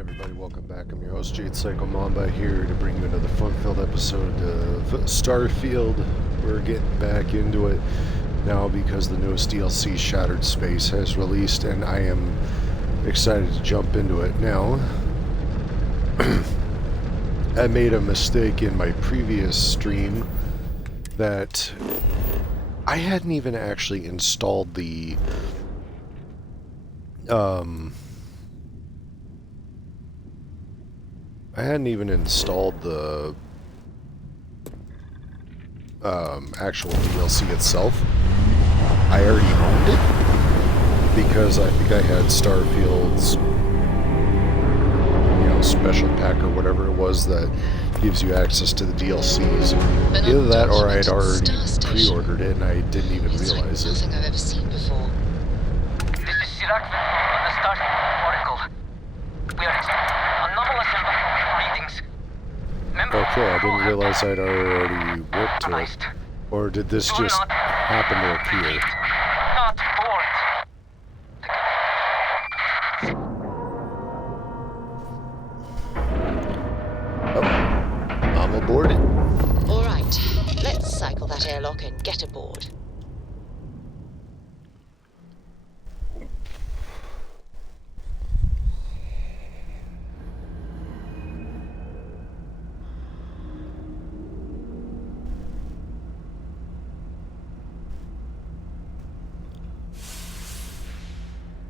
everybody, welcome back. I'm your host Jade Psycho Mamba here to bring you another fun-filled episode of Starfield. We're getting back into it now because the newest DLC, Shattered Space, has released, and I am excited to jump into it. Now, I made a mistake in my previous stream that I hadn't even actually installed the actual DLC itself. I already owned it because I think I had Starfield's, special pack or whatever it was that gives you access to the DLCs. Either that or I'd already pre-ordered it and I didn't even realize it. Nothing I've ever seen before. This is Chirac on the Starfield Oracle. We are anomalous readings. Okay, I didn't realize I'd already worked to it. Or did this just happen to appear? Not bored. Oh, I'm aboard it. All right, let's cycle that airlock and get aboard.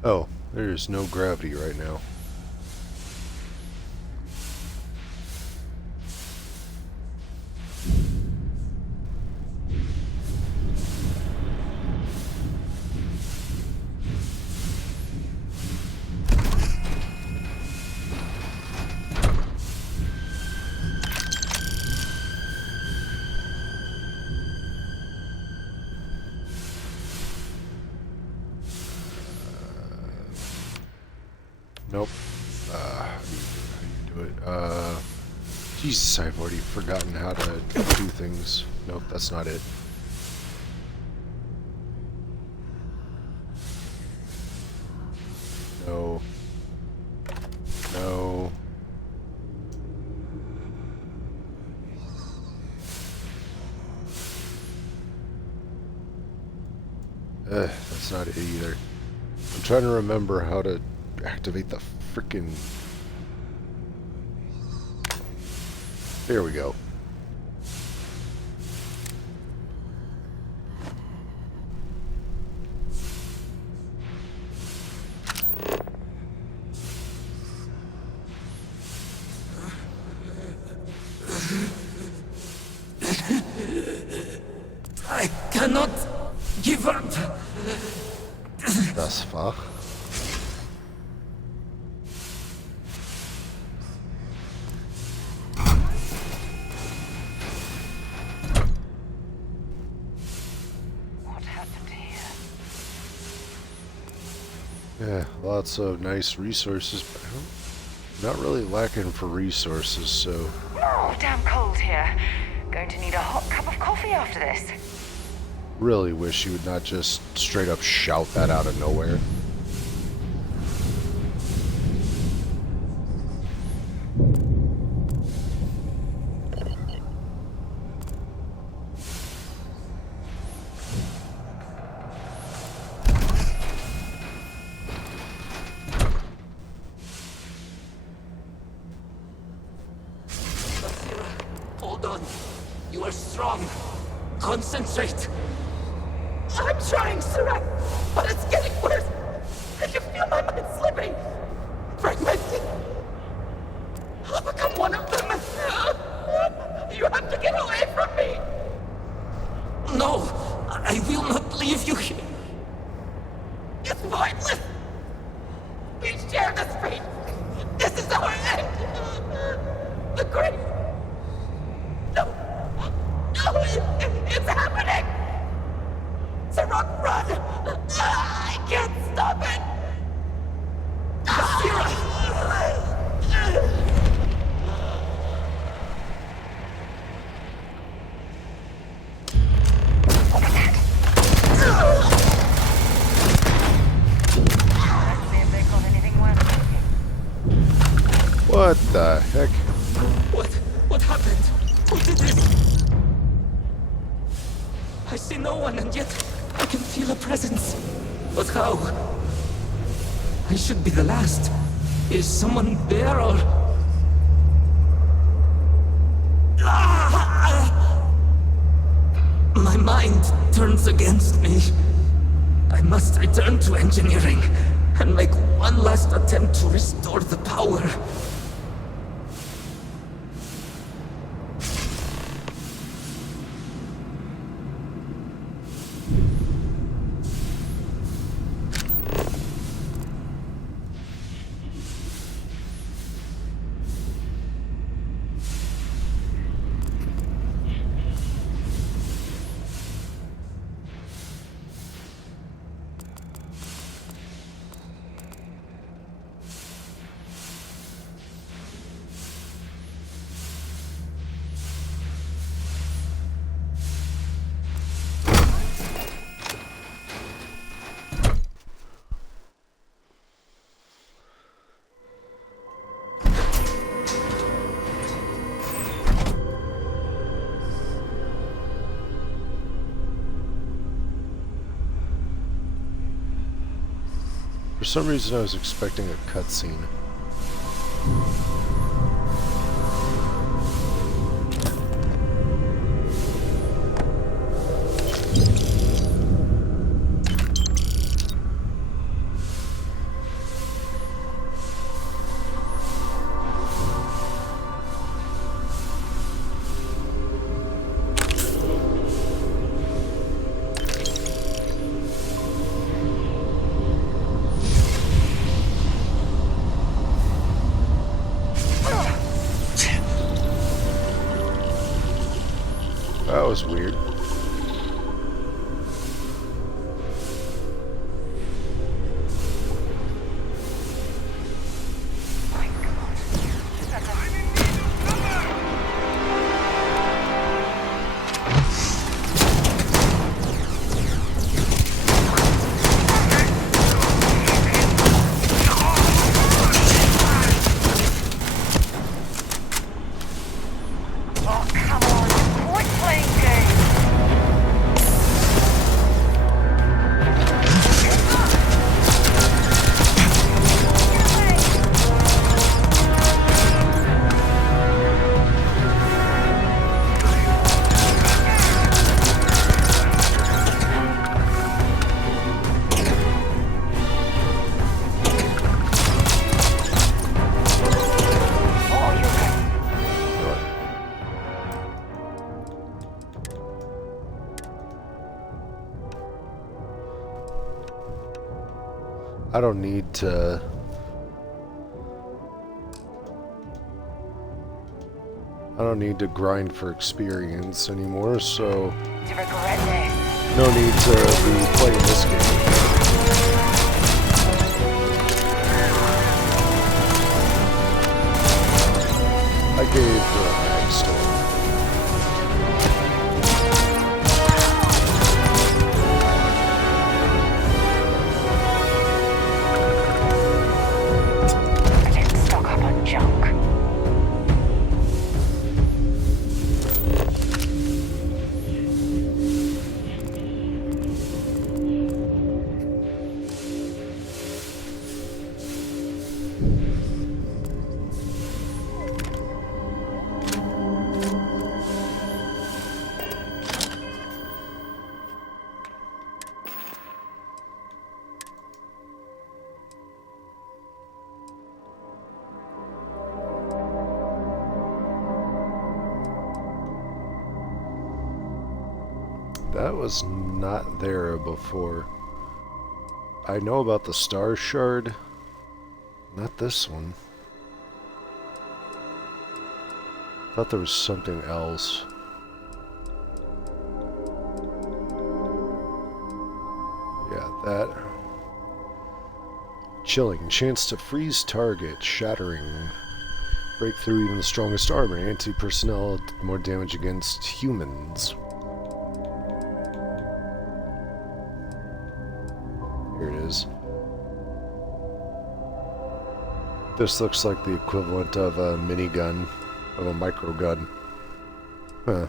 Oh, there's no gravity right now. Nope. How do you do it? Jesus, I've already forgotten how to do things. Nope, that's not it. No. No. That's not it either. I'm trying to remember how to activate the frickin'... There we go. I cannot give up. Das Fach. Yeah, lots of nice resources, but I'm not really lacking for resources, so... Oh, damn cold here. Going to need a hot cup of coffee after this. Really wish you would not just straight up shout that out of nowhere. Hold on. You are strong. Concentrate. I'm trying, Chirac, but it's getting worse. I can feel my mind slipping. Fragmenting. I'll become one of them. You have to get away from me. No, I will not leave you here. It's pointless. We share this fate. This is our end. The grave. No, it's happening! Chirac, run! I can't stop it! Basira! What the heck? What happened? Who did this? I see no one, and yet I can feel a presence. But how? I should be the last. Is someone there, or... My mind turns against me. I must return to engineering and make one last attempt to restore the power. For some reason I was expecting a cutscene. That was weird. Oh, come on. Quit playing games. I don't need to... I don't need to grind for experience anymore, so... To regret this. no need to be playing this game. I gave the backstory. I didn't stock up on junk. That was not there before. I know about the star shard. Not this one. Thought there was something else. Yeah, that. Chilling. Chance to freeze target. Shattering. Break through even the strongest armor. Anti-personnel. More damage against humans. Here it is. This looks like the equivalent of a minigun, of a microgun. Huh.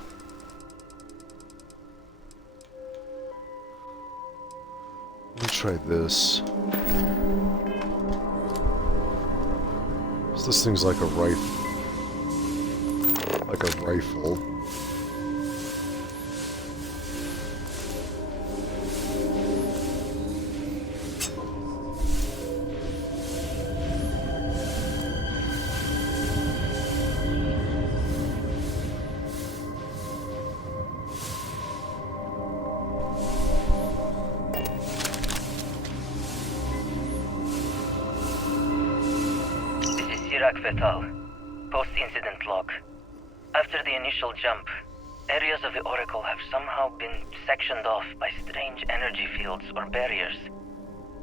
Let me try this. So this thing's like a rifle. Like a rifle. Vital. Post-incident log. After the initial jump, areas of the Oracle have somehow been sectioned off by strange energy fields or barriers.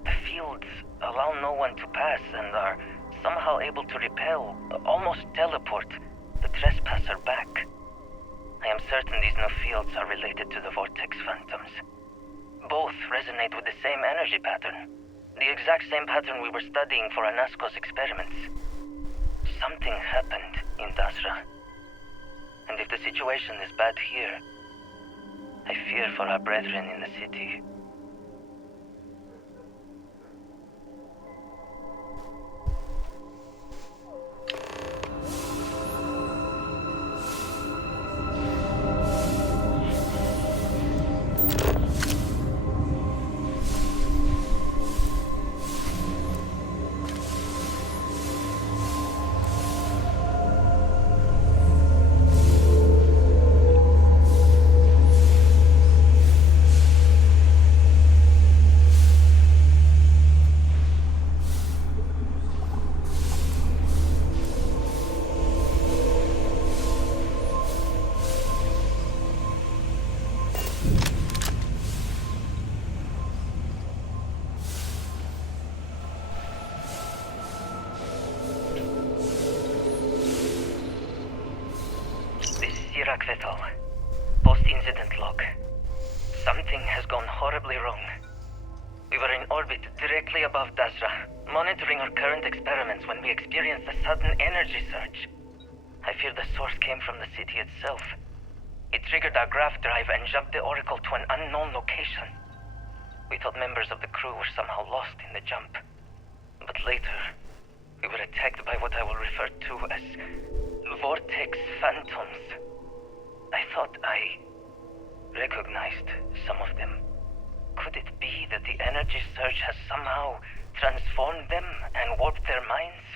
The fields allow no one to pass and are somehow able to repel, almost teleport, the trespasser back. I am certain these new fields are related to the Vortex Phantoms. Both resonate with the same energy pattern. The exact same pattern we were studying for Anasco's experiments. Something happened in Dasra. And if the situation is bad here, I fear for our brethren in the city. Post-incident log. Something has gone horribly wrong. We were in orbit directly above Dasra, monitoring our current experiments when we experienced a sudden energy surge. I fear the source came from the city itself. It triggered our graph drive and jumped the Oracle to an unknown location. We thought members of the crew were somehow lost in the jump. But later, we were attacked by what I will refer to as Vortex Phantoms. I thought I recognized some of them. Could it be that the energy surge has somehow transformed them and warped their minds?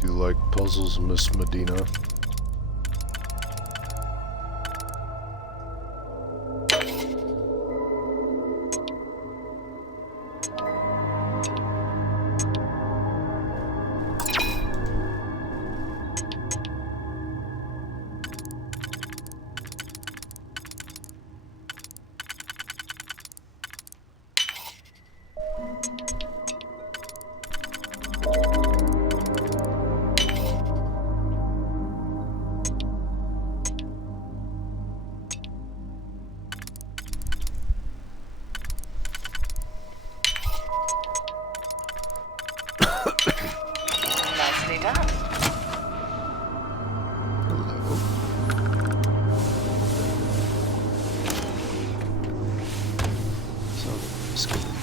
Do you like puzzles, Miss Medina? Just kidding.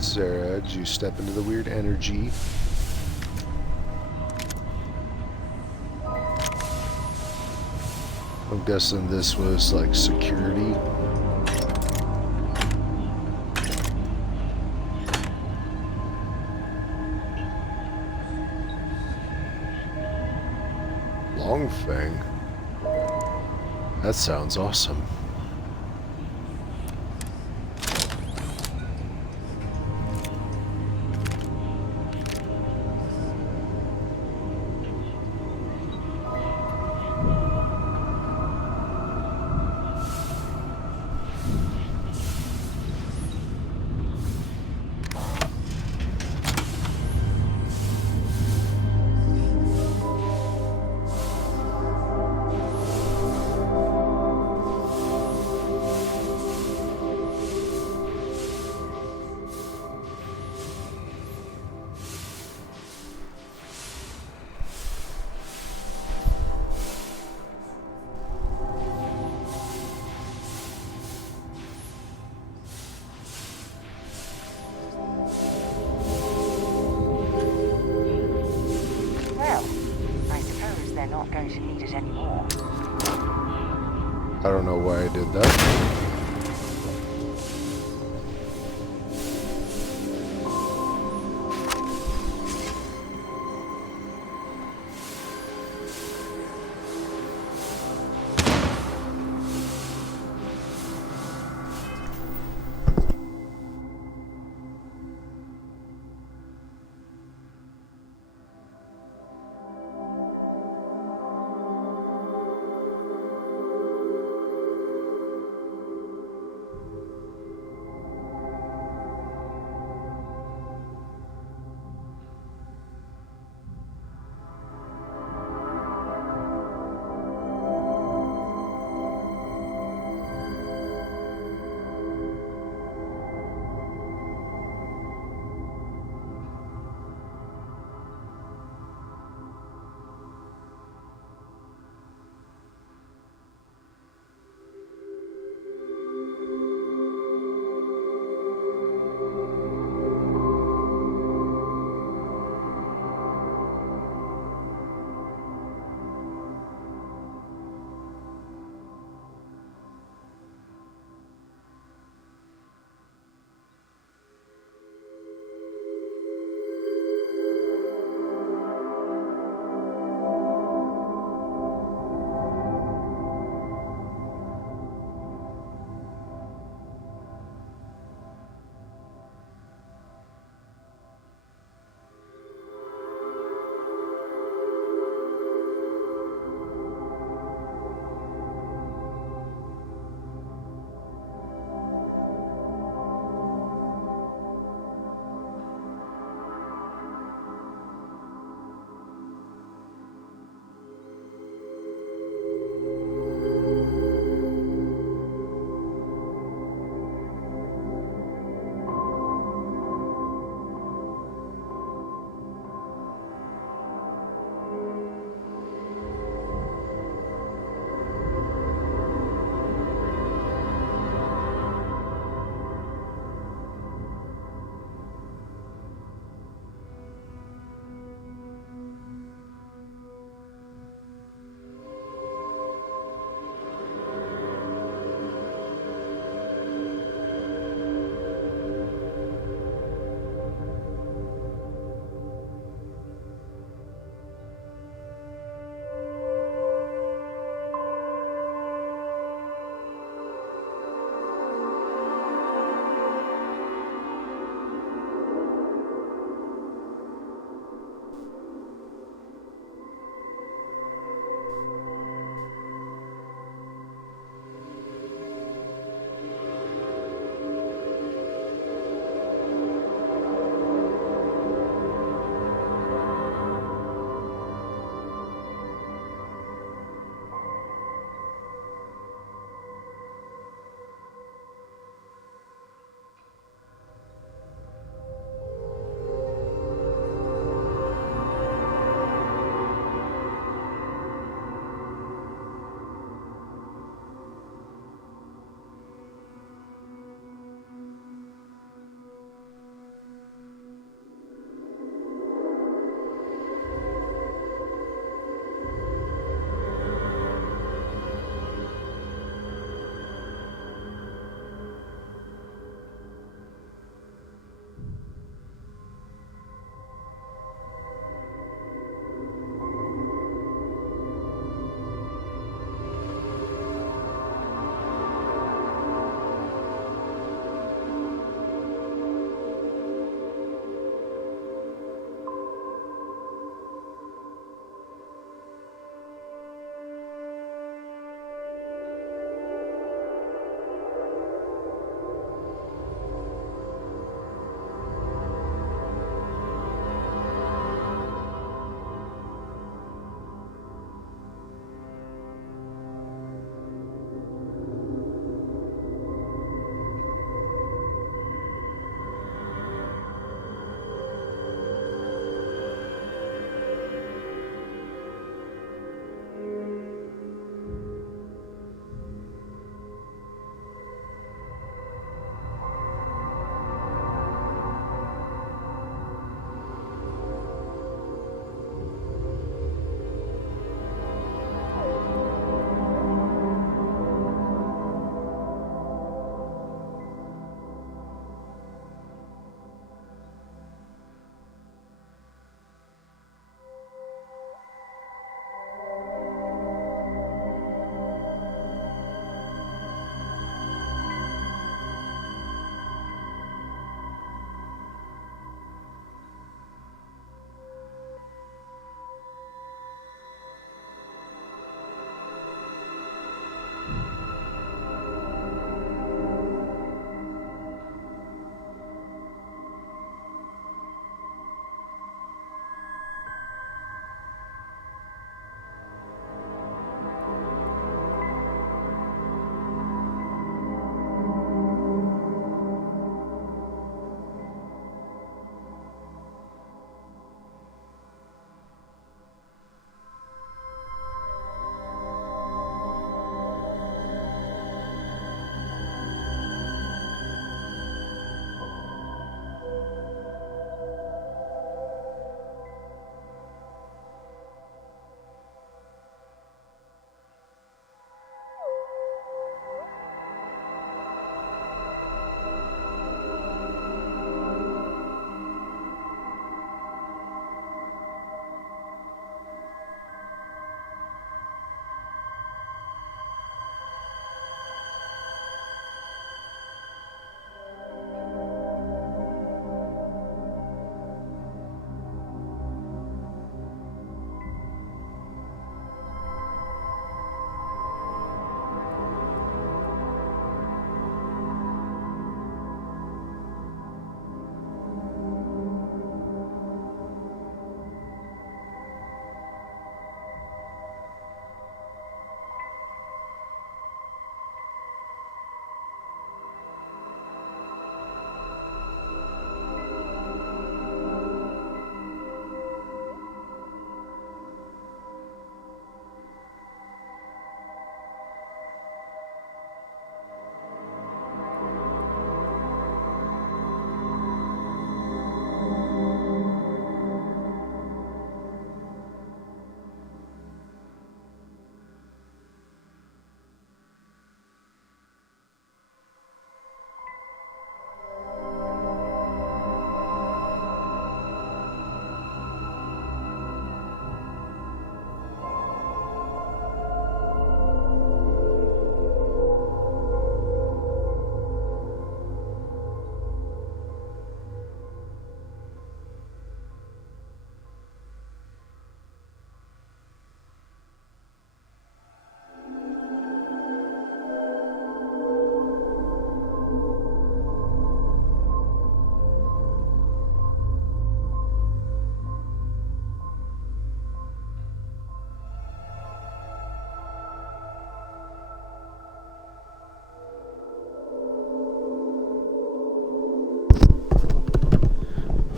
Sarah, did you step into the weird energy? I'm guessing this was like security. Long Fang? That sounds awesome. Well, I suppose they're not going to need it anymore. I don't know why I did that.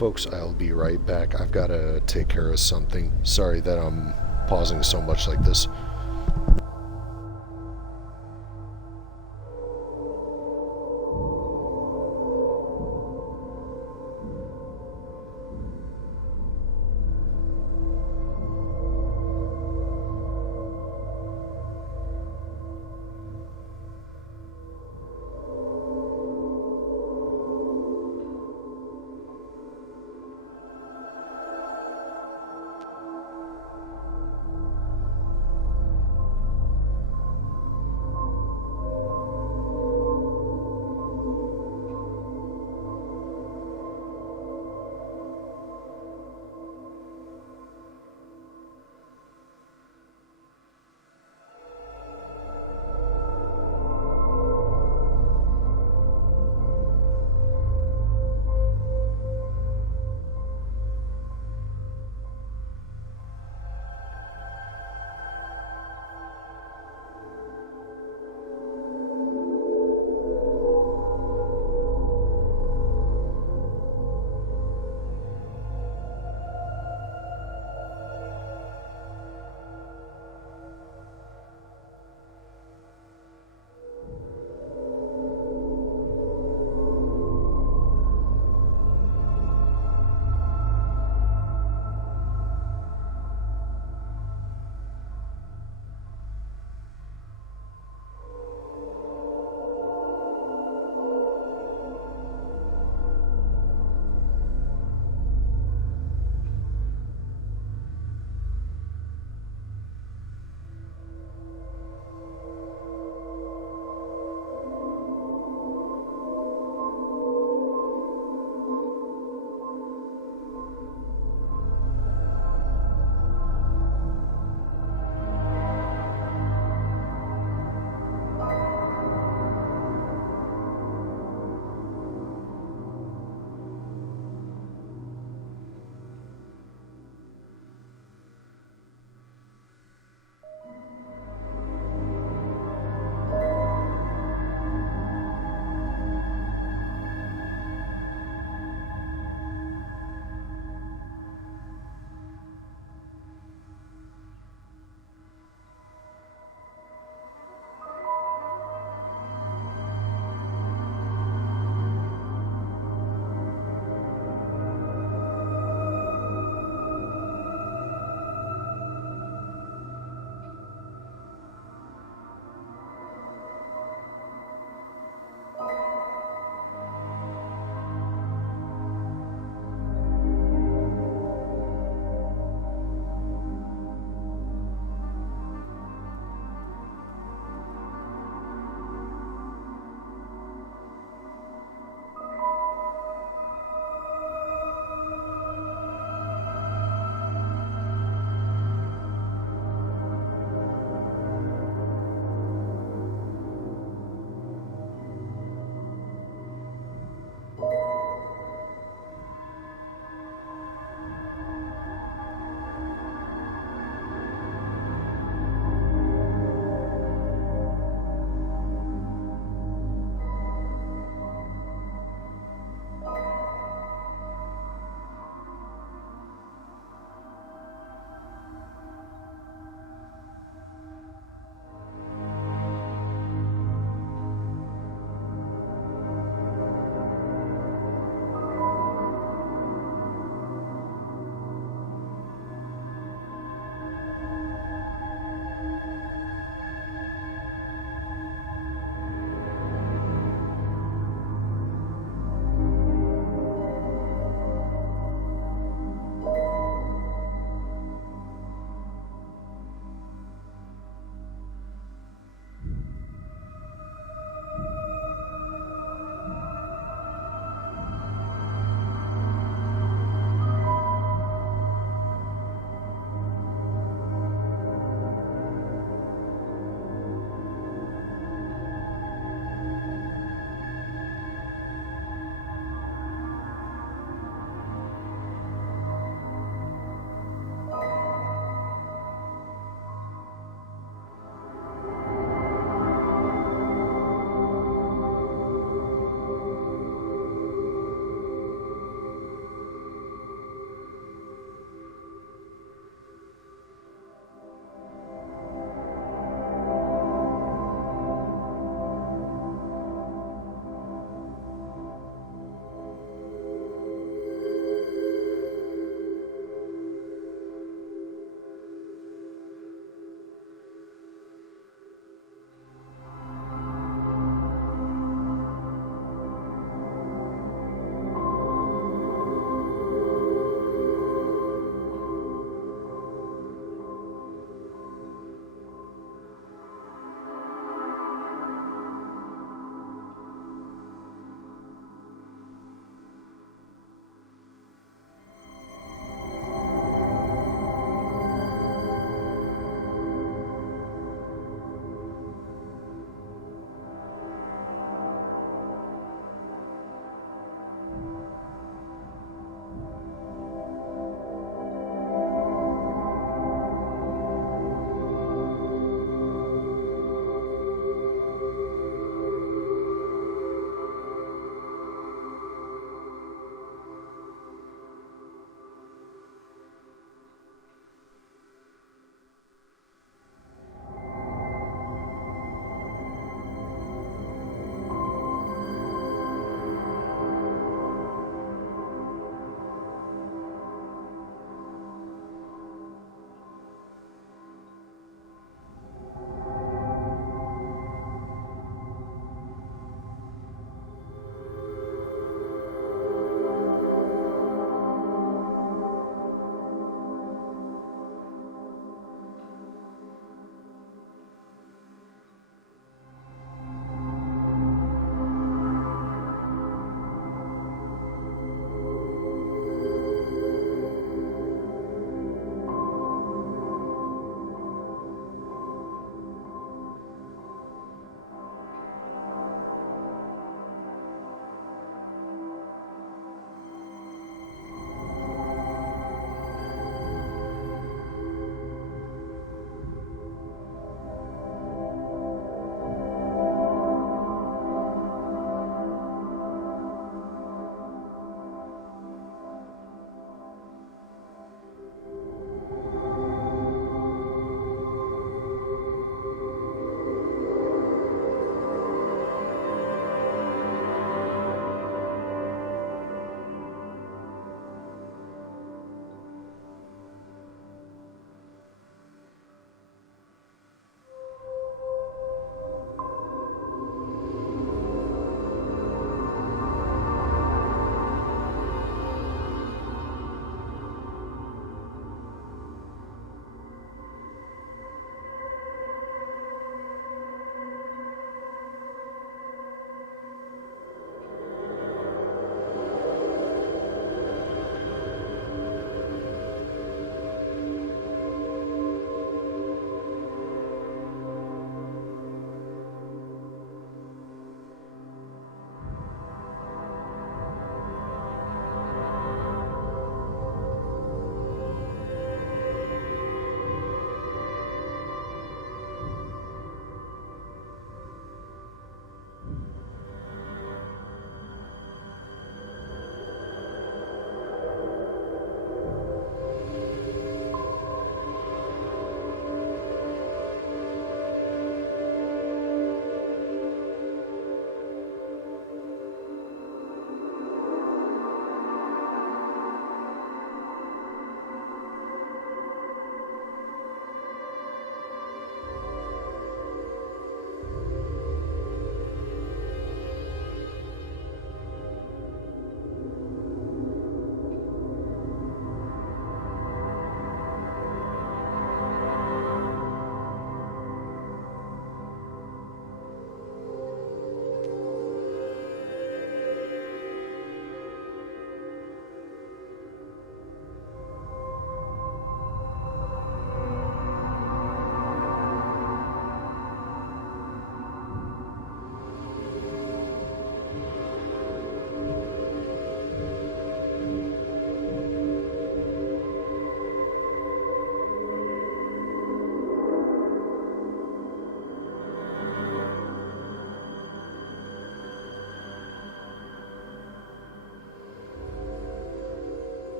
folks, I'll be right back. I've got to take care of something. Sorry that I'm pausing so much like this.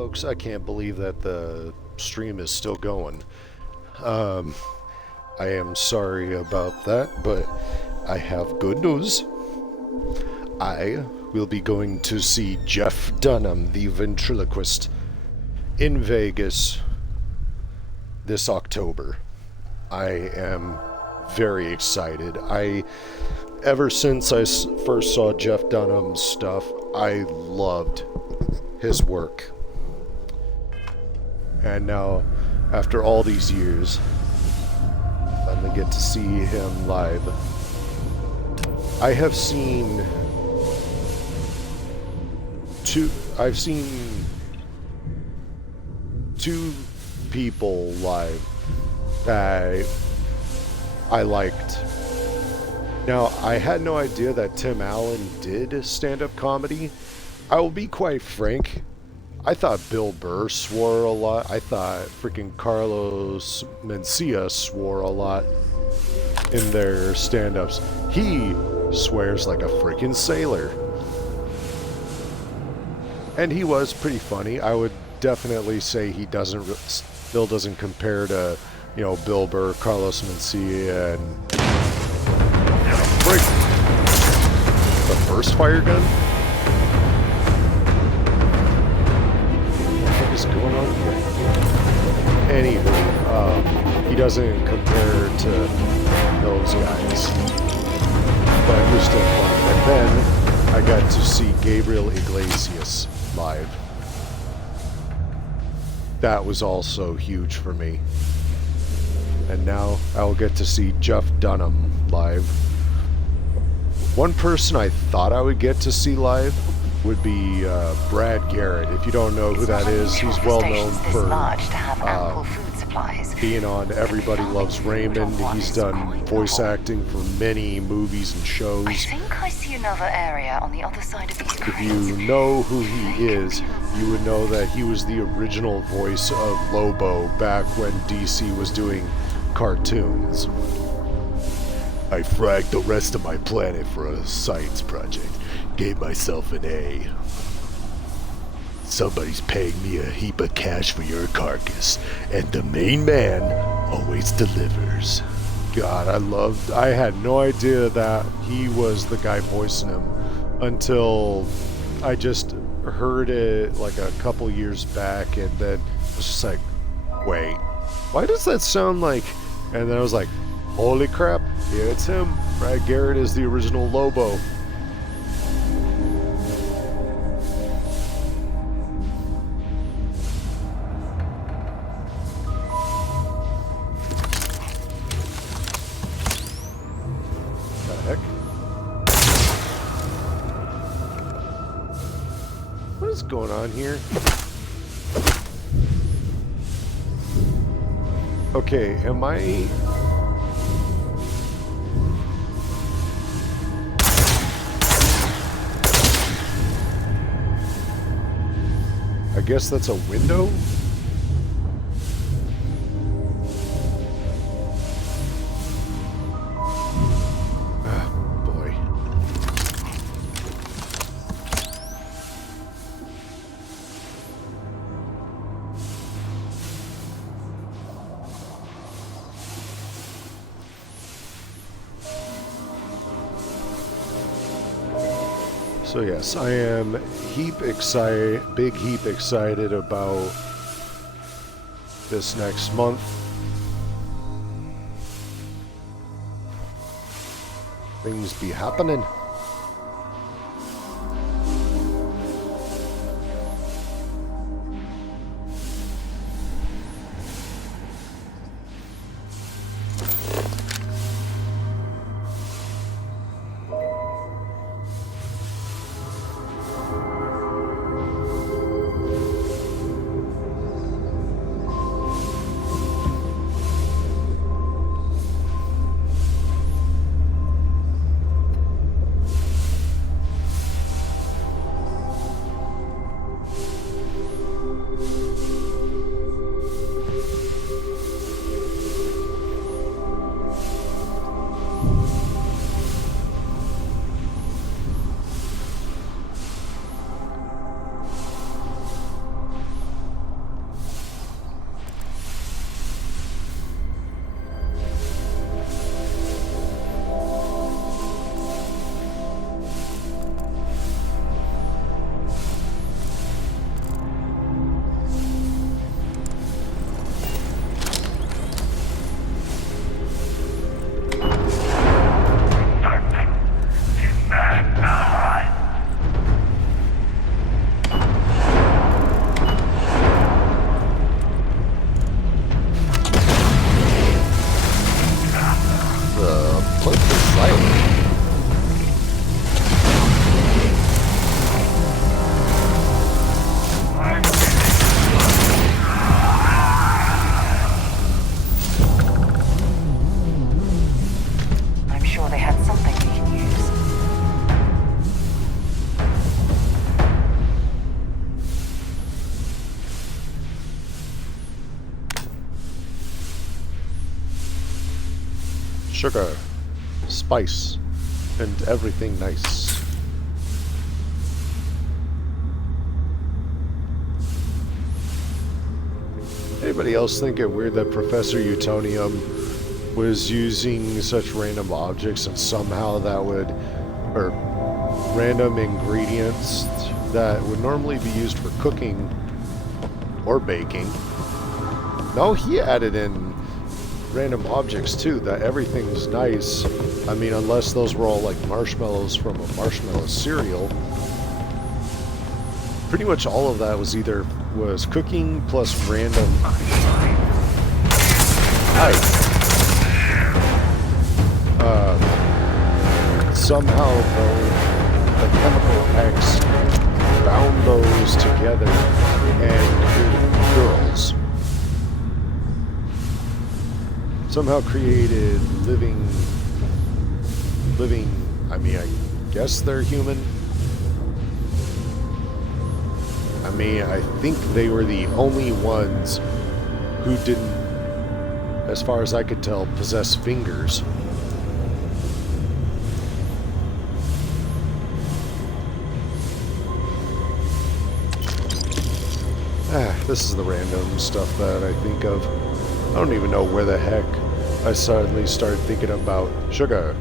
folks, I can't believe that the stream is still going. I am sorry about that, but I have good news. I will be going to see Jeff Dunham, the ventriloquist, in Vegas this October. I am very excited. Ever since I first saw Jeff Dunham's stuff, I loved his work. And now, after all these years, I finally get to see him live. I've seen two people live that I liked. Now, I had no idea that Tim Allen did stand-up comedy. I will be quite frank. I thought Bill Burr swore a lot. I thought freaking Carlos Mencia swore a lot in their stand-ups. He swears like a freaking sailor. And he was pretty funny. I would definitely say he still doesn't compare to, Bill Burr, Carlos Mencia, and break the first fire gun. What the heck is going on here? Anyway, he doesn't compare to those guys, but he was still fun. And then I got to see Gabriel Iglesias live. That was also huge for me. And now I will get to see Jeff Dunham live. One person I thought I would get to see live would be Brad Garrett. If you don't know who that is, he's well known for being on Everybody Loves Raymond. He's done voice acting for many movies and shows. I think I see another area on the other side of these crates. If you know who he is, you would know that he was the original voice of Lobo back when DC was doing cartoons. I fragged the rest of my planet for a science project. Gave myself an A. Somebody's paying me a heap of cash for your carcass, and the main man always delivers. God, I had no idea that he was the guy voicing him until I just heard it like a couple years back, and then I was just like, wait, why does that sound like... And then I was like, holy crap, yeah, it's him. Brad Garrett is the original Lobo. What the heck? What is going on here? Okay, am I... I guess that's a window? Ah, boy. So yes, I am big heap excited about this next month. Things be happening. sugar, spice, and everything nice. Anybody else think it weird that Professor Utonium was using such random objects and somehow that would, or random ingredients that would normally be used for cooking or baking? No, he added in random objects too, that everything's nice. I mean, unless those were all like marshmallows from a marshmallow cereal. Pretty much all of that was either cooking plus random. Somehow though, the chemical X bound those together and created girls. Somehow created living, I mean, I guess they're human. I mean, I think they were the only ones who didn't, as far as I could tell, possess fingers. This is the random stuff that I think of. I don't even know where the heck I suddenly started thinking about sugar.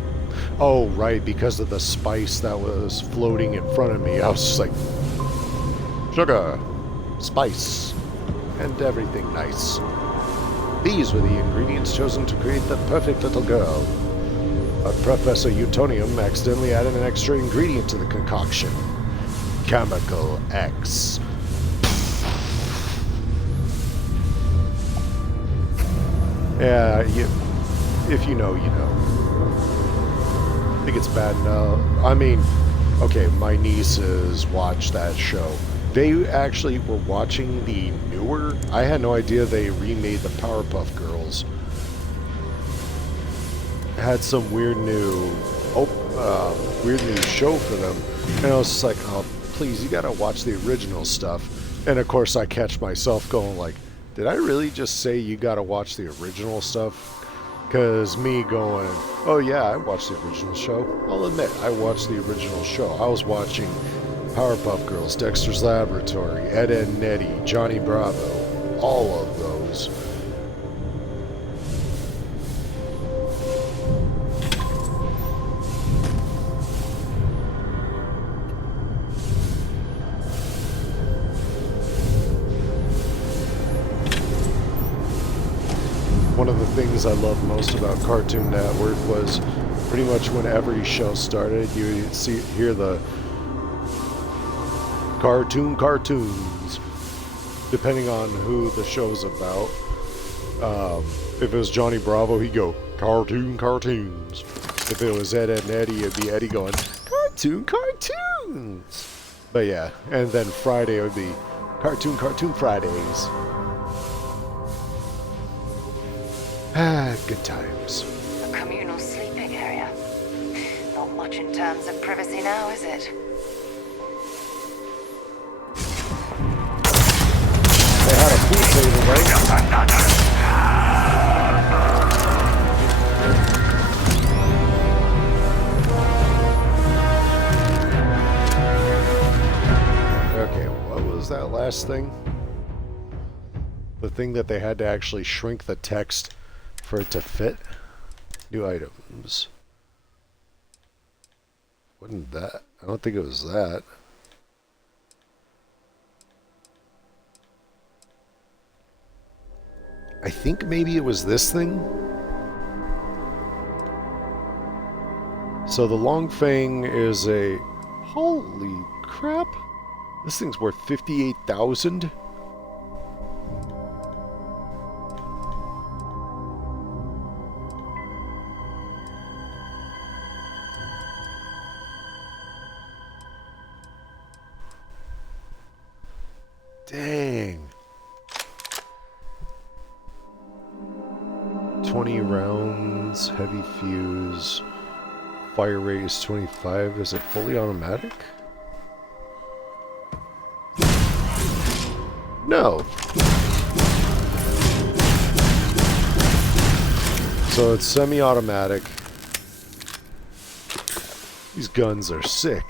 Oh, right, because of the spice that was floating in front of me. I was just like, sugar, spice, and everything nice. These were the ingredients chosen to create the perfect little girl. But Professor Utonium accidentally added an extra ingredient to the concoction. Chemical X. Yeah, if you know, you know. I think it's bad enough. I mean, okay, my nieces watch that show. They actually were watching the newer. I had no idea they remade the Powerpuff Girls. Had some weird new show for them, and I was just like, oh, please, you gotta watch the original stuff. And of course, I catch myself going like, did I really just say you gotta watch the original stuff? Because me going, oh yeah, I watched the original show. I'll admit, I watched the original show. I was watching Powerpuff Girls, Dexter's Laboratory, Ed, Edd n Eddy, Johnny Bravo, all of those. One of the things I loved most about Cartoon Network was pretty much when every show started, you would hear the cartoons, depending on who the show's about. If it was Johnny Bravo, he'd go, cartoons. If it was Ed, Edd n Eddy, it'd be Eddie going, cartoons. But yeah, and then Friday would be Cartoon Fridays. Good times. A communal sleeping area. Not much in terms of privacy now, is it? They had a pool table, right? Okay, what was that last thing? The thing that they had to actually shrink the text for it to fit? New items. Wasn't that? I don't think it was that. I think maybe it was this thing. So the Long Fang is a... Holy crap! This thing's worth 58,000. Dang. 20 rounds, heavy fuse, fire rate is 25. Is it fully automatic? No. So So it's semi-automatic. These guns are sick.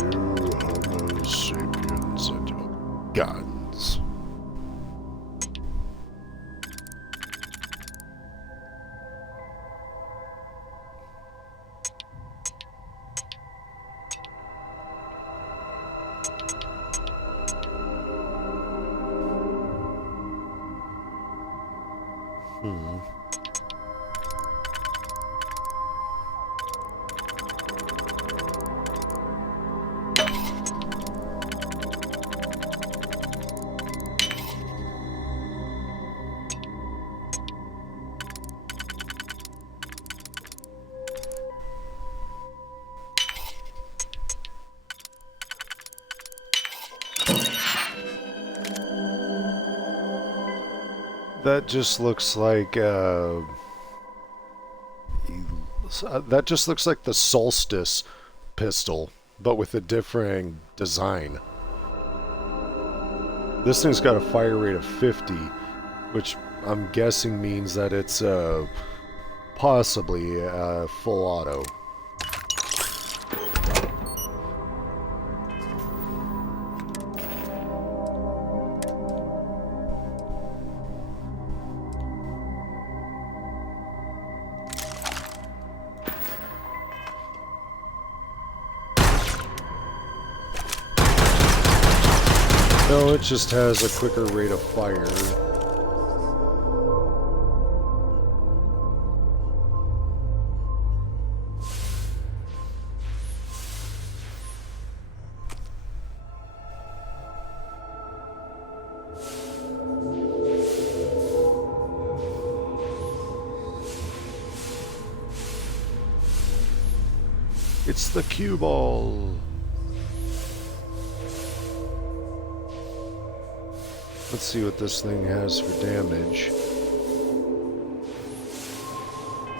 You Homo sapiens and your guns. That just looks like that just looks like the Solstice pistol, but with a differing design. This thing's got a fire rate of 50, which I'm guessing means that it's possibly full auto. No, it just has a quicker rate of fire. It's the cue ball. Let's see what this thing has for damage.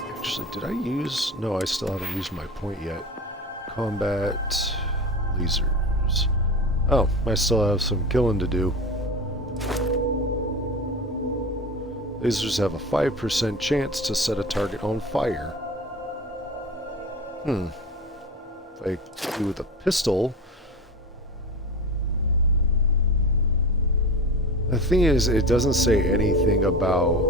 Actually, did I use... No, I still haven't used my point yet. Combat... lasers. Oh, I still have some killing to do. Lasers have a 5% chance to set a target on fire. If I do with a pistol... The thing is, it doesn't say anything about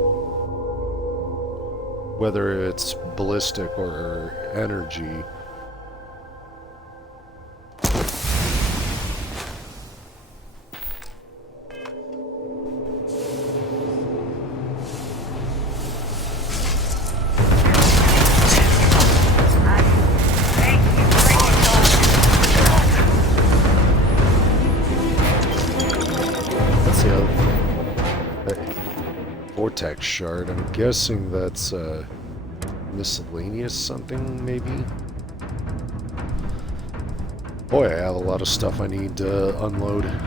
whether it's ballistic or energy. Vortex shard. I'm guessing that's miscellaneous something, maybe? Boy, I have a lot of stuff I need to unload. There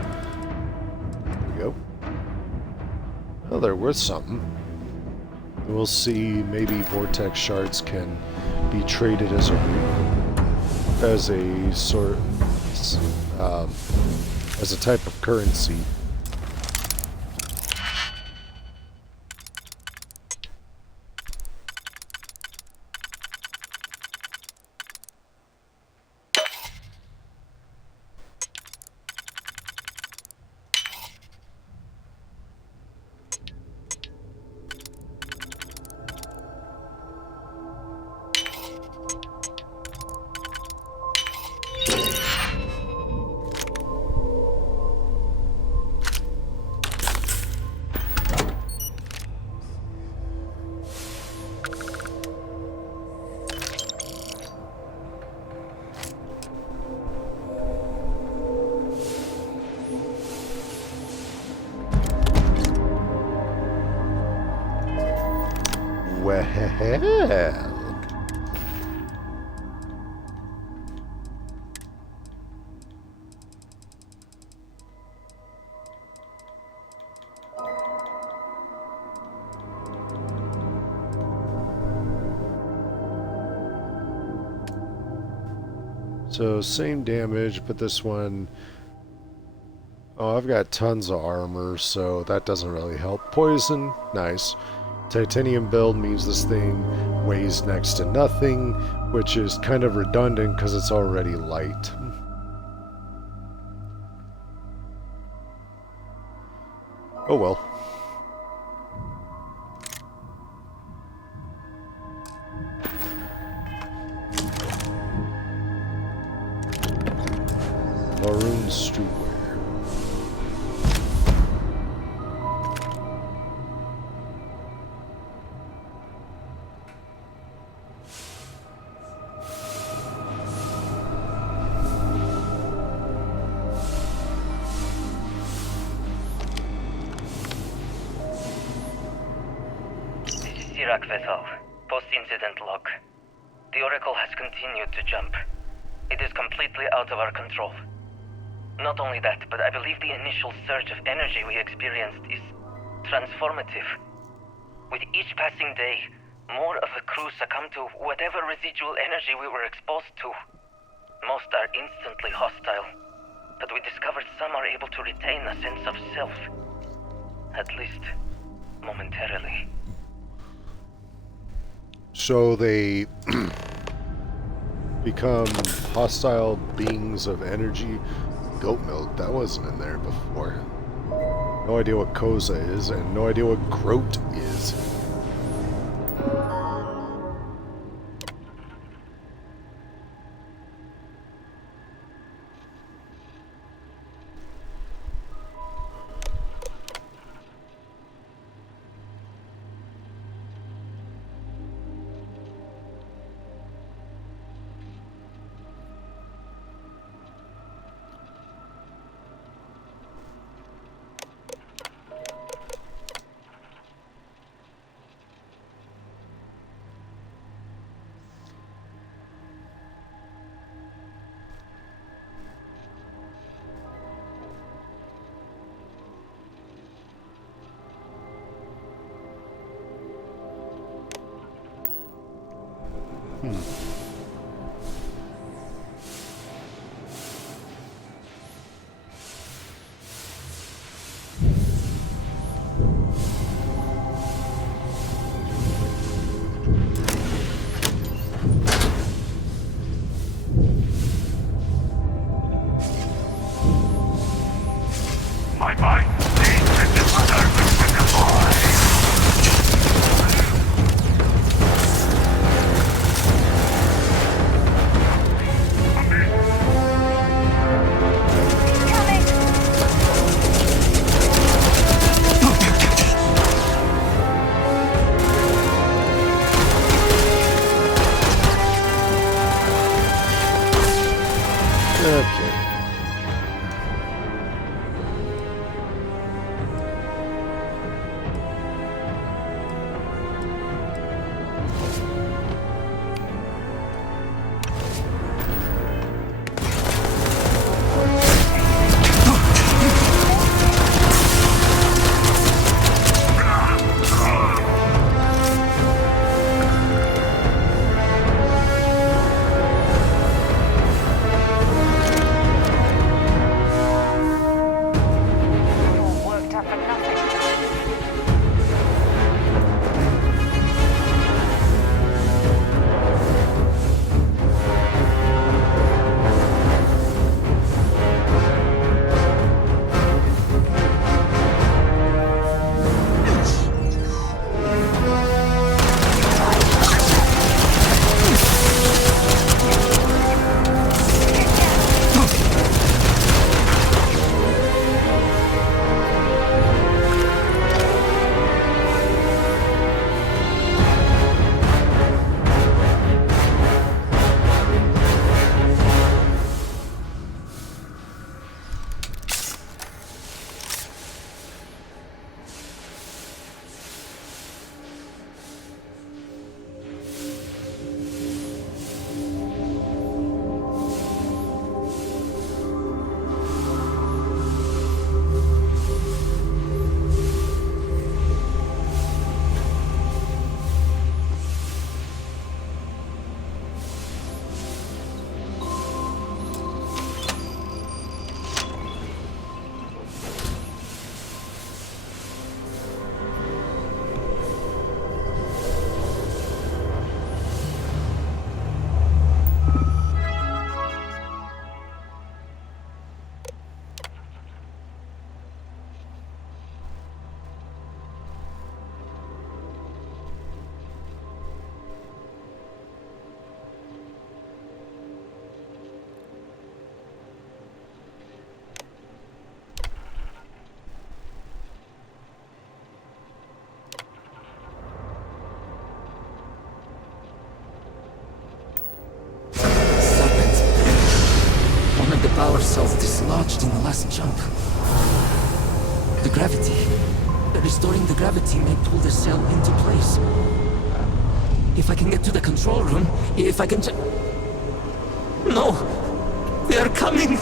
we go. Oh, they're worth something. We'll see. Maybe vortex shards can be traded as a sort as a type of currency. Well. So same damage, but this one Oh, I've got tons of armor, so that doesn't really help. Poison, nice. Titanium build means this thing weighs next to nothing, which is kind of redundant because it's already light. Oh well. Maroon streetwear. Vessel. Post-incident log. The Oracle has continued to jump. It is completely out of our control. Not only that, but I believe the initial surge of energy we experienced is transformative. With each passing day, more of the crew succumb to whatever residual energy we were exposed to. Most are instantly hostile, but we discovered some are able to retain a sense of self. At least, momentarily. So they become hostile beings of energy. Goat milk, that wasn't in there before. No idea what Koza is, and no idea what Groat is. My mind needs a disturbance in the void. power cells dislodged in the last jump. The gravity. Restoring the gravity may pull the cell into place. If I can get to the control room, if I can No! They are coming!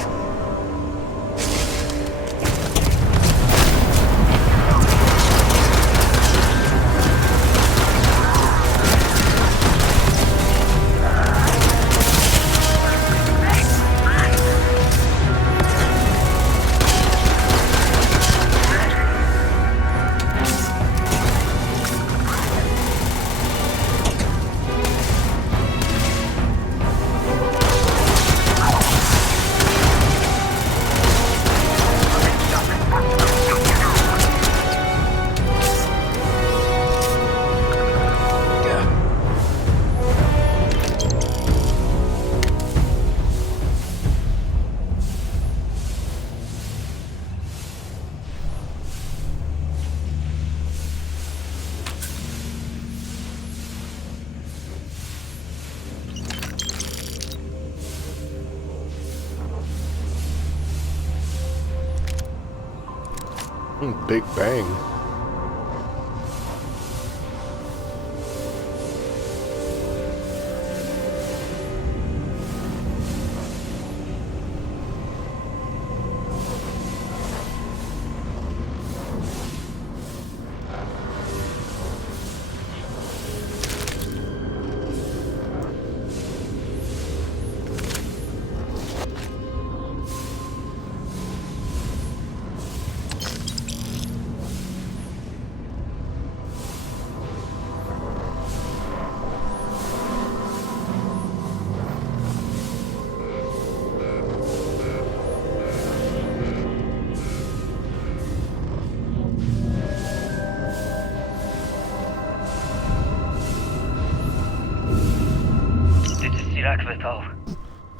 Big Bang.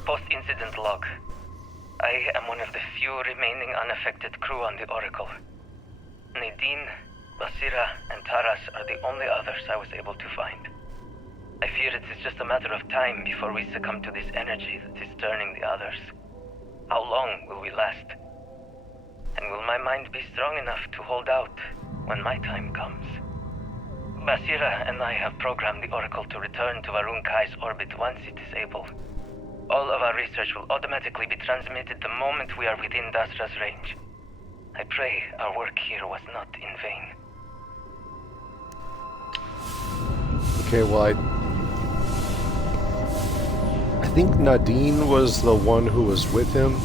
Post-incident log. I am one of the few remaining unaffected crew on the Oracle. Nadine, Basira, and Taras are the only others I was able to find. I fear it is just a matter of time before we succumb to this energy that is turning the others. How long will we last? And will my mind be strong enough to hold out when my time comes? Basira and I have programmed the Oracle to return to Varun Kai's orbit once it is able. All of our research will automatically be transmitted the moment we are within Dasra's range. I pray our work here was not in vain. Okay, well, I think Nadine was the one who was with him,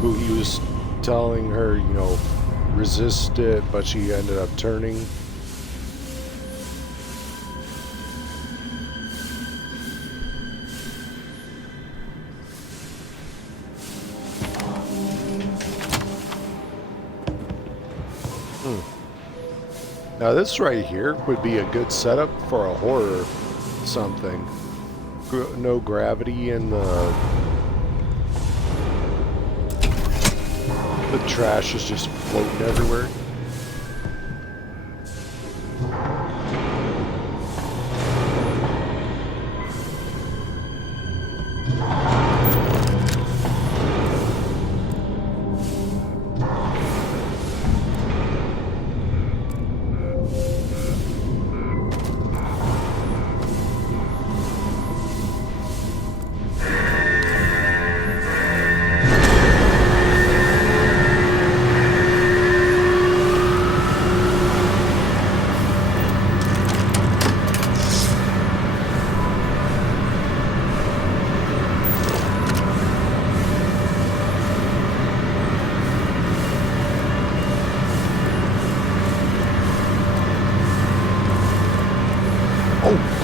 who he was telling her, you know, resist it, but she ended up turning. Now this right here would be a good setup for a horror something. No gravity and the trash is just floating everywhere.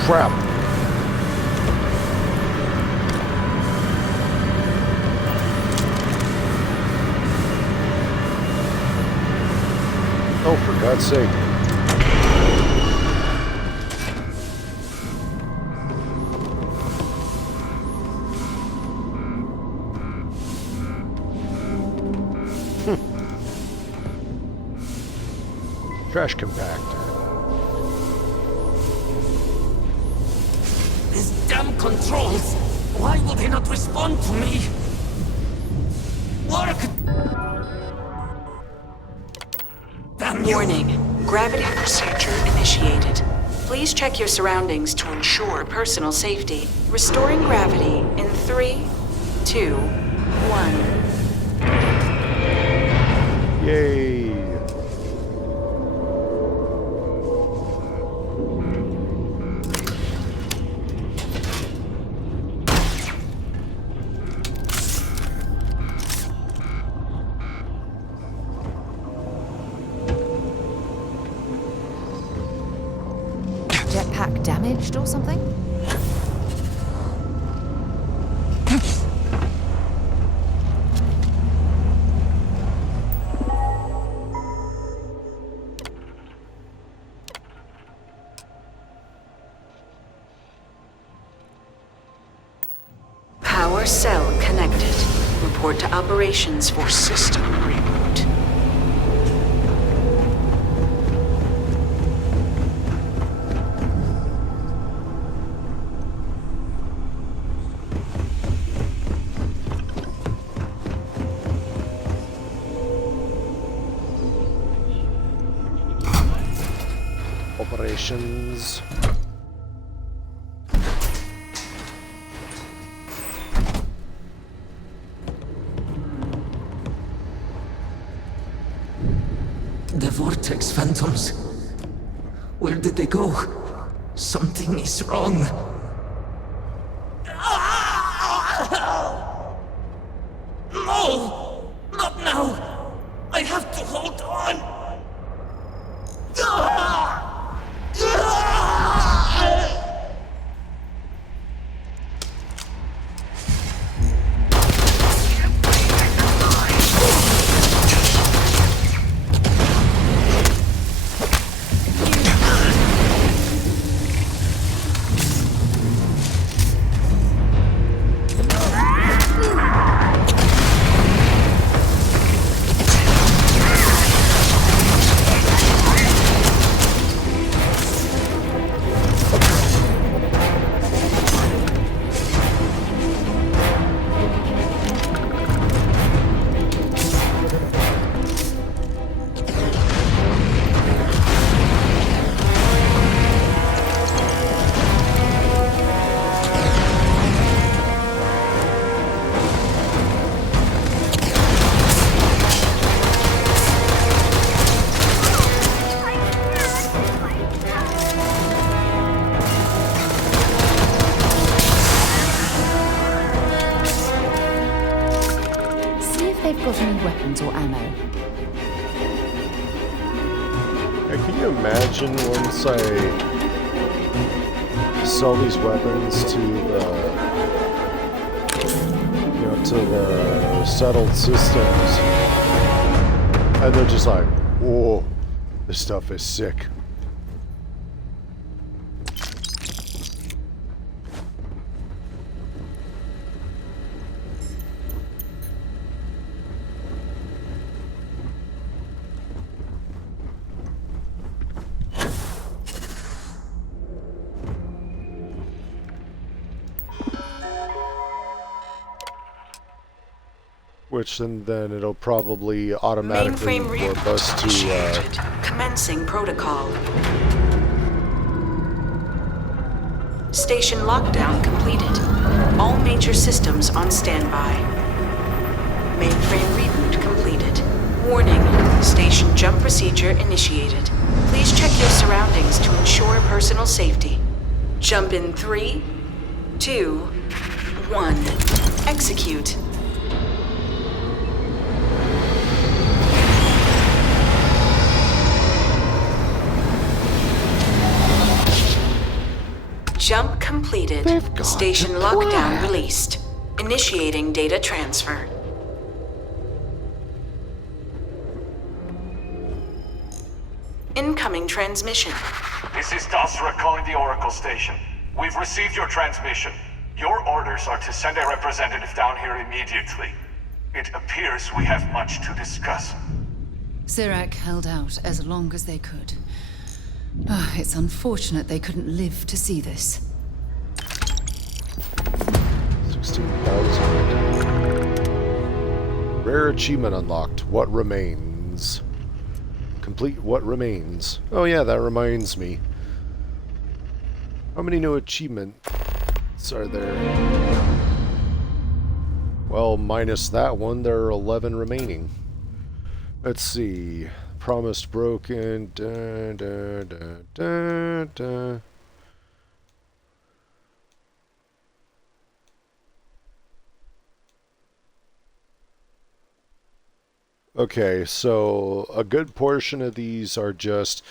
Crap. Oh, for God's sake. Trash compactor. These damn controls! Why will they not respond to me? work! Damn you! Warning. Gravity procedure initiated. Please check your surroundings to ensure personal safety. Restoring gravity in 3, 2, 1. Yay! Jetpack damaged or something? Power cell connected. Report to operations for system reboot. Operations. The Vortex Phantoms. Where did they go? Something is wrong. No! Not now! I have to hold on! They've got any weapons or ammo. Yeah, can you imagine once I sell these weapons to the settled systems, and they're just like, whoa, this stuff is sick. Which then it'll probably automatically Mainframe warp reboot us to initiated. Commencing protocol. Station lockdown completed. All major systems on standby. Mainframe reboot completed. Warning. Station jump procedure initiated. Please check your surroundings to ensure personal safety. Jump in 3, 2, 1. Execute. Jump completed. Station lockdown released. Initiating data transfer. Incoming transmission. This is Dasra calling the Oracle station. We've received your transmission. Your orders are to send a representative down here immediately. It appears we have much to discuss. Sirac held out as long as they could. It's unfortunate they couldn't live to see this. 16,000. Rare achievement unlocked. What remains? Complete what remains. Oh yeah, that reminds me. How many new achievements are there? Well, minus that one, there are 11 remaining. Let's see. Promised broken. Da, da, da, da, da. Okay, so a good portion of these are just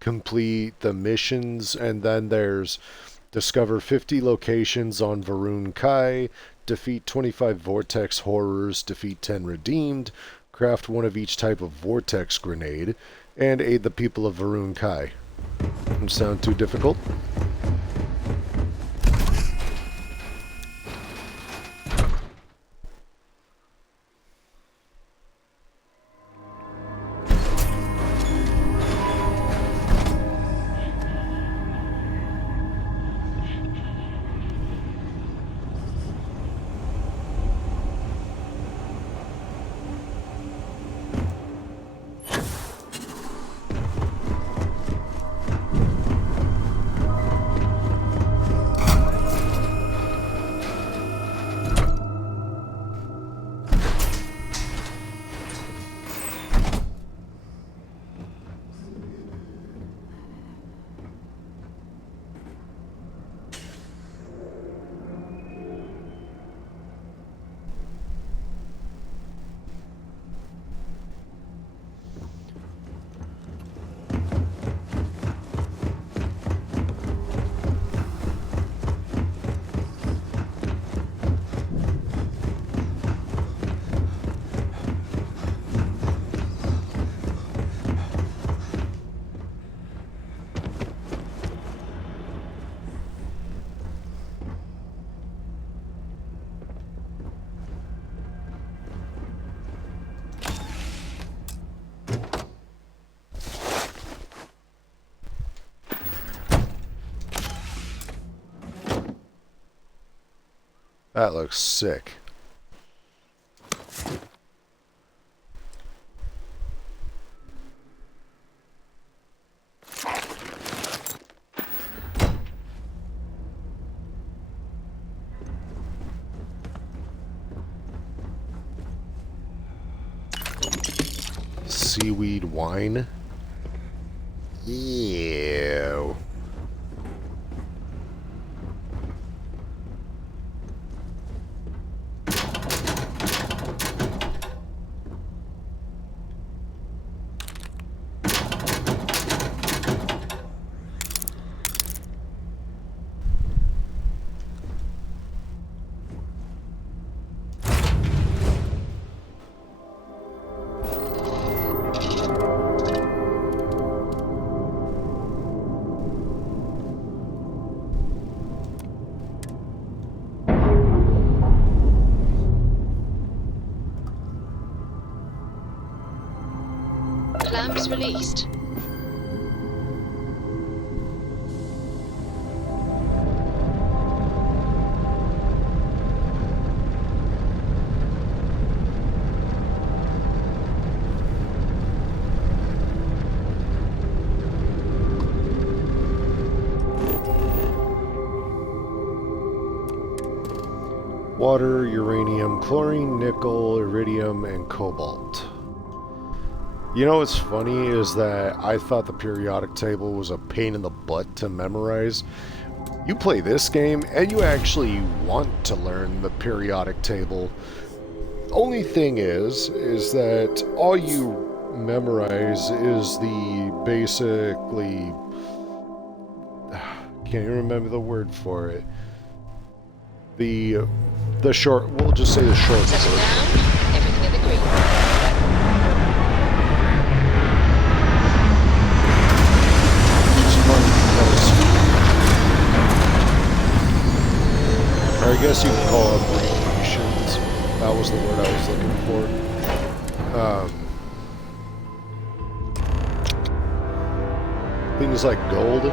complete the missions, and then there's discover 50 locations on Varun Kai, defeat 25 Vortex Horrors, defeat 10 Redeemed, craft one of each type of Vortex Grenade, and aid the people of Varun Kai. Doesn't sound too difficult. That looks sick. Seaweed wine? Ew. Clamps released. Water, uranium, chlorine, nickel, iridium, and cobalt. You know what's funny is that I thought the periodic table was a pain in the butt to memorize. You play this game and you actually want to learn the periodic table. Only thing is that all you memorize is the basically... Can't even remember the word for it. The short, we'll just say the short Settle version. down. Everything in the green. Or I guess you could call them abbreviations. That was the word I was looking for. Things like gold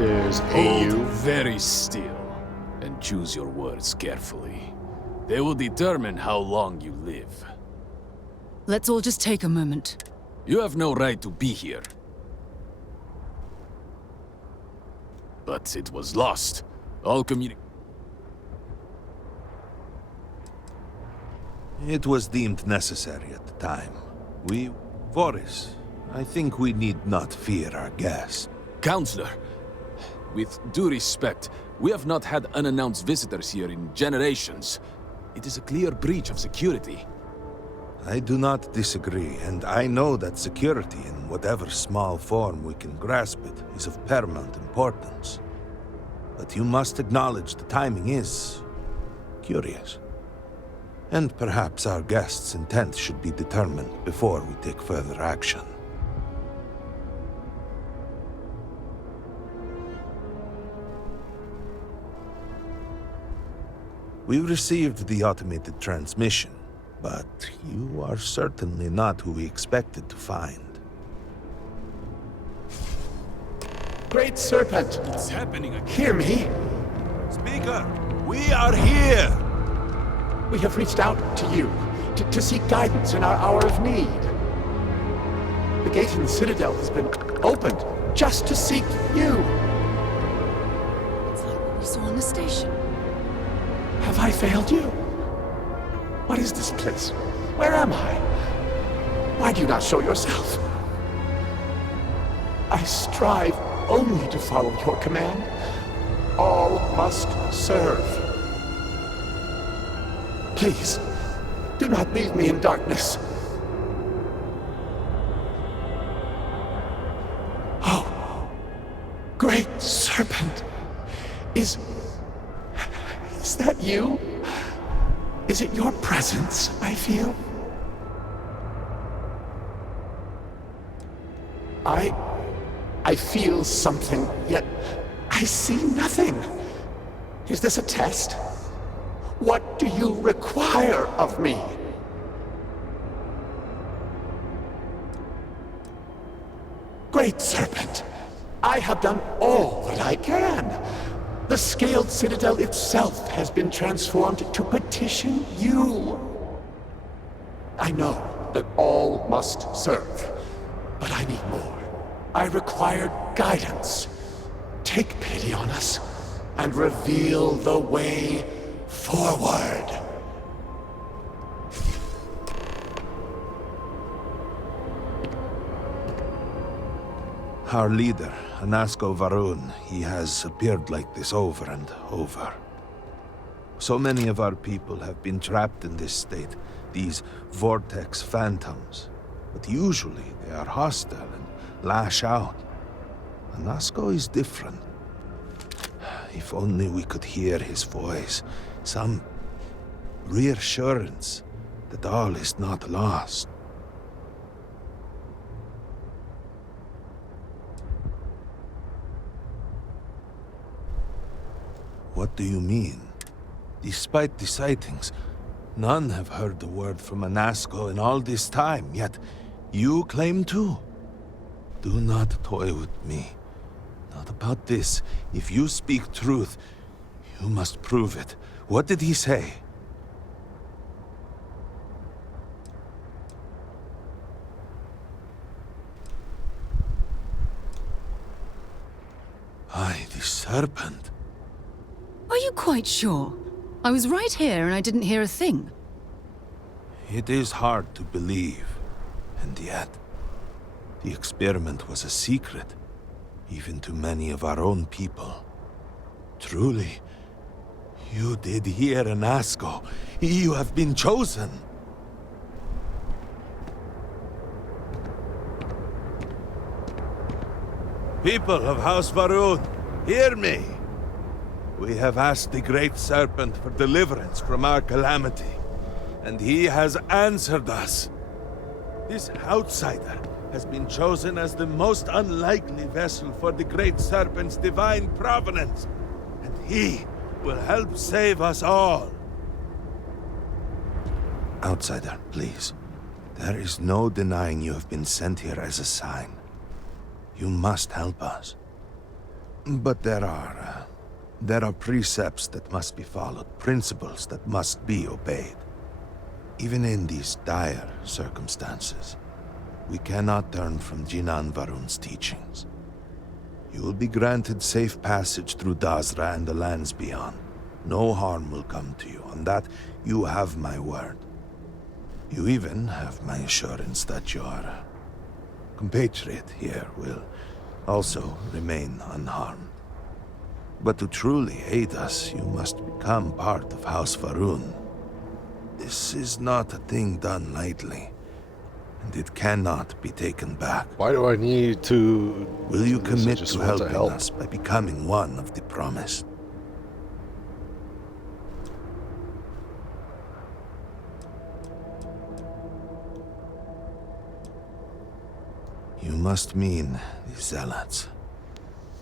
is Hold AU. very still and choose your words carefully. They will determine how long you live. Let's all just take a moment. You have no right to be here. But it was lost. All It was deemed necessary at the time. Voris, I think we need not fear our guest. Counselor, with due respect, we have not had unannounced visitors here in generations. It is a clear breach of security. I do not disagree, and I know that security, in whatever small form we can grasp it, is of paramount importance. But you must acknowledge the timing is curious. And perhaps our guest's intent should be determined before we take further action. We received the automated transmission, but you are certainly not who we expected to find. Great Serpent! It's happening again. Hear me! Speaker, we are here! We have reached out to you, to seek guidance in our hour of need. The gate in the Citadel has been opened just to seek you. It's like what we saw on the station. Have I failed you? What is this place? Where am I? Why do you not show yourself? I strive only to follow your command. All must serve. Please, do not leave me in darkness. Oh, Great Serpent, is that you? Is it your presence I feel? I feel something, yet I see nothing. Is this a test? What do you require of me? Great Serpent, I have done all that I can. The scaled citadel itself has been transformed to petition you. I know that all must serve, but I need more. I require guidance. Take pity on us and reveal the way forward. Our leader, Anasco Varun, he has appeared like this over and over. So many of our people have been trapped in this state, these vortex phantoms. But usually they are hostile and lash out. Anasco is different. If only we could hear his voice, some reassurance that all is not lost. What do you mean? Despite the sightings, none have heard the word from Anasco in all this time, yet you claim to? Do not toy with me. Not about this. If you speak truth, you must prove it. What did he say? Aye, the serpent. Are you quite sure? I was right here and I didn't hear a thing. It is hard to believe. And yet, the experiment was a secret, even to many of our own people. Truly, you did hear Anasco. You have been chosen. People of House Varun, hear me. We have asked the Great Serpent for deliverance from our calamity, and he has answered us. This outsider has been chosen as the most unlikely vessel for the Great Serpent's divine providence, and he will help save us all. Outsider, please. There is no denying you have been sent here as a sign. You must help us. But there are precepts that must be followed, principles that must be obeyed. Even in these dire circumstances, we cannot turn from Jinan Varun's teachings. You will be granted safe passage through Dazra and the lands beyond. No harm will come to you. On that, you have my word. You even have my assurance that your compatriot here will also remain unharmed. But to truly aid us, you must become part of House Varun. This is not a thing done lightly, and it cannot be taken back. Why do I need to... Will you commit just to want helping help us by becoming one of the promised? You must mean the Zealots.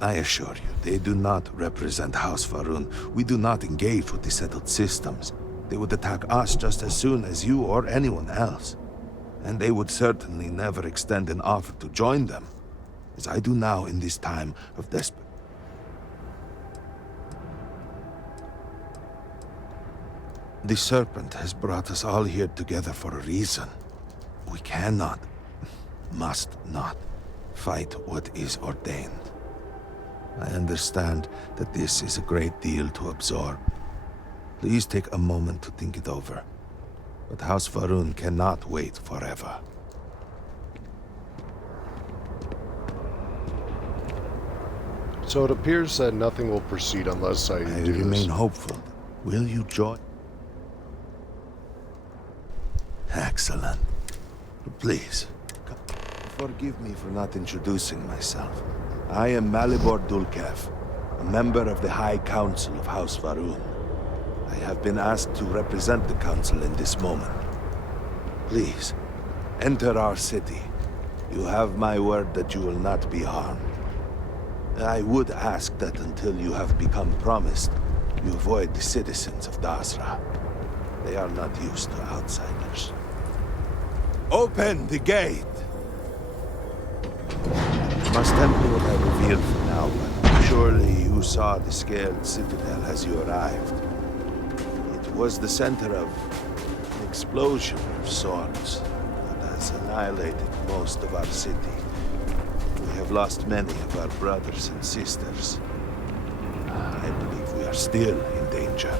I assure you, they do not represent House Varun. We do not engage with the settled systems. They would attack us just as soon as you or anyone else. And they would certainly never extend an offer to join them, as I do now in this time of desperate. The Serpent has brought us all here together for a reason. We cannot, must not, fight what is ordained. I understand that this is a great deal to absorb. Please take a moment to think it over. But House Varun cannot wait forever. So it appears that nothing will proceed unless I do remain this. hopeful. Will you join? Excellent. Please, forgive me for not introducing myself. I am Malibor Dulkev, a member of the High Council of House Varun. I have been asked to represent the Council in this moment. Please, enter our city. You have my word that you will not be harmed. I would ask that until you have become promised, you avoid the citizens of Dazra. They are not used to outsiders. Open the gate! Must temper what I revealed for now, but surely you saw the scaled citadel as you arrived. It was the center of an explosion of sorts that has annihilated most of our city. We have lost many of our brothers and sisters. I believe we are still in danger.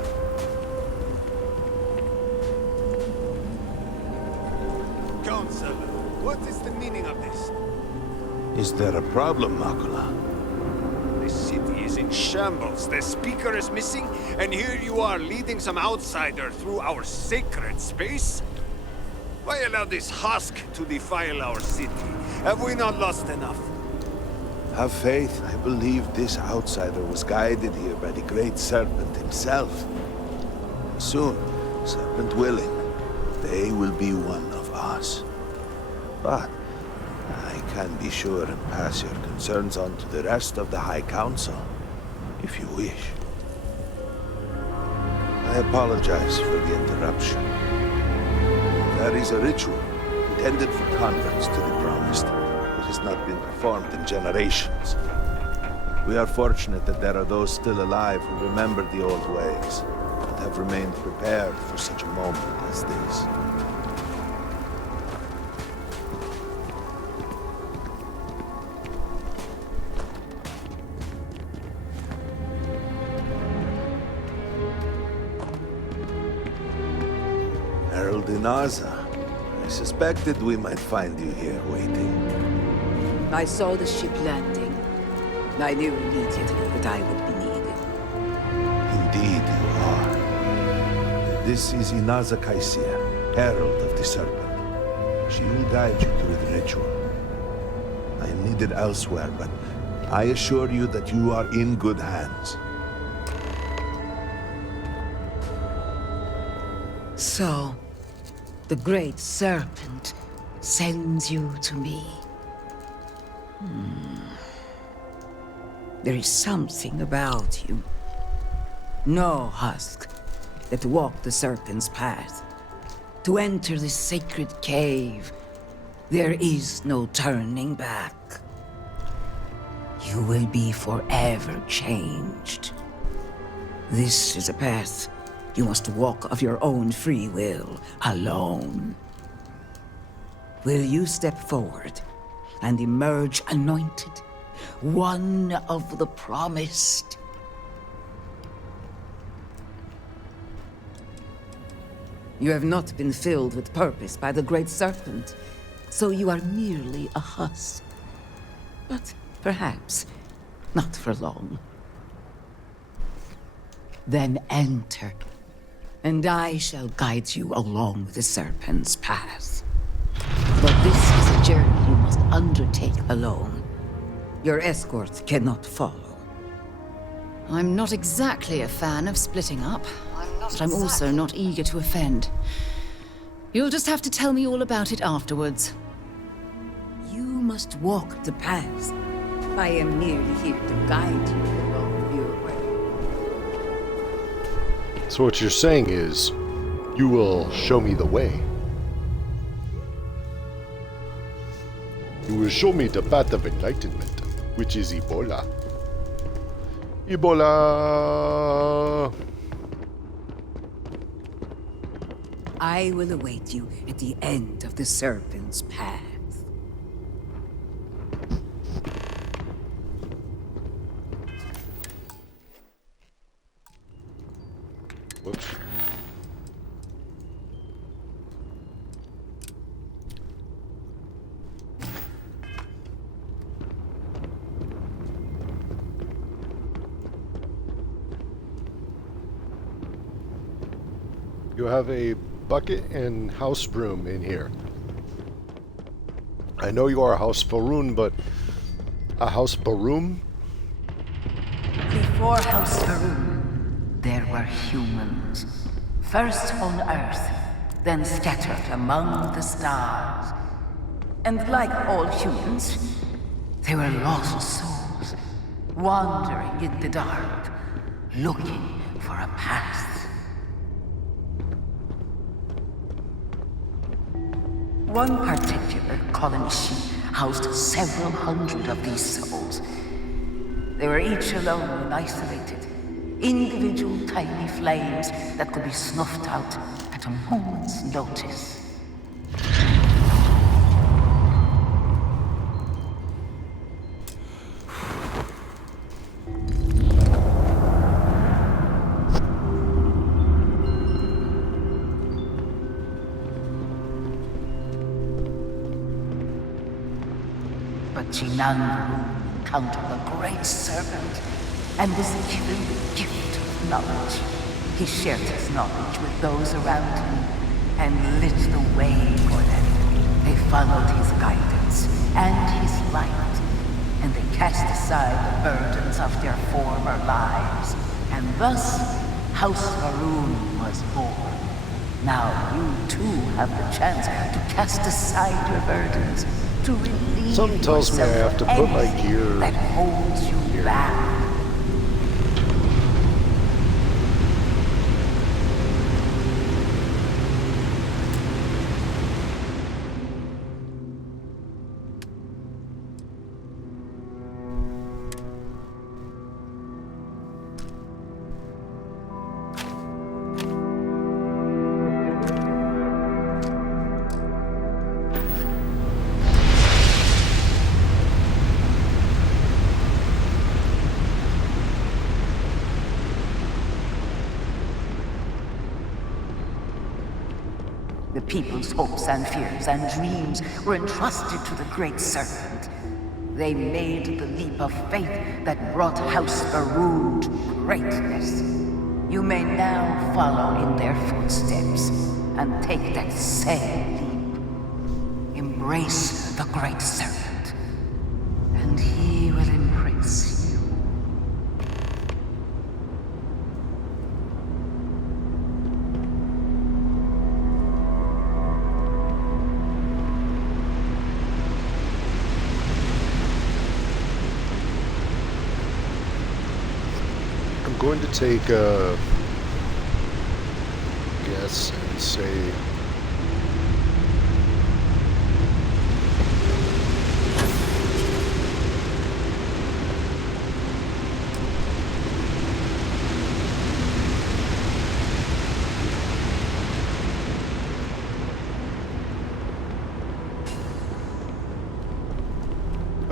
Council, what is the meaning of this? Is there a problem, Makula? This city is in shambles. The speaker is missing, and here you are leading some outsider through our sacred space? Why allow this husk to defile our city? Have we not lost enough? Have faith. I believe this outsider was guided here by the great Serpent himself. Soon, Serpent willing, they will be one of us. But I can be sure and pass your concerns on to the rest of the High Council, if you wish. I apologize for the interruption. There is a ritual intended for converts to the Promised. It has not been performed in generations. We are fortunate that there are those still alive who remember the old ways and have remained prepared for such a moment as this. Herald Inaza, I suspected we might find you here waiting. I saw the ship landing. I knew immediately that I would be needed. Indeed you are. This is Inaza Kaisia, Herald of the Serpent. She will guide you through the ritual. I am needed elsewhere, but I assure you that you are in good hands. So, the Great Serpent sends you to me. There is something about you. No husk that walked the Serpent's path. To enter this sacred cave, there is no turning back. You will be forever changed. This is a path You must walk of your own free will, alone. Will you step forward and emerge anointed, one of the promised? You have not been filled with purpose by the Great Serpent, so you are merely a husk. But perhaps not for long. Then enter, and I shall guide you along the Serpent's path. But this is a journey you must undertake alone. Your escort cannot follow. I'm not exactly a fan of splitting up, but I'm also not eager to offend. You'll just have to tell me all about it afterwards. You must walk the path. I am merely here to guide you along your way. So what you're saying is, you will show me the way. You will show me the path of enlightenment, which is Ebola. Ebola! I will await you at the end of the Serpent's path. Whoops. You have a bucket and house broom in here. I know you are a house Faroon, but a house Baroom? Before House Faroon, there were humans. First on Earth, then scattered among the stars. And like all humans, they were lost souls, wandering in the dark, looking for a path. One particular colony ship housed several hundred of these souls. They were each alone and isolated, individual tiny flames that could be snuffed out at a moment's notice. But Jinangaru encountered the Great Serpent and was given the gift of knowledge. He shared his knowledge with those around him and lit the way for them. They followed his guidance and his light, and they cast aside the burdens of their former lives. And thus, House Faroon was born. Now you too have the chance to cast aside your burdens, to relieve Something tells me I have to put my gear that holds you back. The people's hopes and fears and dreams were entrusted to the Great Serpent. They made the leap of faith that brought House Faroon to greatness. You may now follow in their footsteps and take that same leap. Embrace the Great Serpent, and he will embrace you. I'm going to take a guess and say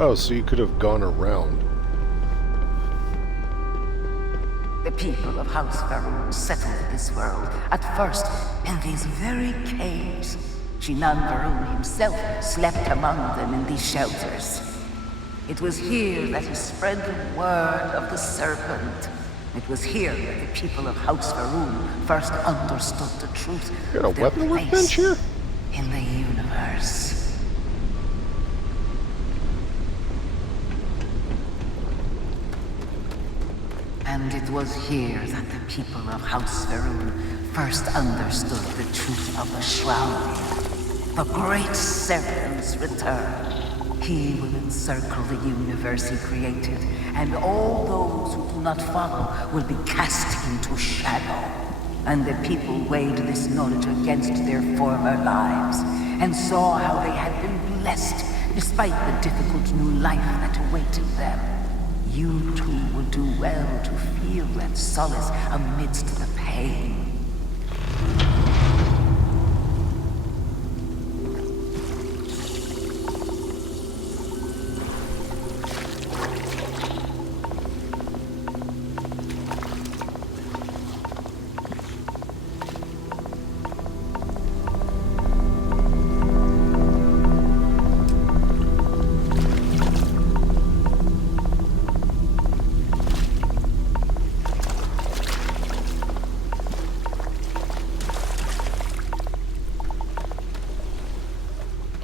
Oh, so you could have gone around. The people of House Varun settled this world, at first in these very caves. Shinan Varun himself slept among them in these shelters. It was here that he spread the word of the serpent. It was here that the people of House Varun first understood the truth of their place in the universe. And it was here that the people of House Varun first understood the truth of the Shroud. The great serpent's return. He will encircle the universe he created, and all those who do not follow will be cast into shadow. And the people weighed this knowledge against their former lives, and saw how they had been blessed despite the difficult new life that awaited them. You too would do well to feel that solace amidst the pain.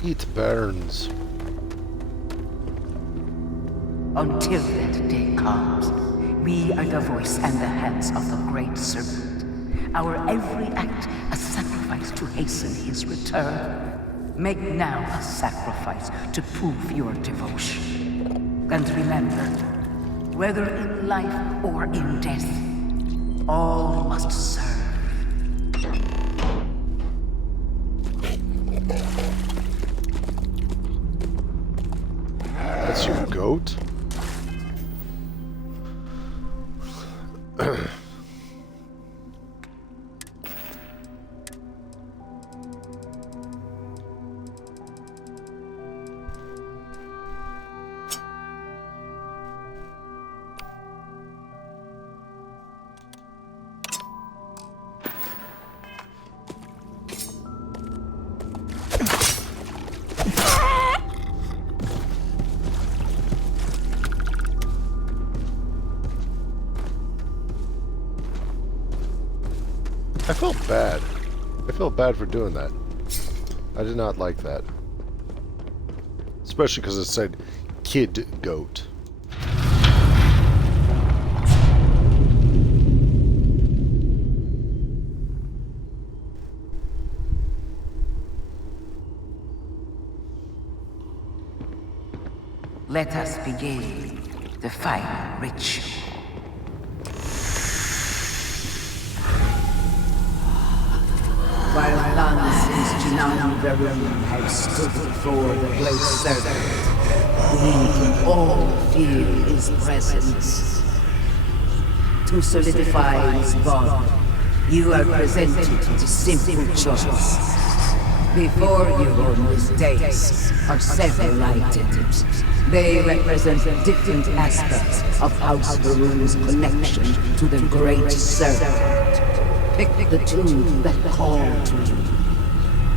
Eat burns. Until that day comes, we are the voice and the hands of the Great Serpent. Our every act a sacrifice to hasten his return. Make now a sacrifice to prove your devotion. And remember, whether in life or in death, all must serve. That's your goat? I felt bad. I felt bad for doing that. I did not like that. Especially because it said kid goat. Let us begin the final ritual. While long since Shinan Varun had stood before the Great Serpent, we can all feel his presence. To solidify his bond, you are presented with a simple choice. Before you on this dais are several items. They represent different aspects of House Varun's connection to the Great Serpent. Pick the two that call to you.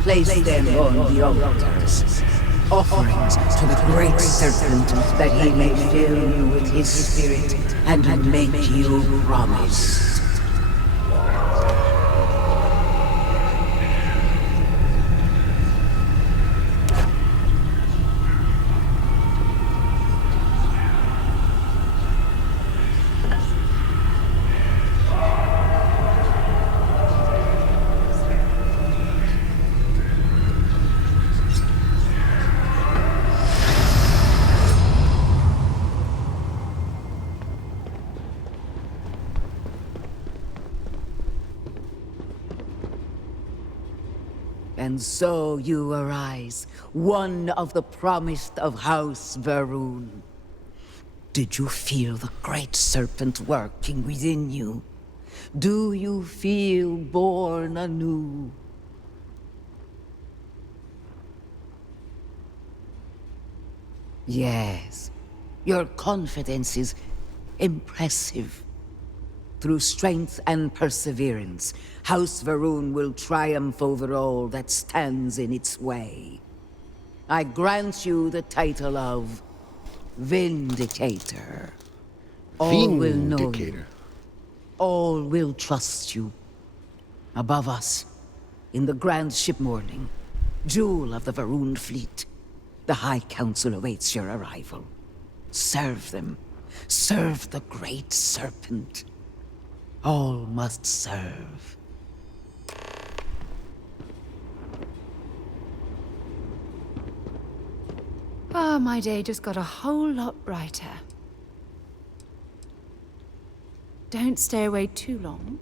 Place them on the altars. Offerings to the Great Serpent that he may fill you with his spirit and make you promise. And so you arise, one of the promised of House Varun. Did you feel the Great Serpent working within you? Do you feel born anew? Yes. Your confidence is impressive. Through strength and perseverance, House Varun will triumph over all that stands in its way. I grant you the title of Vindicator. All will know you. All will trust you. Above us, in the grand ship morning, jewel of the Varun fleet, the High Council awaits your arrival. Serve them. Serve the Great Serpent. All must serve. Ah, my day just got a whole lot brighter. Don't stay away too long.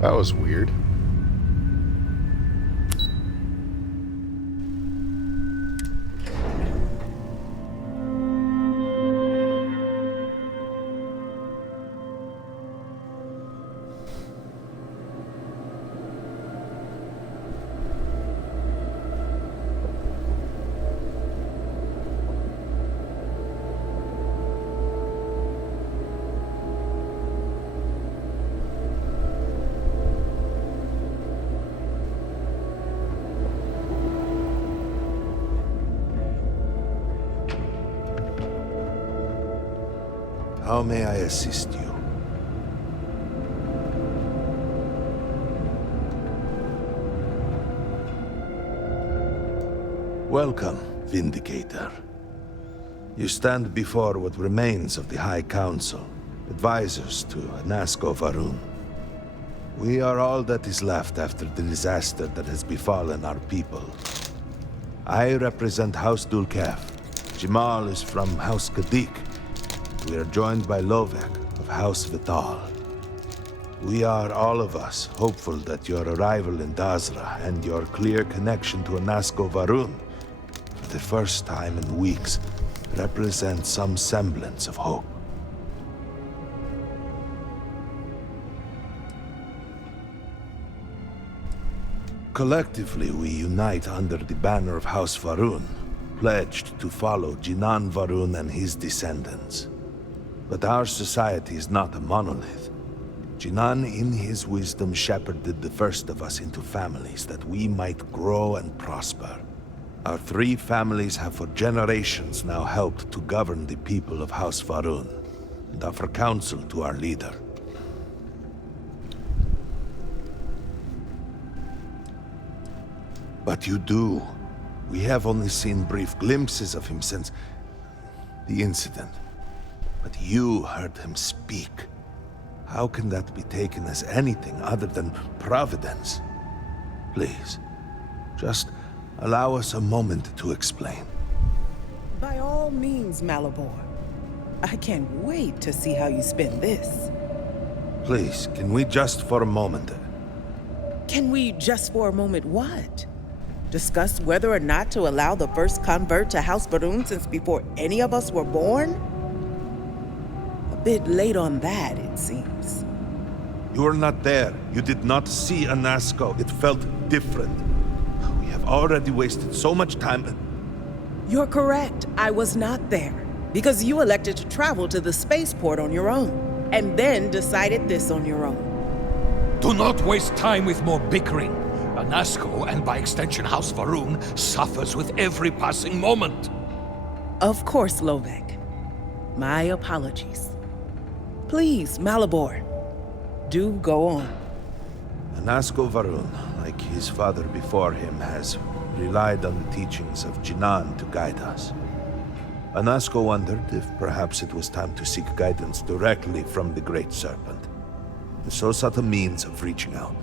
That was weird. How may I assist you? Welcome, Vindicator. You stand before what remains of the High Council, advisors to Nasco Varun. We are all that is left after the disaster that has befallen our people. I represent House Dulkev. Jamal is from House Kadik. We are joined by Lovek of House Vital. We are, all of us, hopeful that your arrival in Dazra and your clear connection to Nasco Varun, for the first time in weeks, represent some semblance of hope. Collectively, we unite under the banner of House Varun, pledged to follow Jinan Varun and his descendants. But our society is not a monolith. Jinan, in his wisdom, shepherded the first of us into families that we might grow and prosper. Our 3 families have for generations now helped to govern the people of House Varun, and offer counsel to our leader. But you do. We have only seen brief glimpses of him since the incident. But you heard him speak. How can that be taken as anything other than providence? Please, just allow us a moment to explain. By all means, Malabor. I can't wait to see how you spin this. Please, can we just for a moment... Can we just for a moment what? Discuss whether or not to allow the first convert to House Varun since before any of us were born? A bit late on that, it seems. You were not there. You did not see Anasco. It felt different. We have already wasted so much time. You're correct. I was not there. Because you elected to travel to the spaceport on your own. And then decided this on your own. Do not waste time with more bickering. Anasco, and by extension House Varun, suffers with every passing moment. Of course, Lovek. My apologies. Please, Malabor. Do go on. Anasco Varun, like his father before him, has relied on the teachings of Jinan to guide us. Anasco wondered if perhaps it was time to seek guidance directly from the Great Serpent, and so sought a means of reaching out.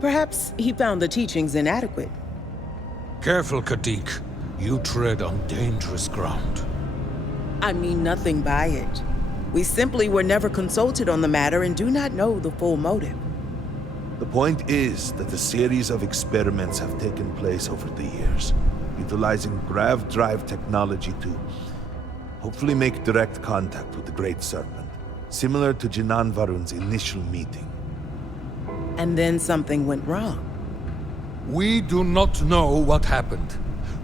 Perhaps he found the teachings inadequate. Careful, Kadik. You tread on dangerous ground. I mean nothing by it. We simply were never consulted on the matter and do not know the full motive. The point is that a series of experiments have taken place over the years, utilizing grav drive technology to hopefully make direct contact with the Great Serpent, similar to Jinan Varun's initial meeting. And then something went wrong. We do not know what happened.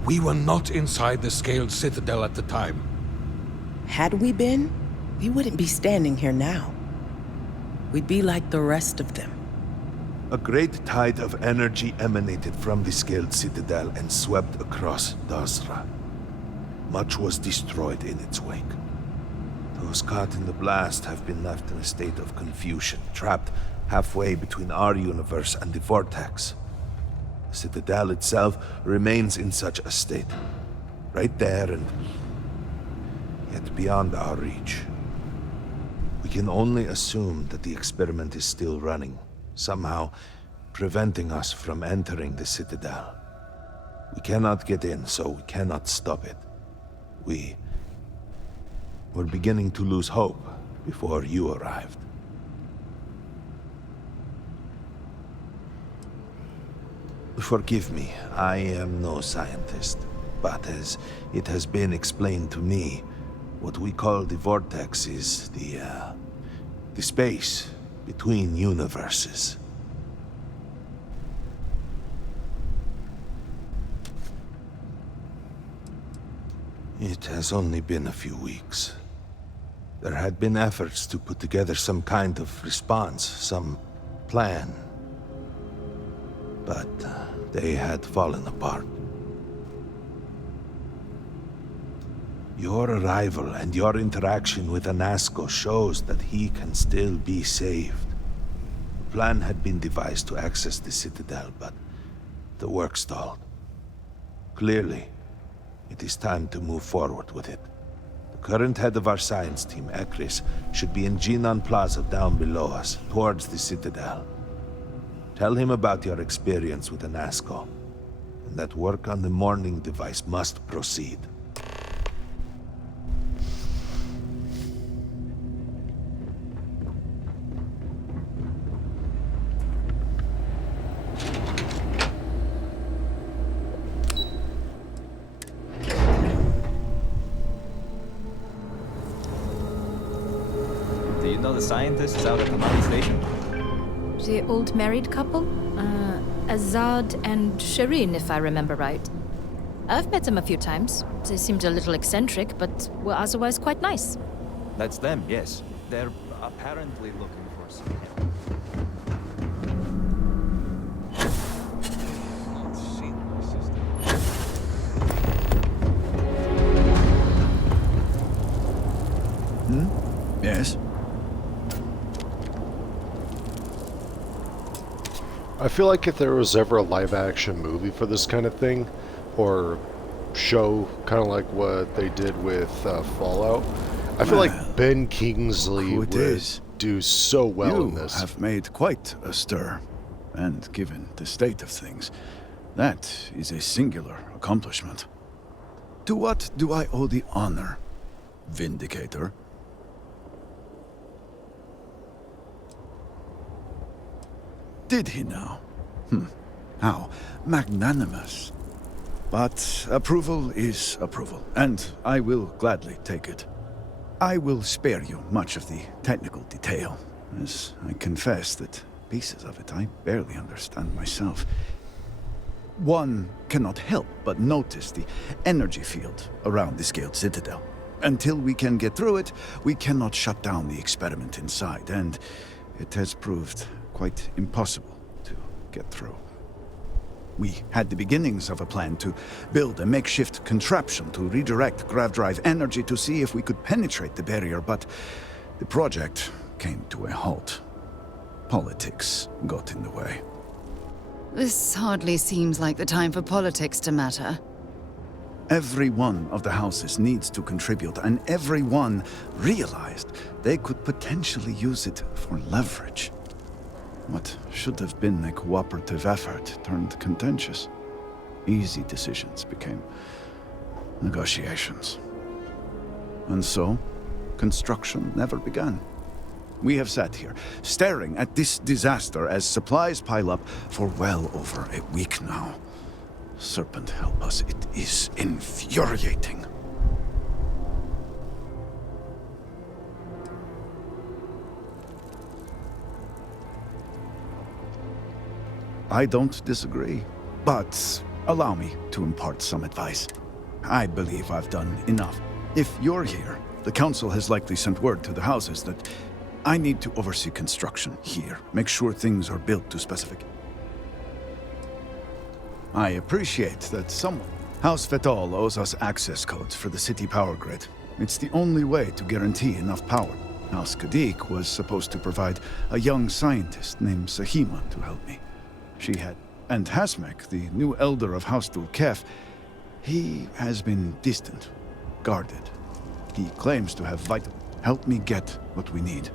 We were not inside the Scaled Citadel at the time. Had we been, we wouldn't be standing here now. We'd be like the rest of them. A great tide of energy emanated from the Scaled Citadel and swept across Dazra. Much was destroyed in its wake. Those caught in the blast have been left in a state of confusion, trapped halfway between our universe and the Vortex. The Citadel itself remains in such a state, right there and yet beyond our reach. We can only assume that the experiment is still running, somehow preventing us from entering the Citadel. We cannot get in, so we cannot stop it. We're beginning to lose hope before you arrived. Forgive me, I am no scientist, but as it has been explained to me, what we call the Vortex is the space between universes. It has only been a few weeks. There had been efforts to put together some kind of response, some plan. But they had fallen apart. Your arrival and your interaction with Anasco shows that he can still be saved. The plan had been devised to access the Citadel, but the work stalled. Clearly, it is time to move forward with it. The current head of our science team, Ekris, should be in Jinan Plaza down below us, towards the Citadel. Tell him about your experience with Anasco, and that work on the morning device must proceed. Do you know the scientists out at the Mali station? The old married couple? Azad and Shireen, if I remember right. I've met them a few times. They seemed a little eccentric, but were otherwise quite nice. That's them, yes. They're apparently looking for some help. Not seen my sister. Yes? I feel like if there was ever a live-action movie for this kind of thing, or show, kind of like what they did with Fallout, I feel like Ben Kingsley would do so well in this. You have made quite a stir, and given the state of things, that is a singular accomplishment. To what do I owe the honor, Vindicator? Did he now? How magnanimous. But approval is approval, and I will gladly take it. I will spare you much of the technical detail, as I confess that pieces of it I barely understand myself. One cannot help but notice the energy field around the Scaled Citadel. Until we can get through it, we cannot shut down the experiment inside, and it has proved quite impossible to get through. We had the beginnings of a plan to build a makeshift contraption to redirect grav drive energy to see if we could penetrate the barrier, but The project came to a halt. Politics got in the way. This hardly seems like the time for politics to matter. Every one of the houses needs to contribute, and everyone realized they could potentially use it for leverage. What should have been a cooperative effort turned contentious. Easy decisions became negotiations. And so, construction never began. We have sat here, staring at this disaster as supplies pile up for well over a week now. Serpent help us, it is infuriating. I don't disagree, but allow me to impart some advice. I believe I've done enough. If you're here, the Council has likely sent word to the houses that I need to oversee construction here, make sure things are built to specific. I appreciate that someone... House Fetal owes us access codes for the city power grid. It's the only way to guarantee enough power. House Kadik was supposed to provide a young scientist named Sahima to help me. She had... And Hasmek, the new elder of House Dulkef, he has been distant, guarded. He claims to have vital... Help me get what we need.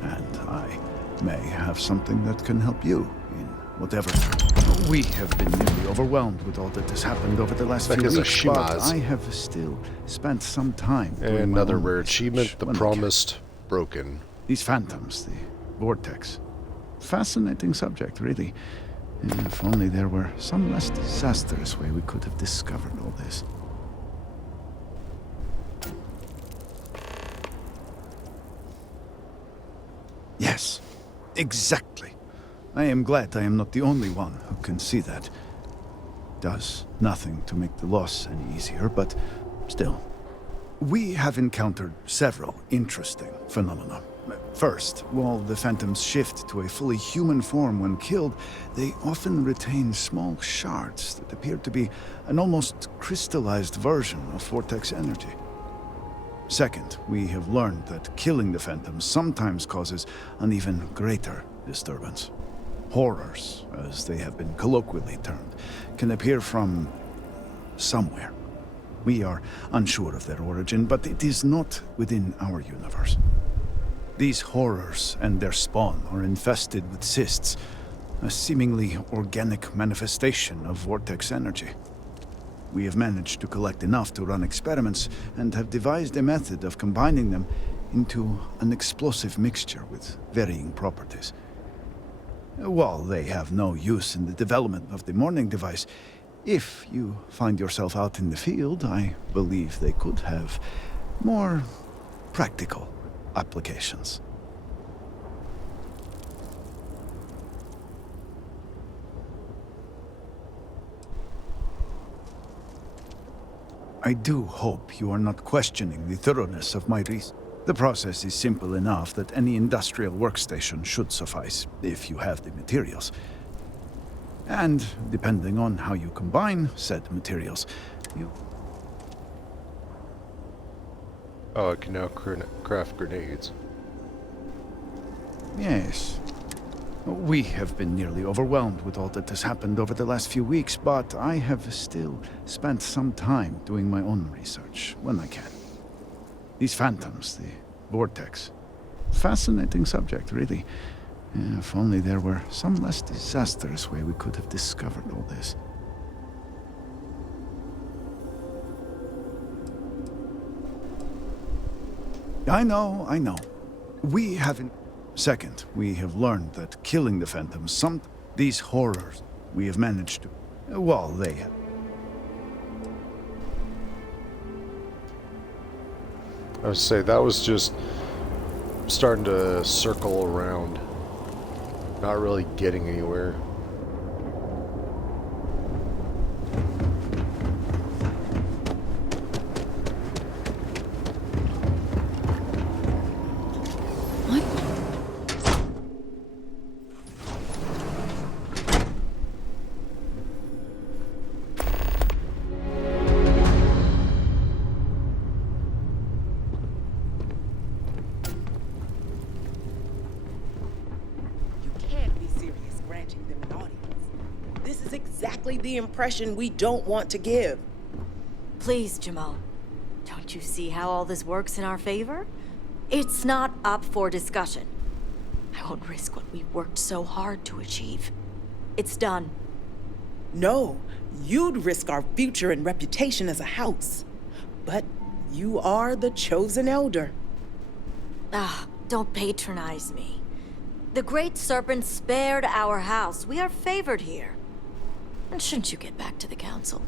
And I may have something that can help you in whatever. We have been nearly overwhelmed with all that has happened over the last few weeks, but I have still spent some time doing another my own rare achievement, the Promised Broken. These phantoms, the vortex. Fascinating subject, really. If only there were some less disastrous way we could have discovered all this. Yes, exactly. I am glad I am not the only one who can see that. Does nothing to make the loss any easier, but still. We have encountered several interesting phenomena. First, while the phantoms shift to a fully human form when killed, they often retain small shards that appear to be an almost crystallized version of vortex energy. Second, we have learned that killing the phantoms sometimes causes an even greater disturbance. Horrors, as they have been colloquially termed, can appear from somewhere. We are unsure of their origin, but it is not within our universe. These horrors and their spawn are infested with cysts, a seemingly organic manifestation of vortex energy. We have managed to collect enough to run experiments and have devised a method of combining them into an explosive mixture with varying properties. While they have no use in the development of the morning device, if you find yourself out in the field, I believe they could have more practical applications. I do hope you are not questioning the thoroughness of my reason. The process is simple enough that any industrial workstation should suffice, if you have the materials. And, depending on how you combine said materials, you... Oh, I can now craft grenades. Yes. We have been nearly overwhelmed with all that has happened over the last few weeks, but I have still spent some time doing my own research, when I can. These phantoms, the vortex. Fascinating subject, really. If only there were some less disastrous way we could have discovered all this. I know. We haven't... Second, we have learned that killing the phantoms, these horrors, we have managed to... Well, they have... I would say that was just starting to circle around, not really getting anywhere. the impression we don't want to give. Please, Jamal. Don't you see how all this works in our favor? It's not up for discussion. I won't risk what we worked so hard to achieve. It's done. No, you'd risk our future and reputation as a house. But you are the chosen elder. Don't patronize me. The Great Serpent spared our house. We are favored here. And shouldn't you get back to the council?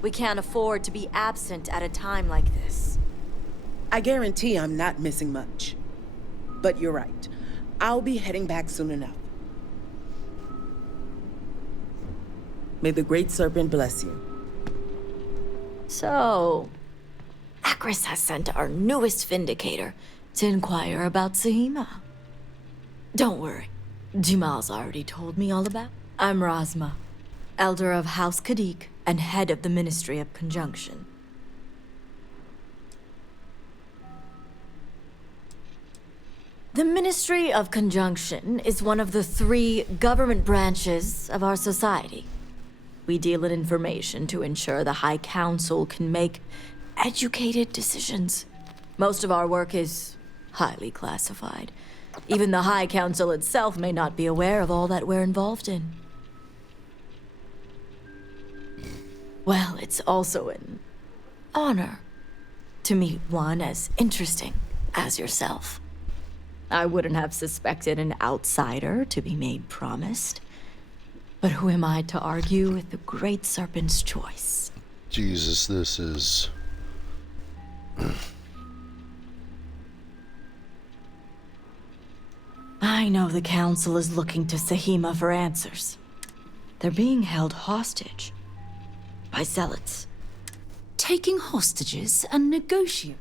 We can't afford to be absent at a time like this. I guarantee I'm not missing much. But you're right. I'll be heading back soon enough. May the Great Serpent bless you. So, Akris has sent our newest Vindicator to inquire about Sahima. Don't worry, Jamal's already told me all about. I'm Razma, Elder of House Kadik and head of the Ministry of Conjunction. The Ministry of Conjunction is one of the 3 government branches of our society. We deal in information to ensure the High Council can make educated decisions. Most of our work is highly classified. Even the High Council itself may not be aware of all that we're involved in. Well, it's also an honor to meet one as interesting as yourself. I wouldn't have suspected an outsider to be made promised. But who am I to argue with the Great Serpent's choice? Jesus, this is... I know the Council is looking to Sahima for answers. They're being held hostage by zealots. Taking hostages and negotiating.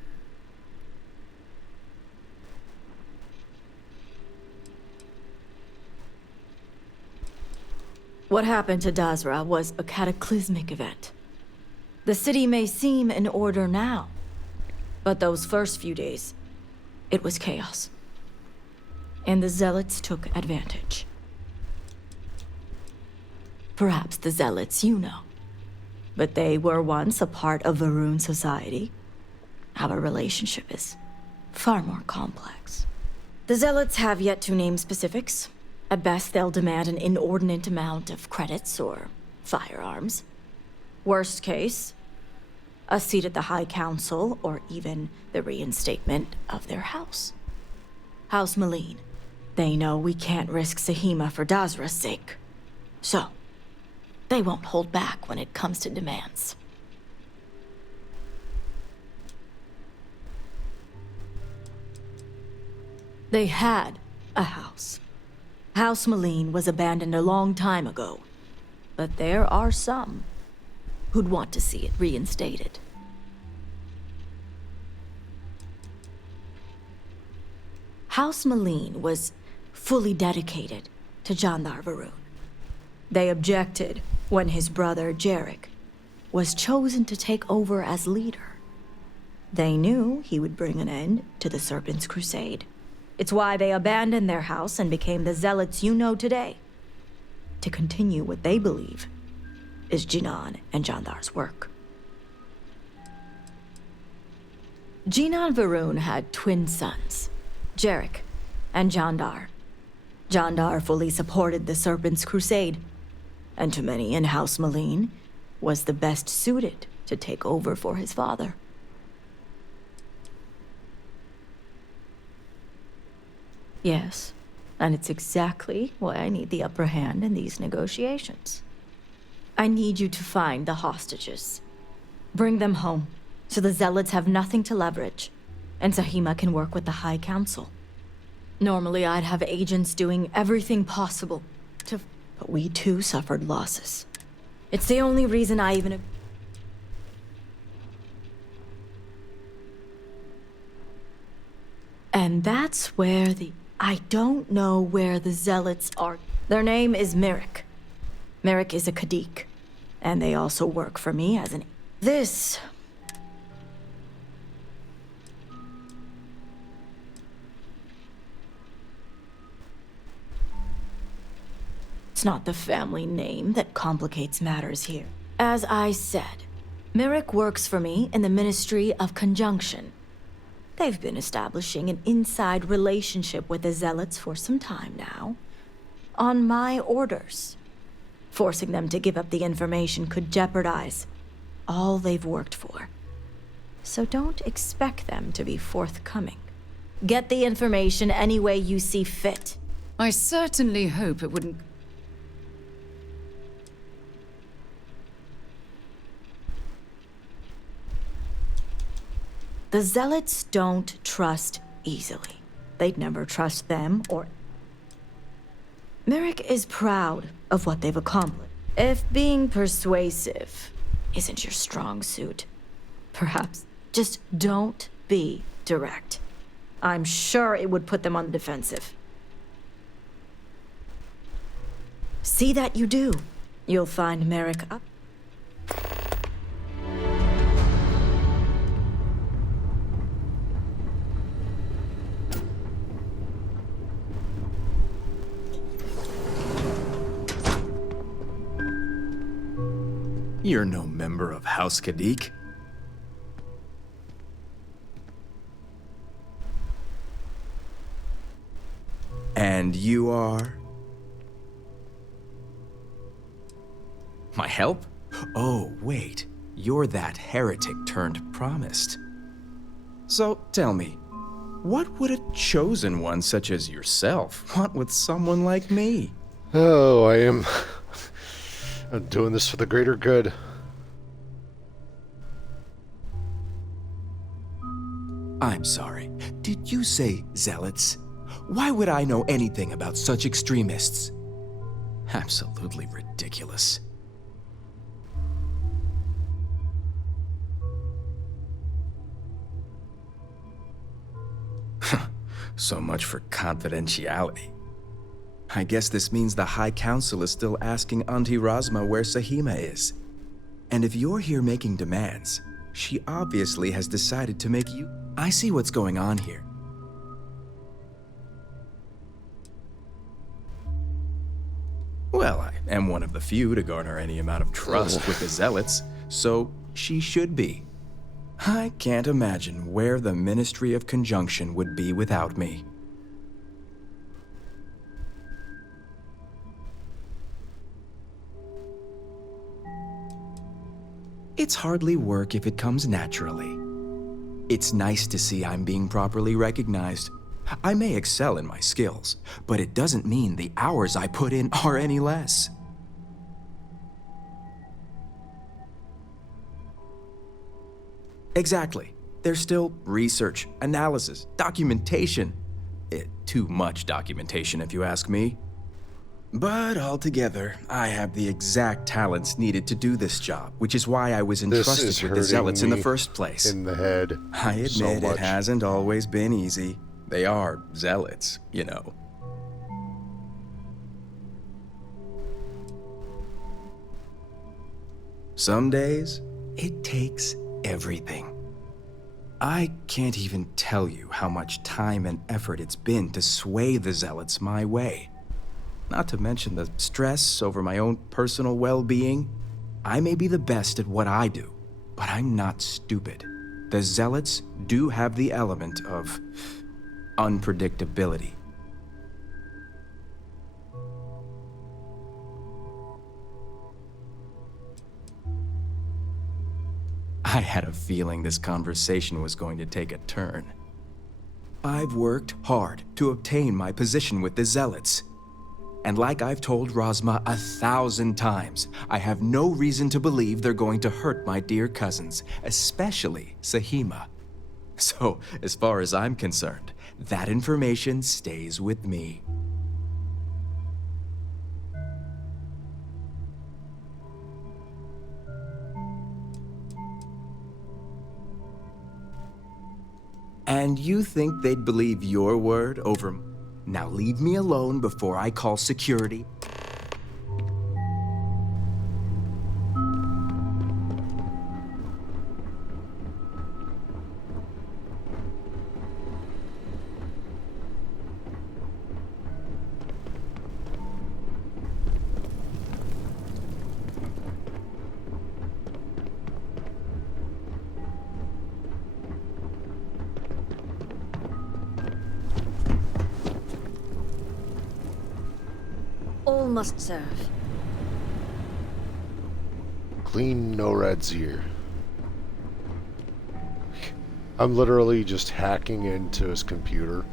What happened to Dazra was a cataclysmic event. The city may seem in order now, but those first few days, it was chaos. And the Zealots took advantage. Perhaps the Zealots you know, but they were once a part of Varun society. Our relationship is far more complex. The Zealots have yet to name specifics. At best, they'll demand an inordinate amount of credits or firearms. Worst case, a seat at the High Council or even the reinstatement of their house. House Malene. They know we can't risk Sahima for Dazra's sake. So, they won't hold back when it comes to demands. They had a house. House Malene was abandoned a long time ago, but there are some who'd want to see it reinstated. House Malene was fully dedicated to Jandar Varun. They objected when his brother Jarek was chosen to take over as leader. They knew he would bring an end to the Serpent's crusade. It's why they abandoned their house and became the Zealots you know today, to continue what they believe is Jinan and Jandar's work. Jinan Varun had twin sons, Jarek and Jandar. Jandar fully supported the Serpent's crusade, and to many in House Malene, was the best suited to take over for his father. Yes, and it's exactly why I need the upper hand in these negotiations. I need you to find the hostages. Bring them home, so the Zealots have nothing to leverage, and Sahima can work with the High Council. Normally, I'd have agents doing everything possible to... But we too suffered losses. It's the only reason I even... And that's where the... I don't know where the Zealots are. Their name is Merrick. Merrick is a Kadik, and they also work for me as an... This... It's It's not the family name that complicates matters here. As I said, Merrick works for me in the Ministry of Conjunction. They've been establishing an inside relationship with the Zealots for some time now. On my orders. Forcing them to give up the information could jeopardize all they've worked for. So don't expect them to be forthcoming. Get the information any way you see fit. I certainly hope it wouldn't... The Zealots don't trust easily. They'd never trust them or... Merrick is proud of what they've accomplished. If being persuasive isn't your strong suit, perhaps just don't be direct. I'm sure it would put them on the defensive. See that you do. You'll find Merrick up. You're no member of House Kadik. And you are? My help? Oh, wait. You're that heretic turned promised. So, tell me, what would a chosen one such as yourself want with someone like me? Oh, I'm doing this for the greater good. I'm sorry. Did you say zealots? Why would I know anything about such extremists? Absolutely ridiculous. So much for confidentiality. I guess this means the High Council is still asking Auntie Razma where Sahima is. And if you're here making demands, she obviously has decided to make you... I see what's going on here. Well, I am one of the few to garner any amount of trust with the Zealots, so she should be. I can't imagine where the Ministry of Conjunction would be without me. It's hardly work if it comes naturally. It's nice to see I'm being properly recognized. I may excel in my skills, but it doesn't mean the hours I put in are any less. Exactly. There's still research, analysis, documentation. Too much documentation, if you ask me. But altogether, I have the exact talents needed to do this job, which is why I was entrusted with the Zealots in the first place. In the head. I admit it hasn't always been easy. They are Zealots, you know. Some days, it takes everything. I can't even tell you how much time and effort it's been to sway the Zealots my way. Not to mention the stress over my own personal well-being. I may be the best at what I do, but I'm not stupid. The Zealots do have the element of unpredictability. I had a feeling this conversation was going to take a turn. I've worked hard to obtain my position with the Zealots. And like I've told Razma 1,000 times, I have no reason to believe they're going to hurt my dear cousins, especially Sahima. So, as far as I'm concerned, that information stays with me. And you think they'd believe your word over... Now leave me alone before I call security. must serve. Clean NORAD's ear. I'm literally just hacking into his computer.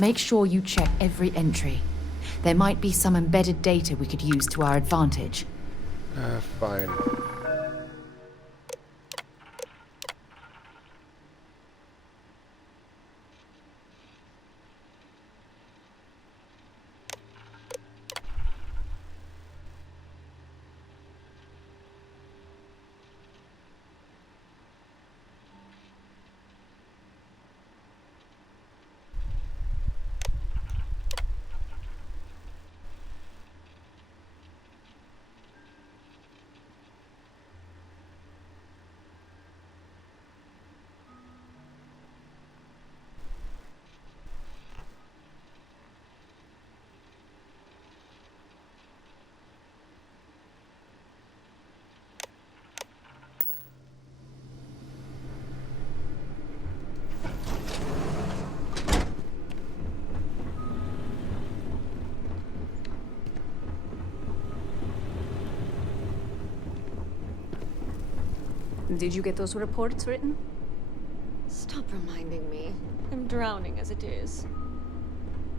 Make sure you check every entry. There might be some embedded data we could use to our advantage. Fine. Did you get those reports written? Stop reminding me. I'm drowning as it is.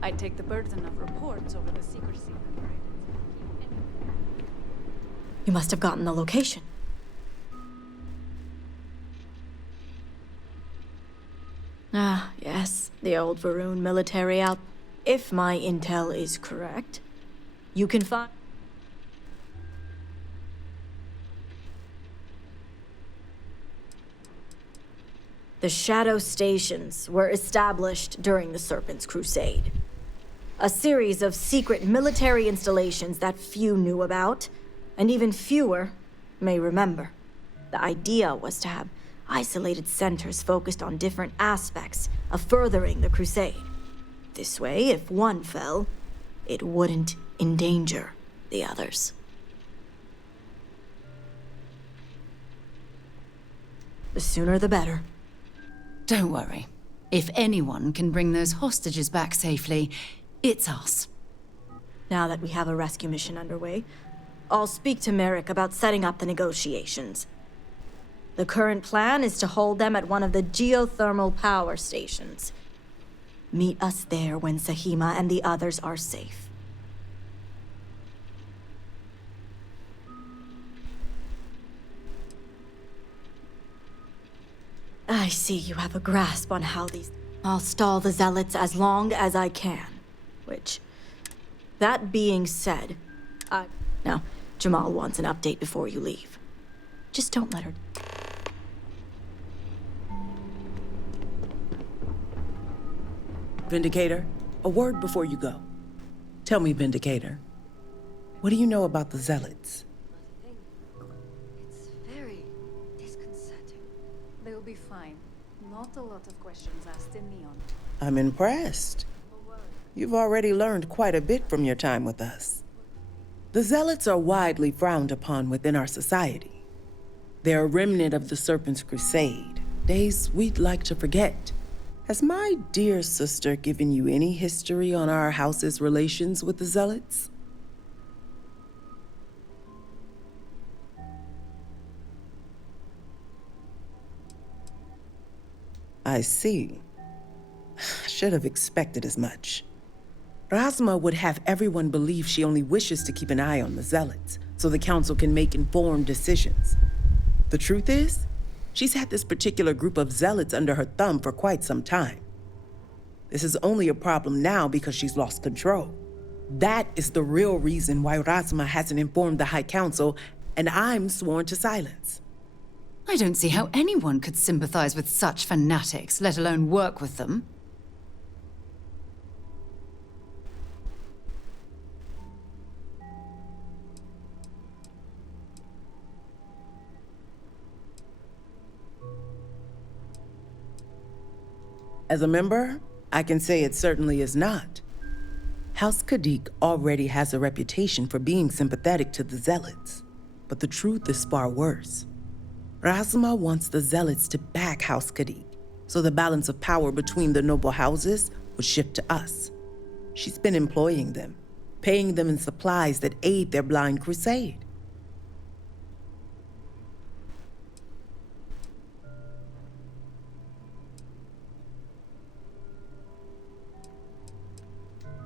I'd take the burden of reports over the secrecy. You must have gotten the location. Ah, yes, the old Varun military out. If my intel is correct, you can find... The Shadow Stations were established during the Serpent's Crusade. A series of secret military installations that few knew about, and even fewer may remember. The idea was to have isolated centers focused on different aspects of furthering the Crusade. This way, if one fell, it wouldn't endanger the others. The sooner the better. Don't worry. If anyone can bring those hostages back safely, it's us. Now that we have a rescue mission underway, I'll speak to Merrick about setting up the negotiations. The current plan is to hold them at one of the geothermal power stations. Meet us there when Sahima and the others are safe. I see you have a grasp on how these... I'll stall the Zealots as long as I can. Which... That being said, Now, Jamal wants an update before you leave. Just don't let her... Vindicator, a word before you go. Tell me, Vindicator, What do you know about the Zealots? It's very disconcerting. They'll be fine. Not a lot of questions asked in Neon. I'm impressed. You've already learned quite a bit from your time with us. The Zealots are widely frowned upon within our society. They're a remnant of the Serpent's Crusade, days we'd like to forget. Has my dear sister given you any history on our house's relations with the Zealots? I see. I should have expected as much. Razma would have everyone believe she only wishes to keep an eye on the Zealots, so the Council can make informed decisions. The truth is, she's had this particular group of Zealots under her thumb for quite some time. This is only a problem now because she's lost control. That is the real reason why Razma hasn't informed the High Council, and I'm sworn to silence. I don't see how anyone could sympathize with such fanatics, let alone work with them. As a member, I can say it certainly is not. House Kadik already has a reputation for being sympathetic to the Zealots, but the truth is far worse. Razma wants the Zealots to back House Kadik, so the balance of power between the noble houses would shift to us. She's been employing them, paying them in supplies that aid their blind crusade.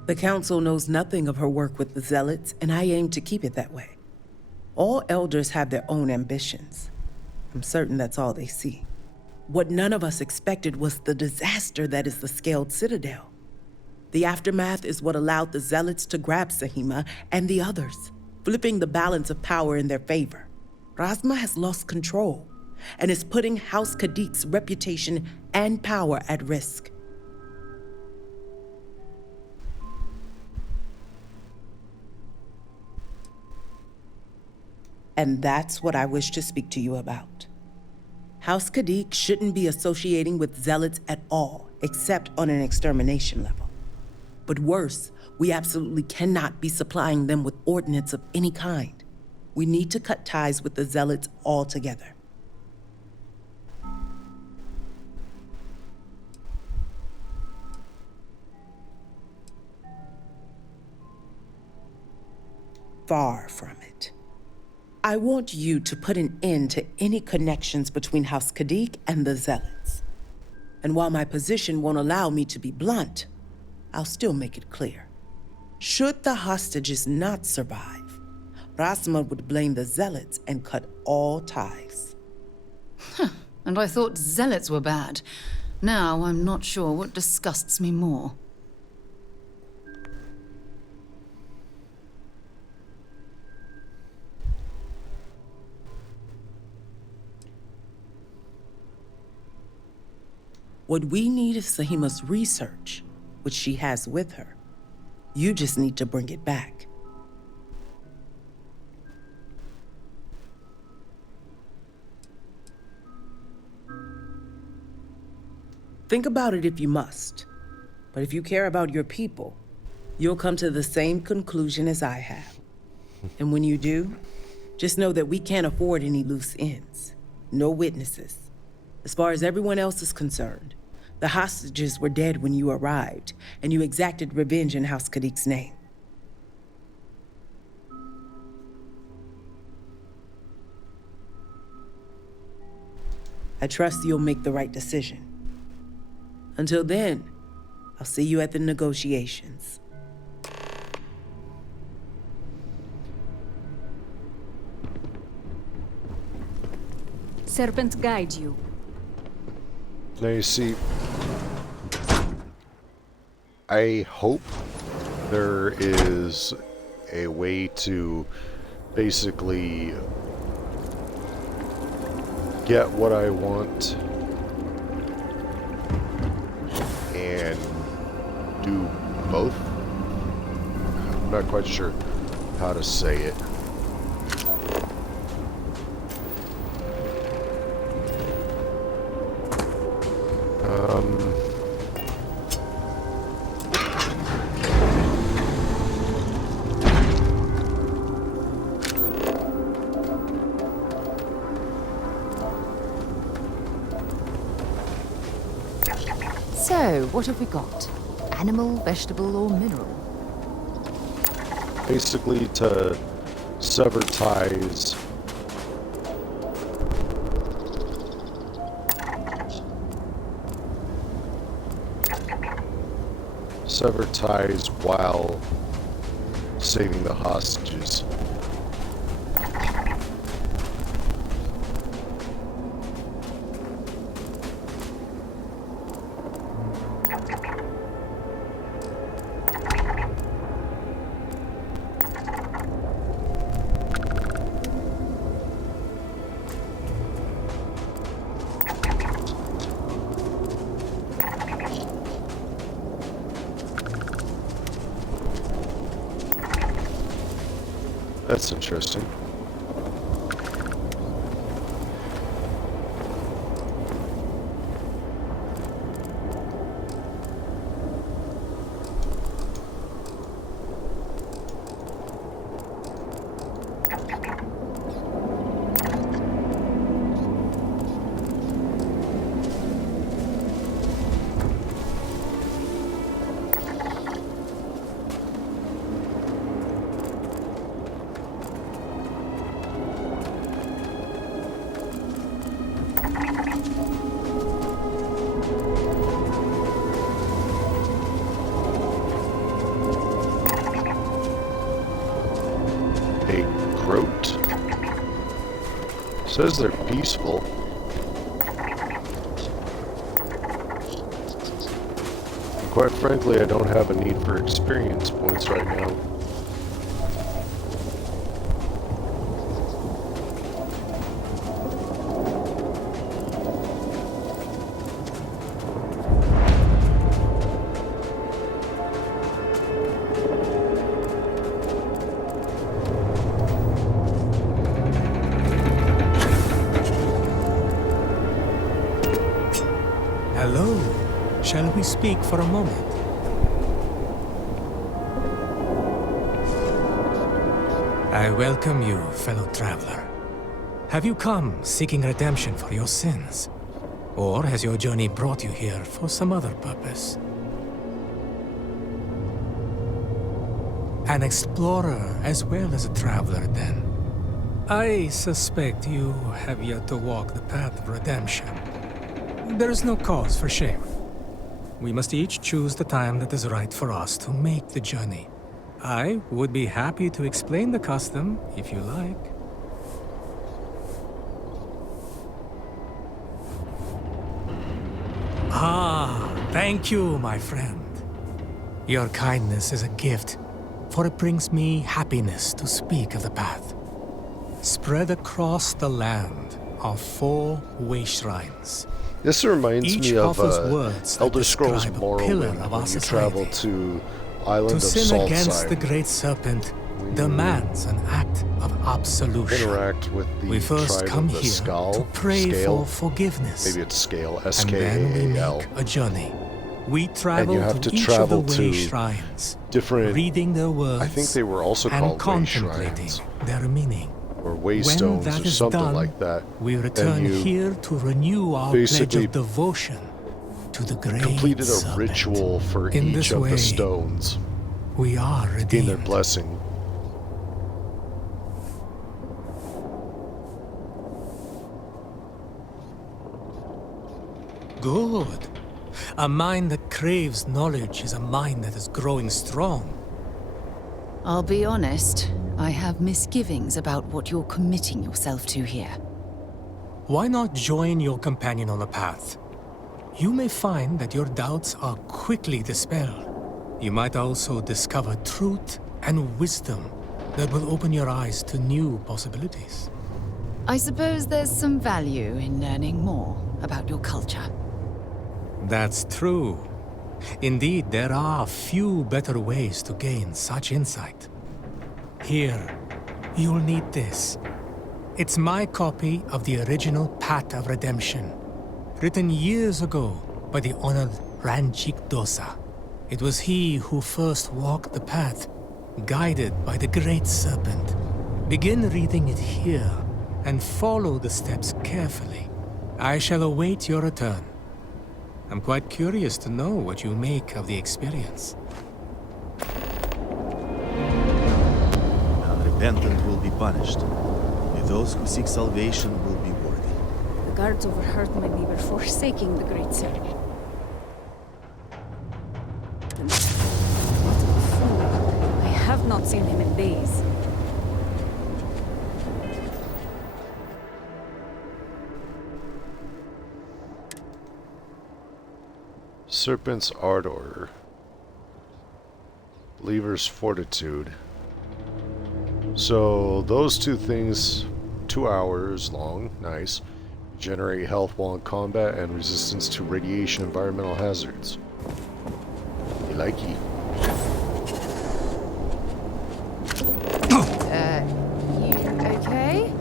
The Council knows nothing of her work with the Zealots, and I aim to keep it that way. All elders have their own ambitions. I'm certain that's all they see. What none of us expected was the disaster that is the Scaled Citadel. The aftermath is what allowed the Zealots to grab Sahima and the others, flipping the balance of power in their favor. Razma has lost control and is putting House Kadik's reputation and power at risk. And that's what I wish to speak to you about. House Kadik shouldn't be associating with Zealots at all, except on an extermination level. But worse, we absolutely cannot be supplying them with ordnance of any kind. We need to cut ties with the Zealots altogether. Far from it. I want you to put an end to any connections between House Kadik and the Zealots. And while my position won't allow me to be blunt, I'll still make it clear. Should the hostages not survive, Razma would blame the Zealots and cut all ties. And I thought Zealots were bad. Now I'm not sure what disgusts me more. What we need is Sahima's research, which she has with her. You just need to bring it back. Think about it if you must. But if you care about your people, you'll come to the same conclusion as I have. And when you do, just know that we can't afford any loose ends. No witnesses. As far as everyone else is concerned, the hostages were dead when you arrived, and you exacted revenge in House Kadik's name. I trust you'll make the right decision. Until then, I'll see you at the negotiations. Serpent guide you. Now you see, I hope there is a way to basically get what I want and do both. I'm not quite sure. how to say it. So, what have we got? Animal, vegetable, or mineral? Basically to sever ties. Sever ties while saving the hostages. That's interesting. Says they're peaceful. And quite frankly, I don't have a need for experience points right now. Hello. Shall we speak for a moment? I welcome you, fellow traveler. Have you come seeking redemption for your sins? Or has your journey brought you here for some other purpose? An explorer as well as a traveler, then. I suspect you have yet to walk the path of redemption. There is no cause for shame. We must each choose the time that is right for us to make the journey. I would be happy to explain the custom, if you like. Ah, thank you, my friend. Your kindness is a gift, for it brings me happiness to speak of the path. Spread across the land are 4 way shrines. This reminds Each me of words Elder that Scrolls describe a pillar Morrowind of when our you travel society. to Island To of sin against the Saltside. great serpent demands an act of absolution. Interact with the We first tribe come of the here Skull, to pray Scale. for forgiveness. Maybe it's Scale, And then we S-K-A-A-L. make a journey. We And travel you have to to each travel of the way to shrines, different, reading their words I think they were also and called way contemplating shrines, their meaning. or way When stones, that or is something done, like that. we And return you here to renew our pledge basically of devotion to the great completed a serpent. ritual for In each this of way, the stones. we are Gain their redeemed. blessing. Good. A mind that craves knowledge is a mind that is growing strong. I'll be honest, I have misgivings about what you're committing yourself to here. Why not join your companion on the path? You may find that your doubts are quickly dispelled. You might also discover truth and wisdom that will open your eyes to new possibilities. I suppose there's some value in learning more about your culture. That's true. Indeed, there are few better ways to gain such insight. Here, you'll need this. It's my copy of the original Path of Redemption, written years ago by the honored Ranjik Dosa. It was he who first walked the path, guided by the Great Serpent. Begin reading it here, and follow the steps carefully. I shall await your return. I'm quite curious to know what you make of the experience. Unrepentant will be punished. Only those who seek salvation will be worthy. The guards overheard my neighbor forsaking the Great Serpent. What a fool. I have not seen him in days. Serpent's Ardor. Believer's Fortitude. So those two things, 2 hours long, nice. Generate health while in combat and resistance to radiation environmental hazards. You likey. You okay?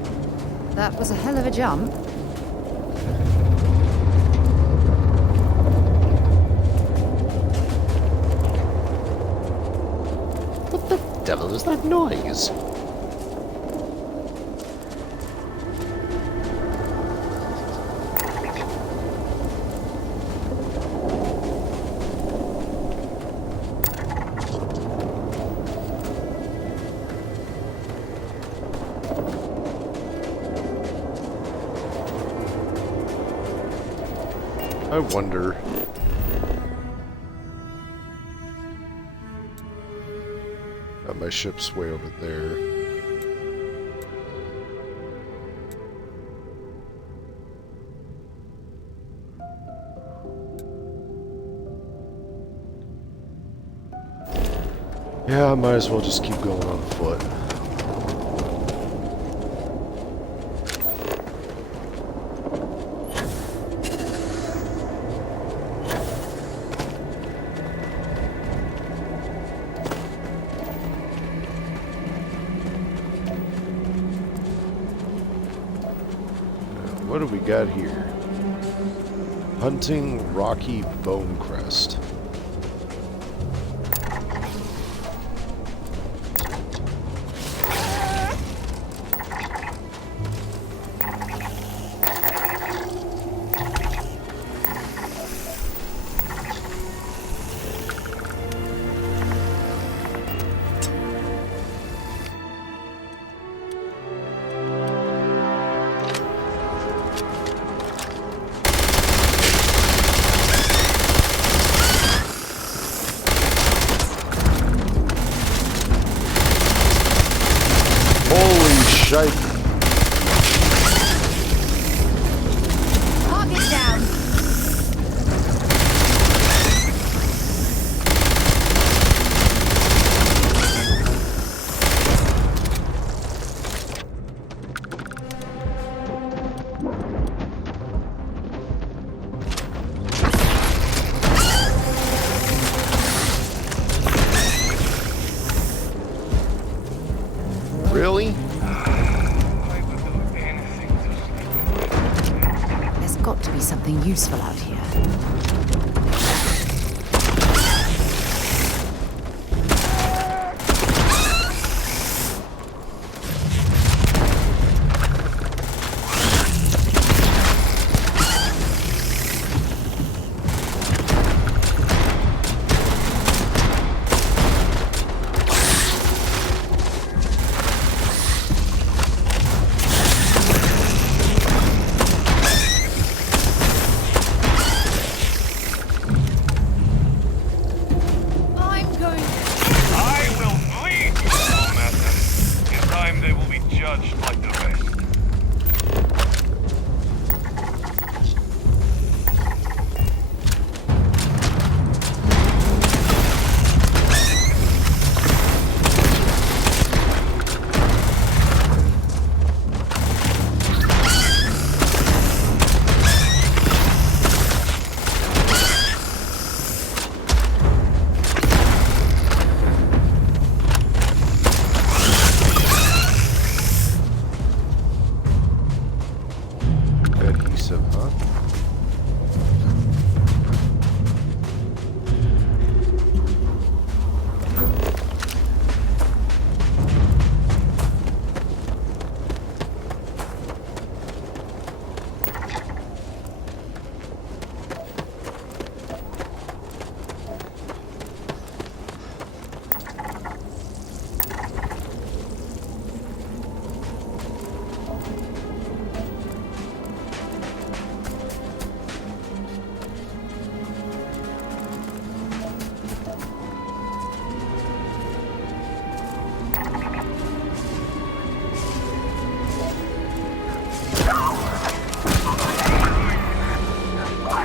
That was a hell of a jump. What the devil is that noise? I wonder. My ship's way over there. Yeah, I might as well just keep going on foot. What do we got here? Hunting Rocky Bone Crest. Shite. Target down. Really? Got to be something useful out here.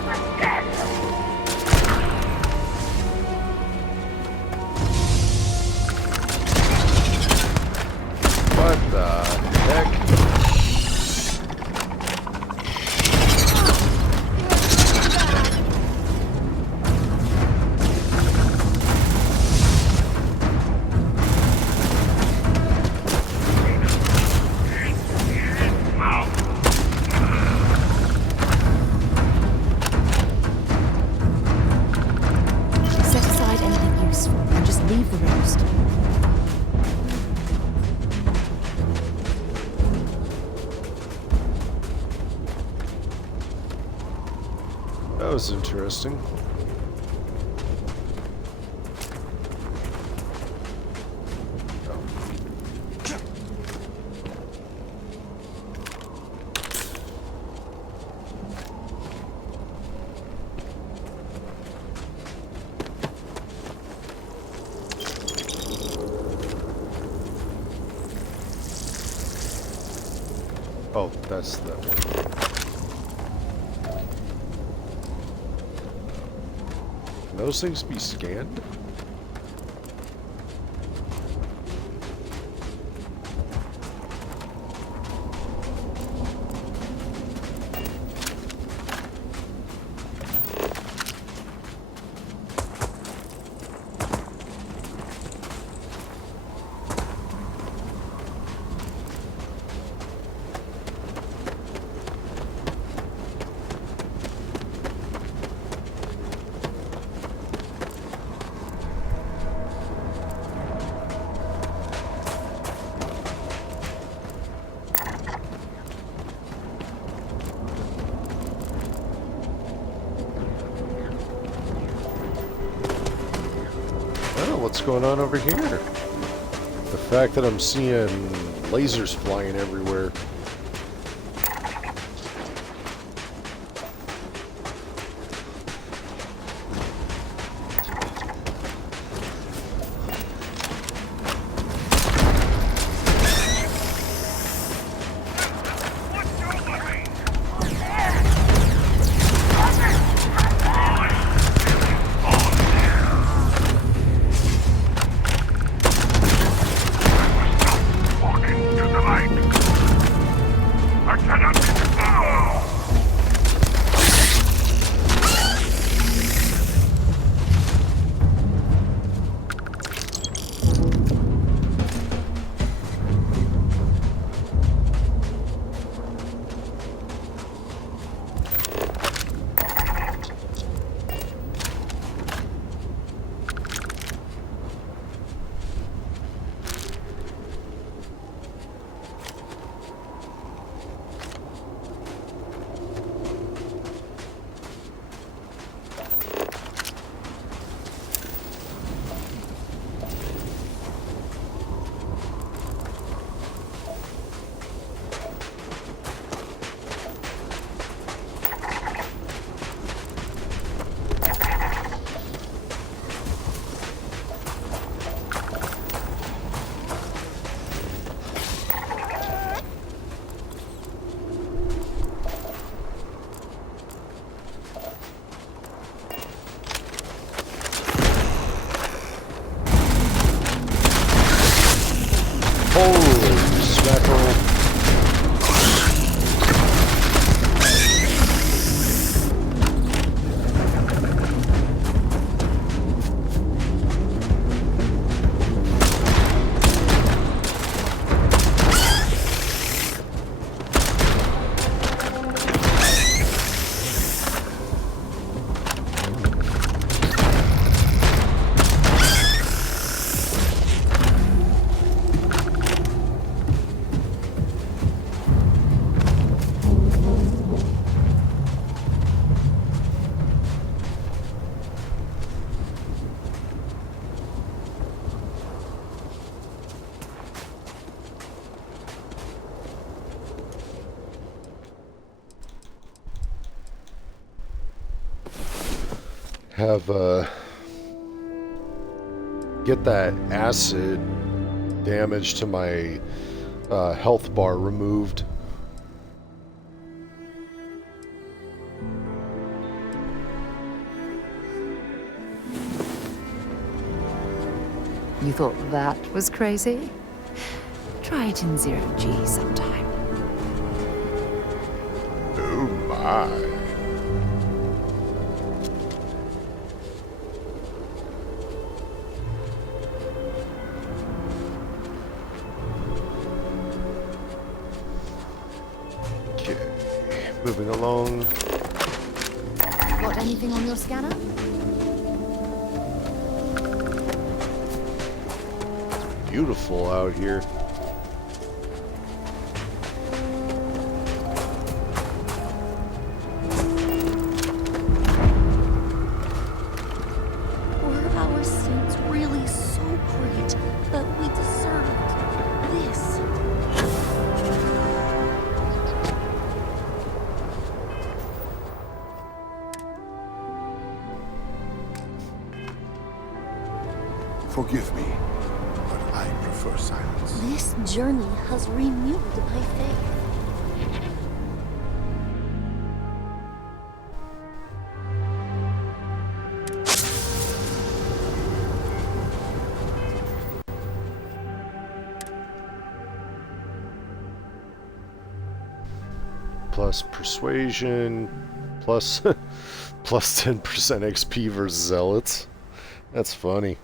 What the heck? Set aside anything useful and just leave the rest. That was interesting. Oh, that's that one. Can those things be scanned? What's going on over here? The fact that I'm seeing lasers flying everywhere. Holy smackerel. Have get that acid damage to my health bar removed. You thought that was crazy? Try it in 0G sometime. Oh my. Okay, moving along. Got anything on your scanner? Beautiful out here. Were our sins really so great that we deserved this? Forgive me, but I prefer silence. This journey has renewed my faith. Plus persuasion, plus plus 10% XP versus zealots. That's funny.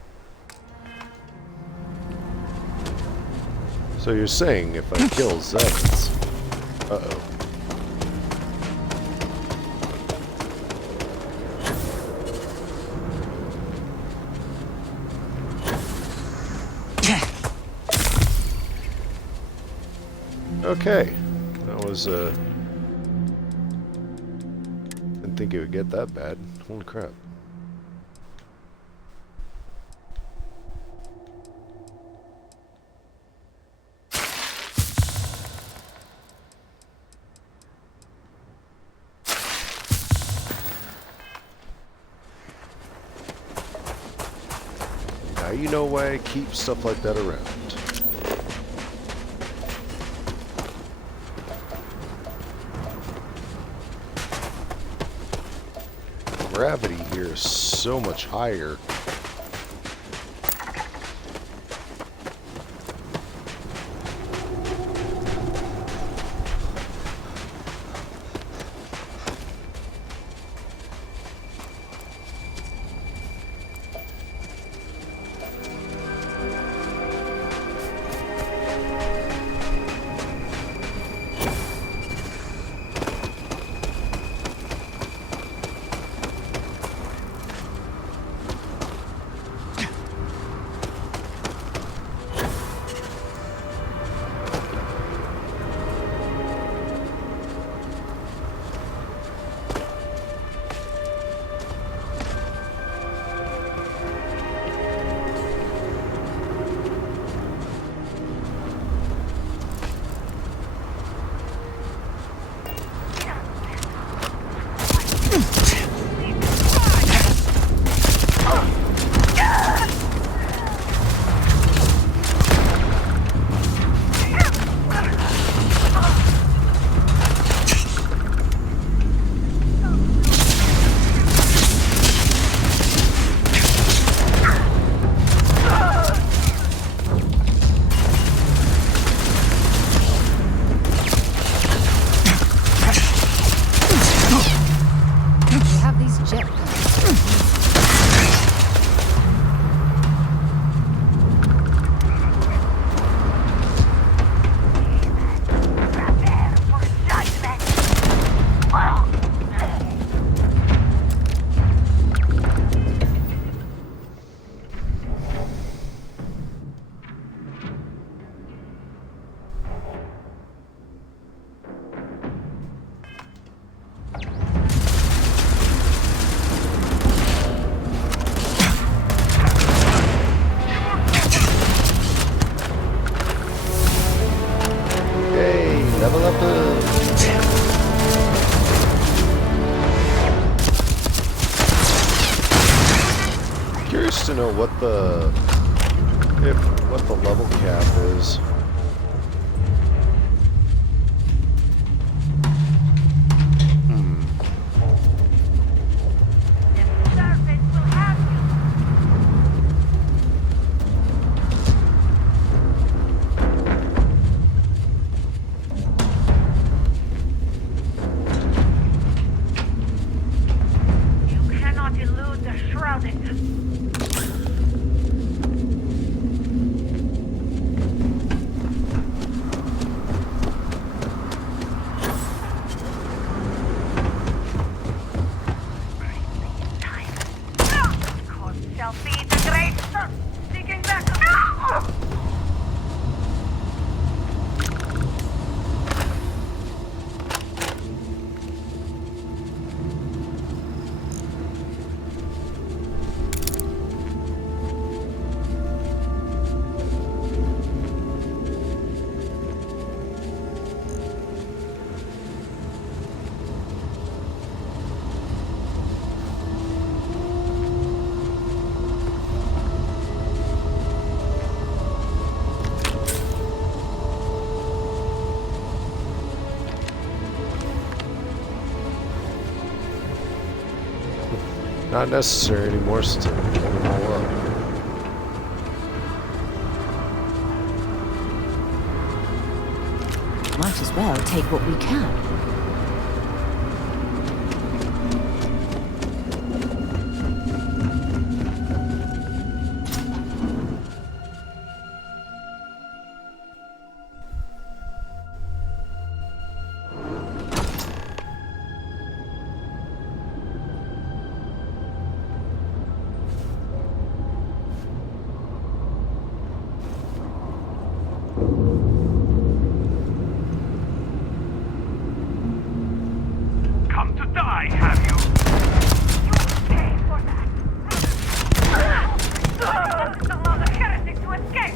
So you're saying if I kill zealots, uh-oh. Okay, that was didn't think it would get that bad. Holy crap. Now you know why I keep stuff like that around. Gravity here is so much higher. Level up. Curious to know what the level cap is. surrounded. Shall feed the great sun, seeking back. Not necessary anymore since I pulled them all up. Might as well take what we can. Come to die, have you? You will pay for that. Don't allow the heretic to escape.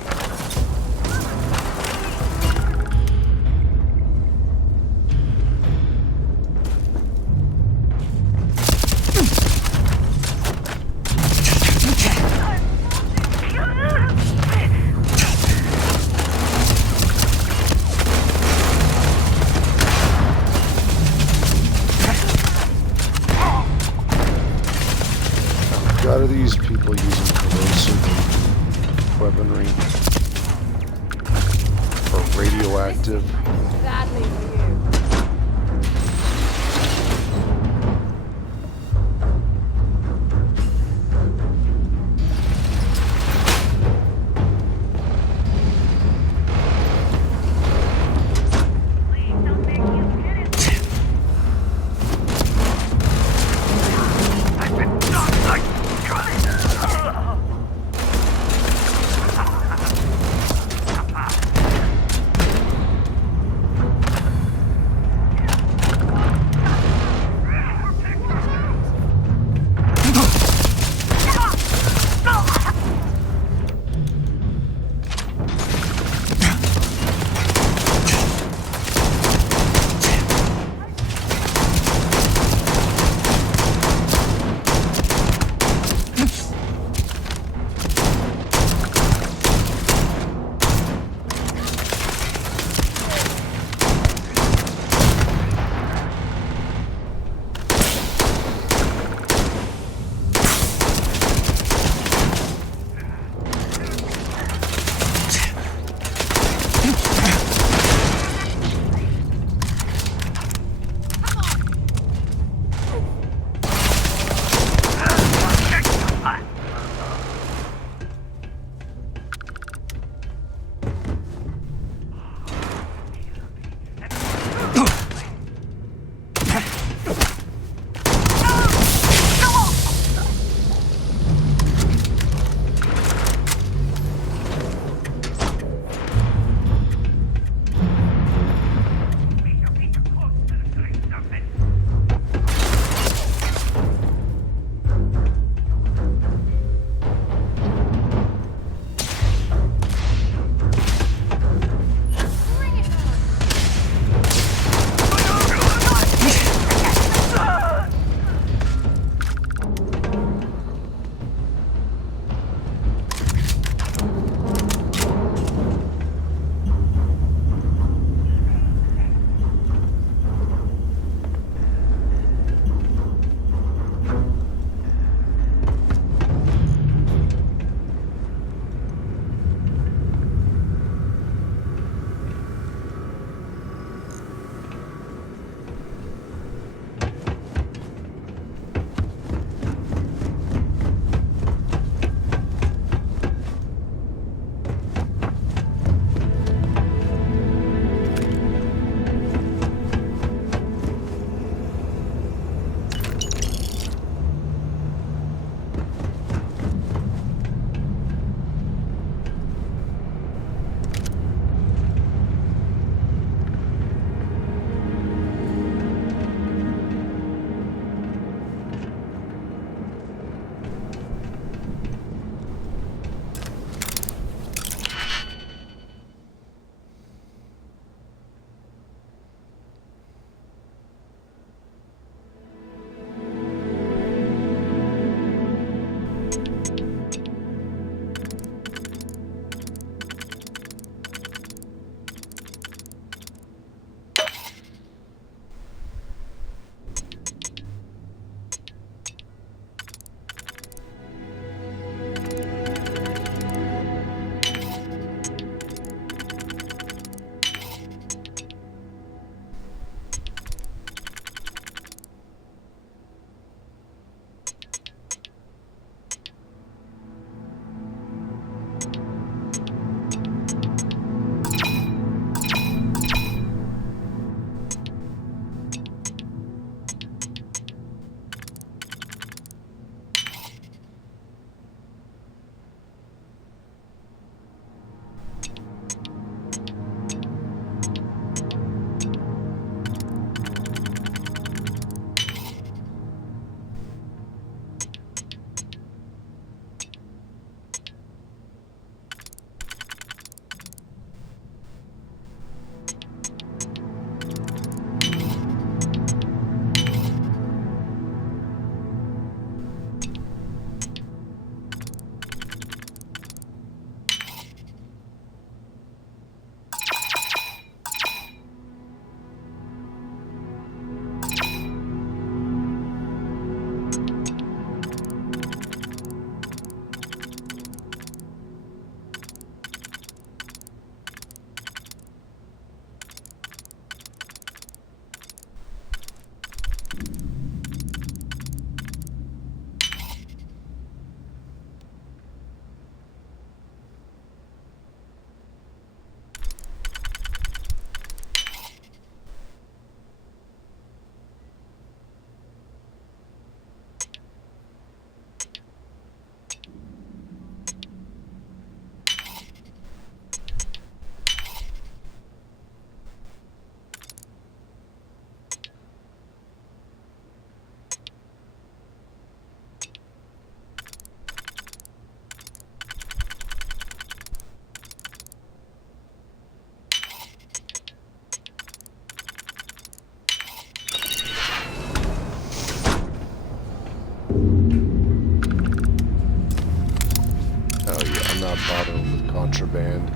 God, are these people using corrosive weaponry? Or radioactive? Badly for you. bother him with contraband.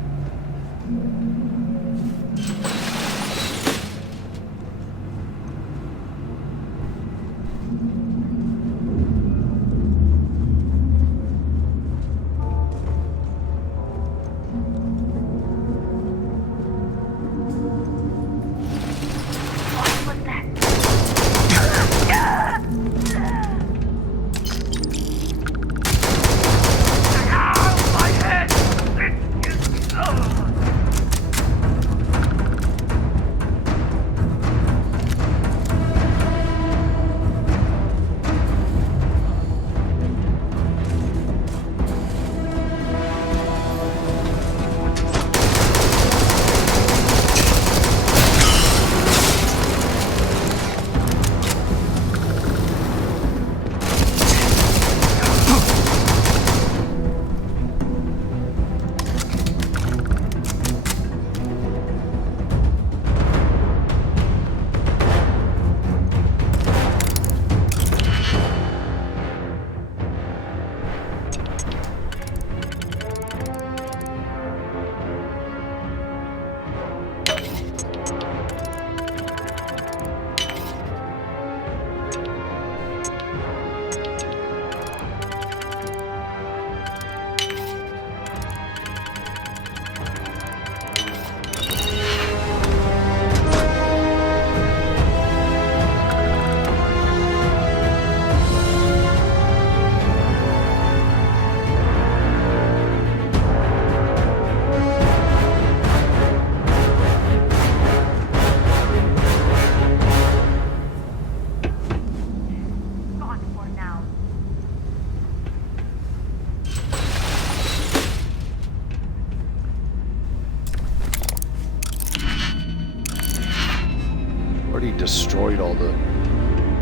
Already destroyed all the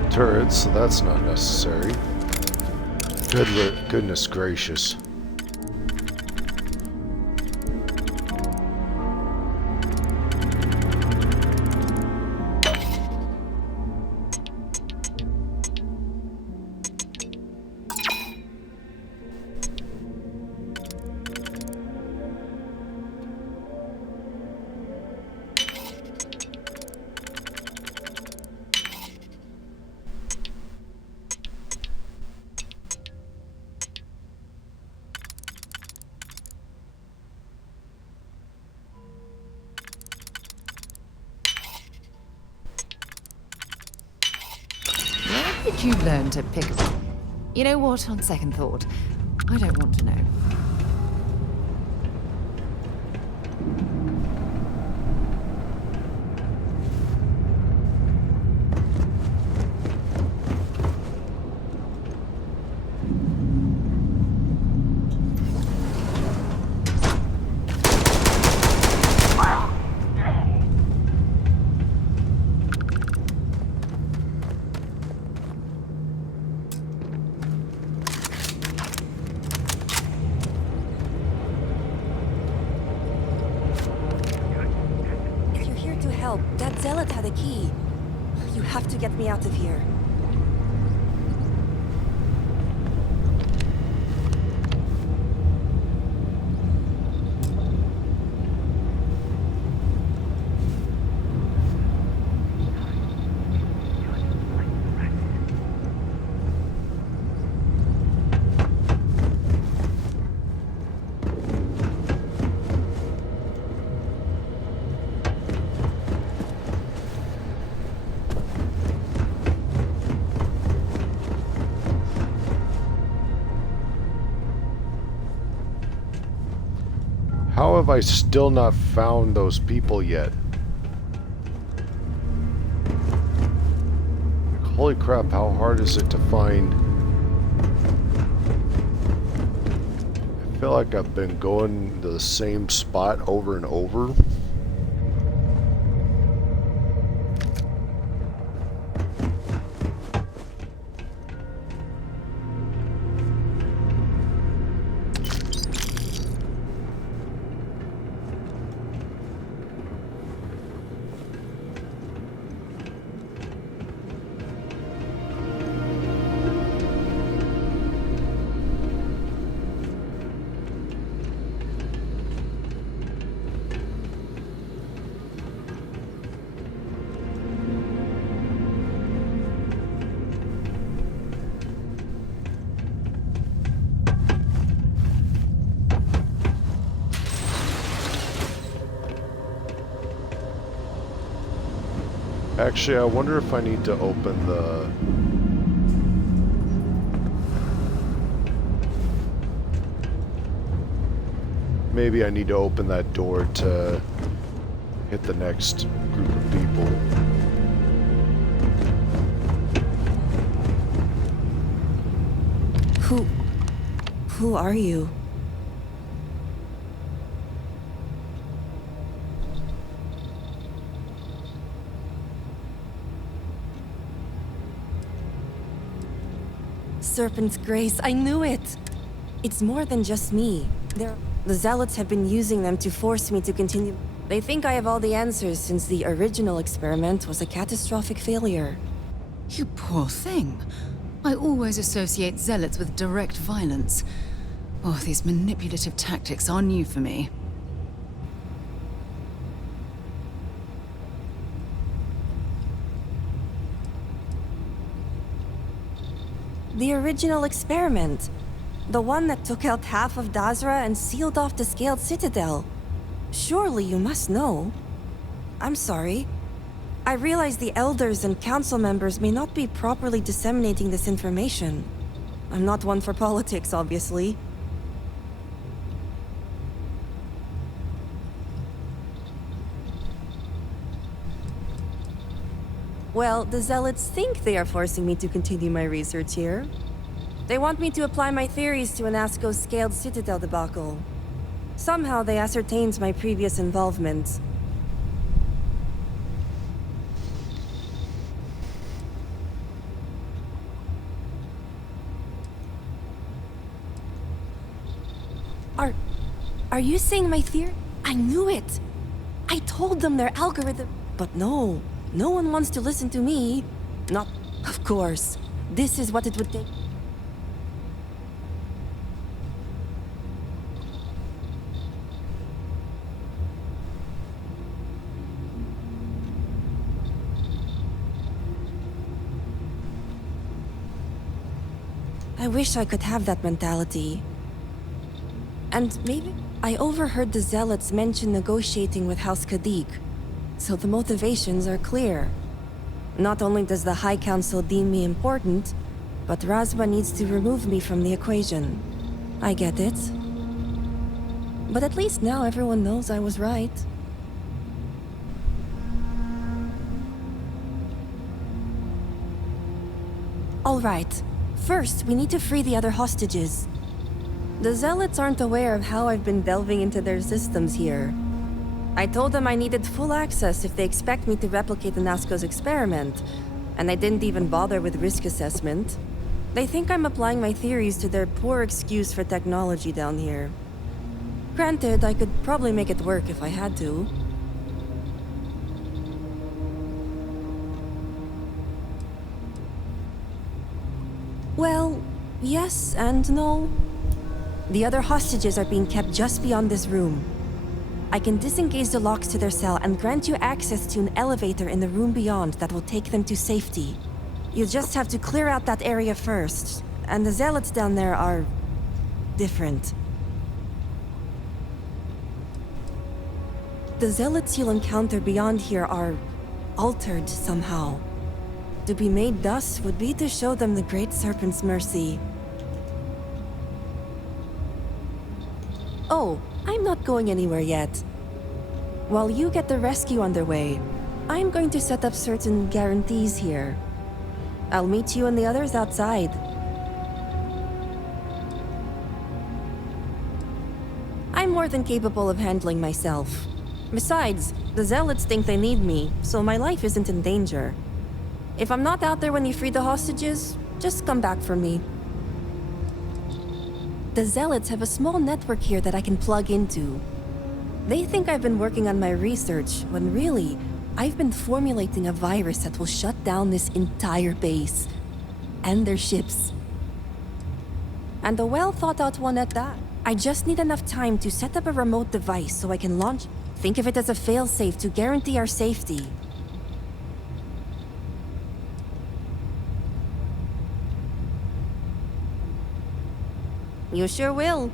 turrets, so that's not necessary. Goodness gracious. Where did you learn to pick? You know what, on second thought, I don't want to know. That zealot had a key. You have to get me out of here. How have I still not found those people yet? Like, holy crap, how hard is it to find? I feel like I've been going to the same spot over and over. Actually, I wonder if I need to open the... Maybe I need to open that door to hit the next group of people. Who are you? Serpent's Grace, I knew it! It's more than just me. The Zealots have been using them to force me to continue. They think I have all the answers since the original experiment was a catastrophic failure. You poor thing. I always associate zealots with direct violence. Oh, these manipulative tactics are new for me. The original experiment. The one that took out half of Dazra and sealed off the Scaled Citadel. Surely you must know. I'm sorry. I realize the elders and council members may not be properly disseminating this information. I'm not one for politics, obviously. Well, the Zealots think they are forcing me to continue my research here. They want me to apply my theories to Anasco's Scaled Citadel debacle. Somehow they ascertained my previous involvement. Are you saying my theory? I knew it! I told them their algorithm... But no one wants to listen to me. Not... Of course. This is what it would take. I wish I could have that mentality. And maybe I overheard the Zealots mention negotiating with House Kadik, so the motivations are clear. Not only does the High Council deem me important, but Razma needs to remove me from the equation. I get it. But at least now everyone knows I was right. All right. First, we need to free the other hostages. The Zealots aren't aware of how I've been delving into their systems here. I told them I needed full access if they expect me to replicate Anasco's experiment, and I didn't even bother with risk assessment. They think I'm applying my theories to their poor excuse for technology down here. Granted, I could probably make it work if I had to. Well, yes and no. The other hostages are being kept just beyond this room. I can disengage the locks to their cell and grant you access to an elevator in the room beyond that will take them to safety. You just have to clear out that area first, and the Zealots down there are... different. The Zealots you'll encounter beyond here are... altered somehow. To be made thus would be to show them the Great Serpent's mercy. Oh, I'm not going anywhere yet. While you get the rescue underway, I'm going to set up certain guarantees here. I'll meet you and the others outside. I'm more than capable of handling myself. Besides, the Zealots think they need me, so my life isn't in danger. If I'm not out there when you free the hostages, just come back for me. The Zealots have a small network here that I can plug into. They think I've been working on my research, when really, I've been formulating a virus that will shut down this entire base. And their ships. And a well-thought-out one at that. I just need enough time to set up a remote device so I can launch... Think of it as a failsafe to guarantee our safety. You sure will.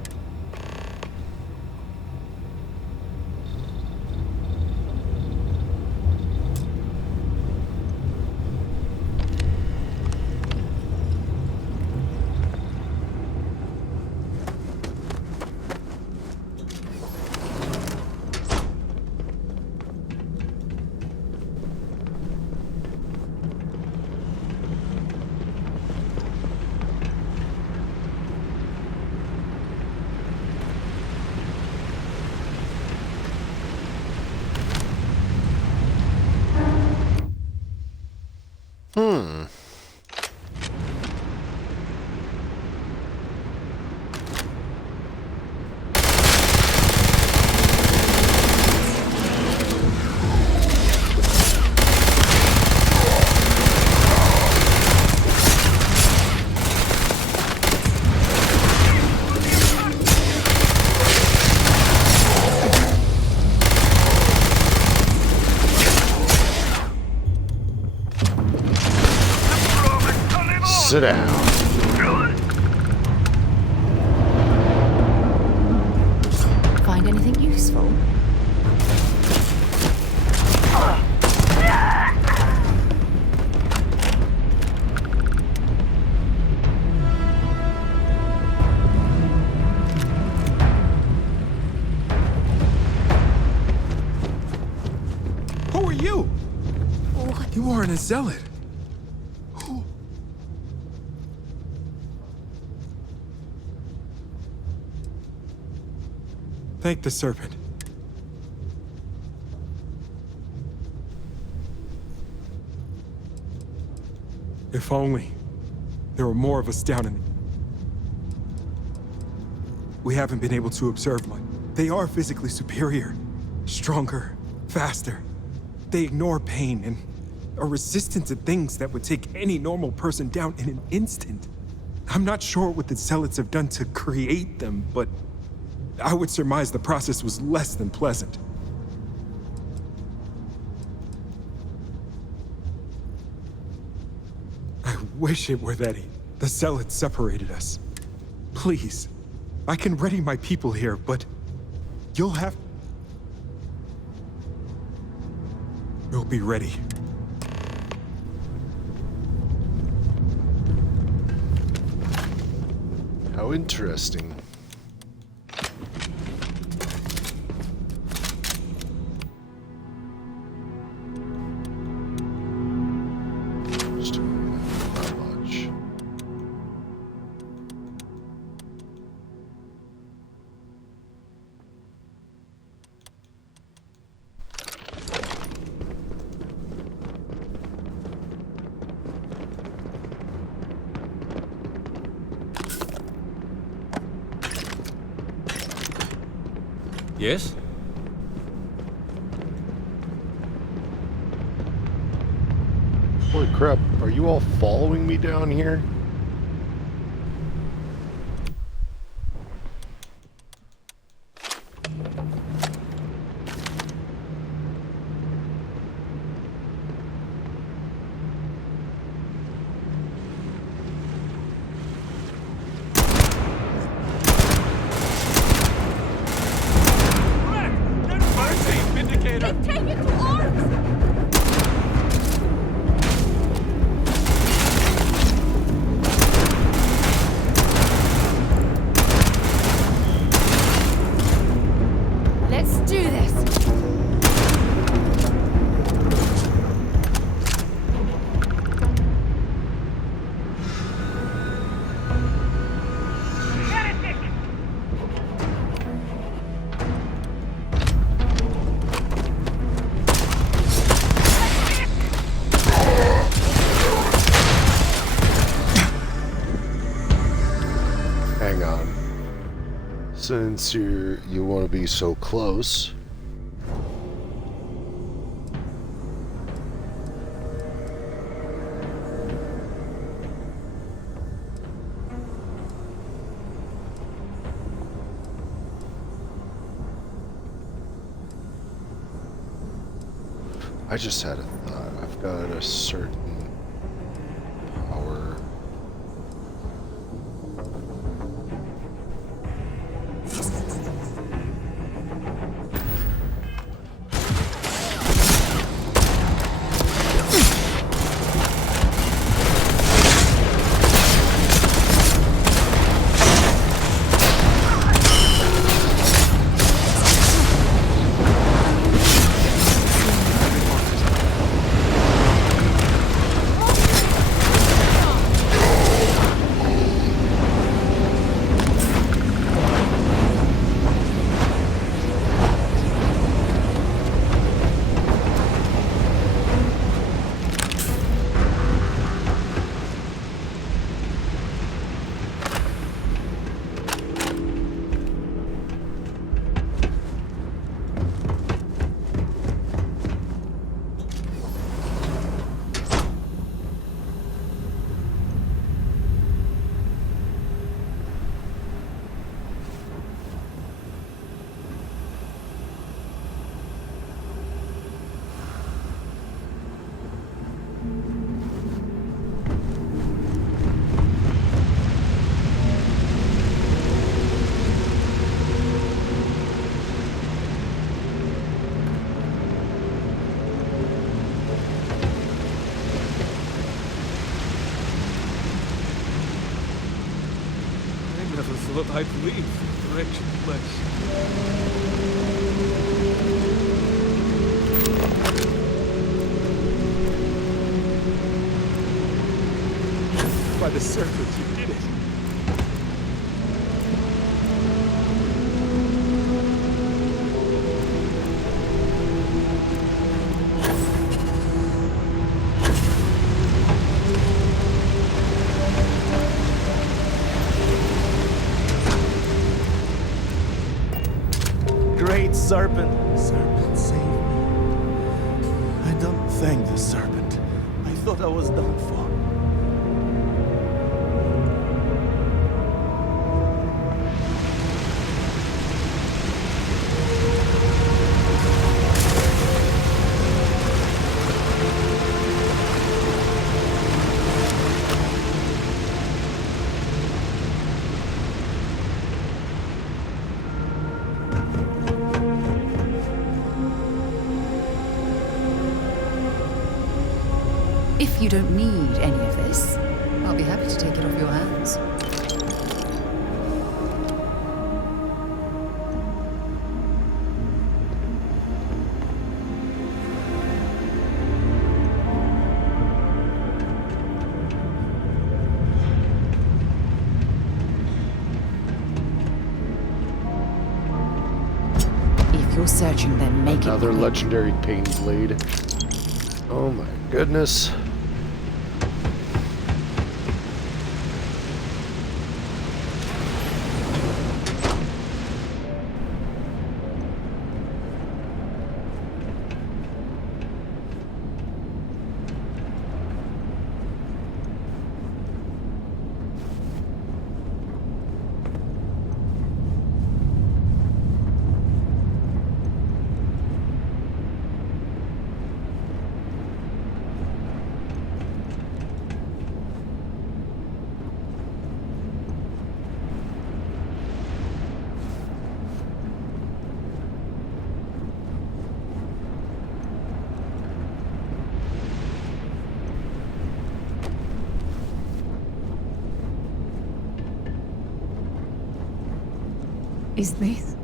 Sit down. Find anything useful? Who are you? You aren't a zealot. Thank the serpent. If only there were more of us down in... We haven't been able to observe much. They are physically superior, stronger, faster. They ignore pain and are resistant to things that would take any normal person down in an instant. I'm not sure what the Zealots have done to create them, but I would surmise the process was less than pleasant. I wish it were that the Zealots separated us. Please, I can ready my people here, but you'll have... You'll be ready. How interesting. Yes? Holy crap, are you all following me down here? Let's do this. Hang on. Since you want to be so close, I just had a thought. I've got a certain power. never thought I'd leave this wretched place. By the serpent, you did it! Great serpent! Serpent, save me. I don't thank the serpent. I thought I was done for. If you don't need any of this, I'll be happy to take it off your hands. If you're searching, then make Another it quick. legendary pain blade. Oh my goodness. Is this?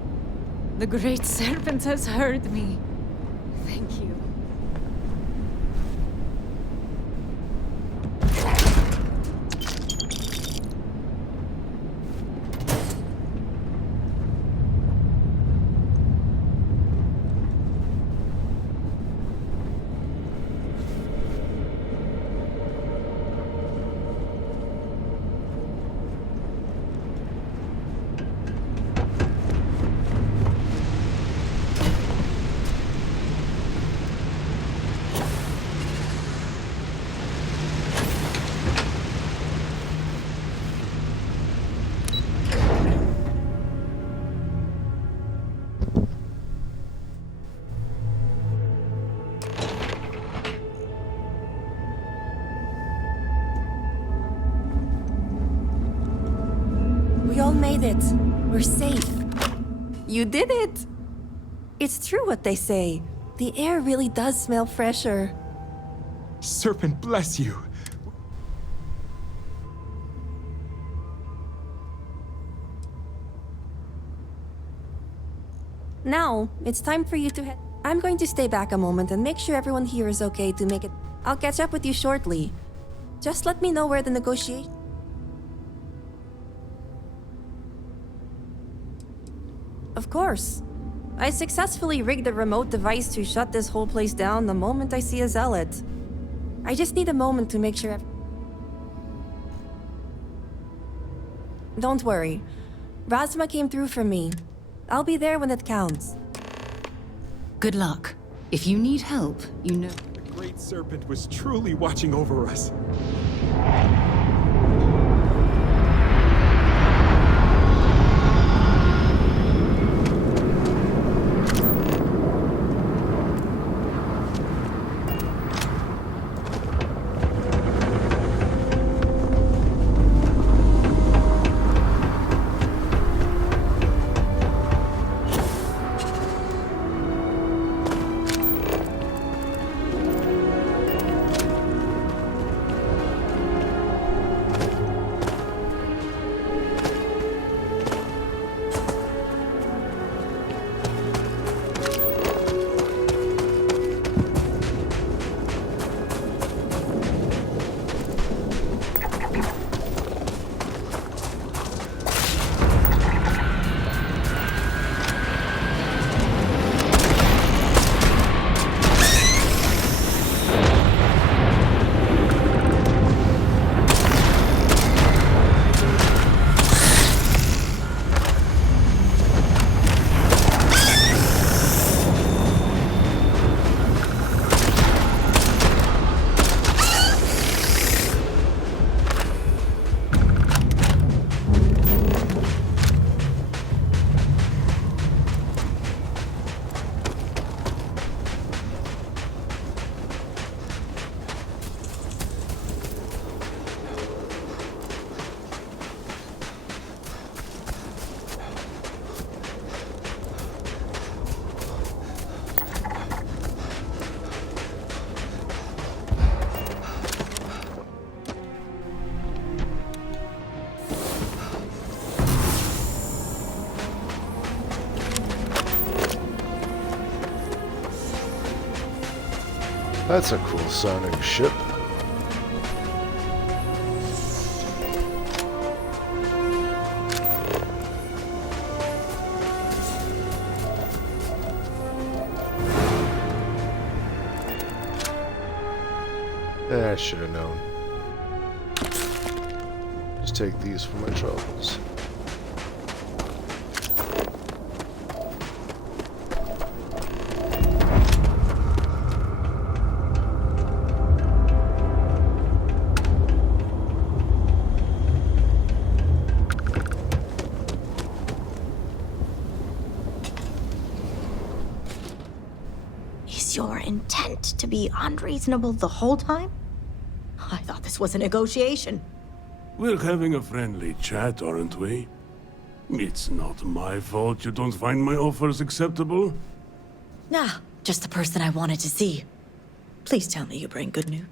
The Great Serpent has heard me. Thank you. We all made it. We're safe. You did it! It's true what they say. The air really does smell fresher. Serpent bless you. Now, it's time for you to head. I'm going to stay back a moment and make sure everyone here is okay to make it. I'll catch up with you shortly. Just let me know where the negotiation. Of course. I successfully rigged a remote device to shut this whole place down the moment I see a zealot. I just need a moment to make sure. Don't worry. Razma came through for me. I'll be there when it counts. Good luck. If you need help, you know. The Great Serpent was truly watching over us. That's a cool sounding ship. I should have known. Just take these for my troubles. Is your intent to be unreasonable the whole time? I thought this was a negotiation. We're having a friendly chat, aren't we? It's not my fault you don't find my offers acceptable. Nah, just the person I wanted to see. Please tell me you bring good news.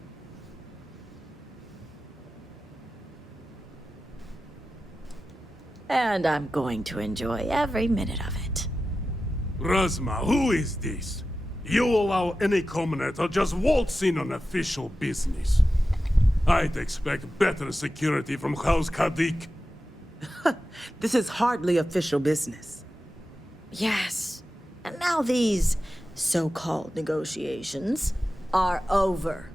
And I'm going to enjoy every minute of it. Razma, who is this? You allow any commoner to just waltz in on official business. I'd expect better security from House Kadik. This is hardly official business. Yes. And now these so-called negotiations are over.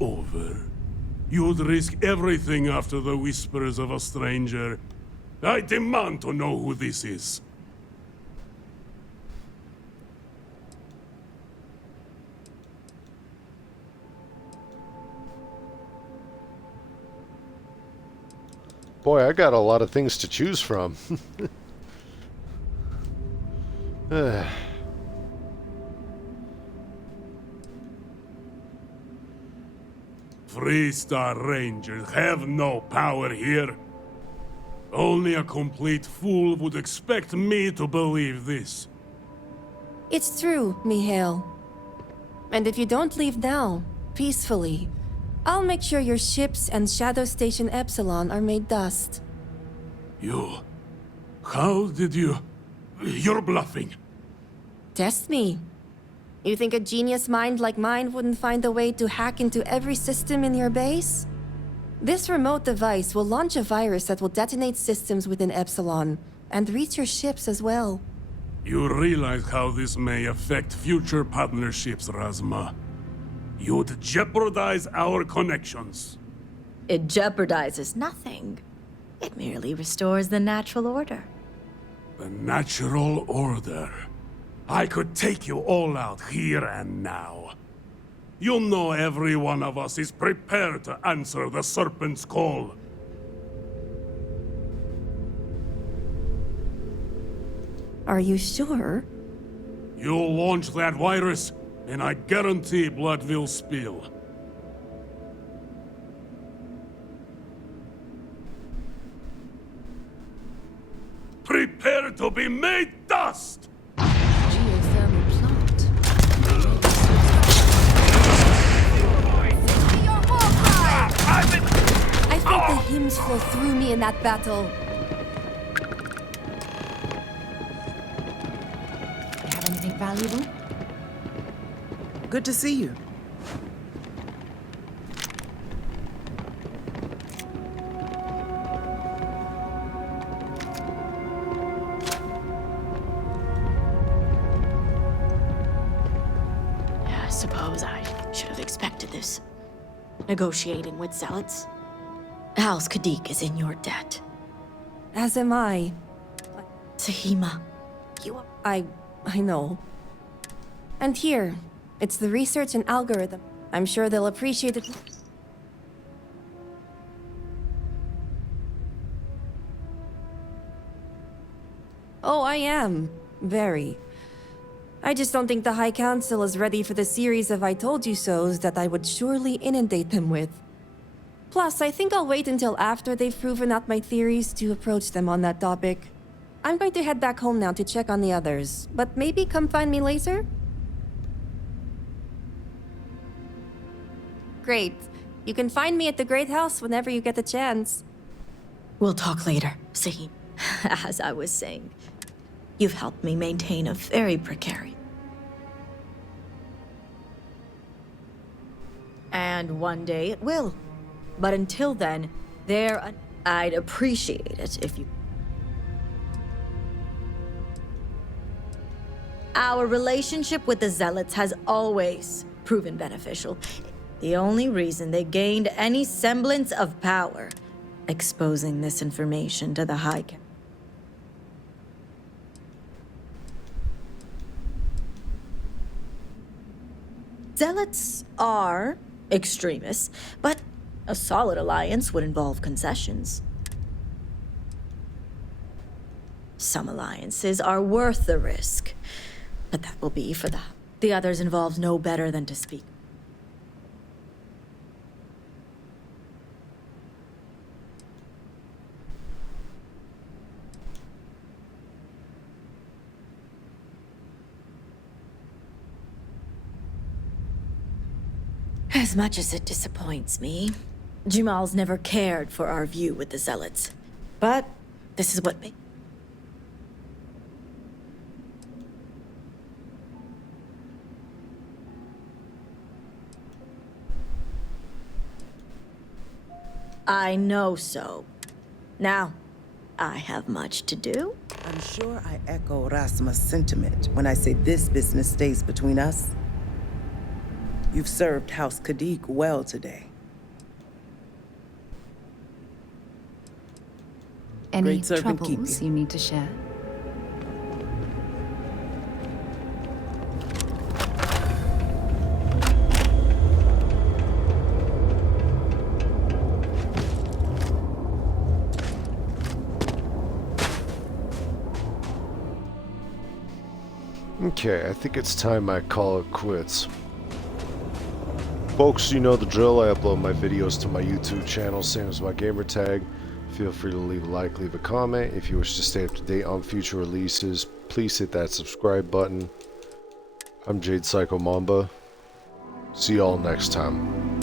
Over? You'd risk everything after the whispers of a stranger. I demand to know who this is. Boy, I got a lot of things to choose from. Freestar Rangers have no power here. Only a complete fool would expect me to believe this. It's true, Mihail. And if you don't leave now, peacefully, I'll make sure your ships and Shadow Station Epsilon are made dust. You... How did you... You're bluffing. Test me. You think a genius mind like mine wouldn't find a way to hack into every system in your base? This remote device will launch a virus that will detonate systems within Epsilon, and reach your ships as well. You realize how this may affect future partnerships, Razma. You'd jeopardize our connections. It jeopardizes nothing. It merely restores the natural order. The natural order. I could take you all out here and now. You know every one of us is prepared to answer the Serpent's call. Are you sure? You'll launch that virus, and I guarantee blood will spill. Prepare to be made dust! Geothermal plant. I felt the hymns flow through me in that battle. Have anything valuable? Good to see you. I suppose I should have expected this. Negotiating with zealots. House Kadik is in your debt. As am I. Tahima, you are... I know. And here, it's the research and algorithm. I'm sure they'll appreciate it. Oh, I am. Very. I just don't think the High Council is ready for the series of I told you so's that I would surely inundate them with. Plus, I think I'll wait until after they've proven out my theories to approach them on that topic. I'm going to head back home now to check on the others, but maybe come find me later? Great. You can find me at the Great House whenever you get the chance. We'll talk later, Sahim. As I was saying, you've helped me maintain a very precarious... And one day it will. But until then, I'd appreciate it if you... Our relationship with the Zealots has always proven beneficial. The only reason they gained any semblance of power, exposing this information to the High Council. Zealots are extremists, but a solid alliance would involve concessions. Some alliances are worth the risk, but that will be for the others involves no better than to speak. As much as it disappoints me, Jamal's never cared for our view with the Zealots. But this is what makes... I know so. Now, I have much to do. I'm sure I echo Rasma's sentiment when I say this business stays between us. You've served House Kadik well today. Any Great servant troubles keep you need to share? Okay, I think it's time I call it quits. Folks, you know the drill. I upload my videos to my YouTube channel, same as my gamer tag. Feel free to leave a like, leave a comment. If you wish to stay up to date on future releases, please hit that subscribe button. I'm Jade Psycho Mamba. See y'all next time.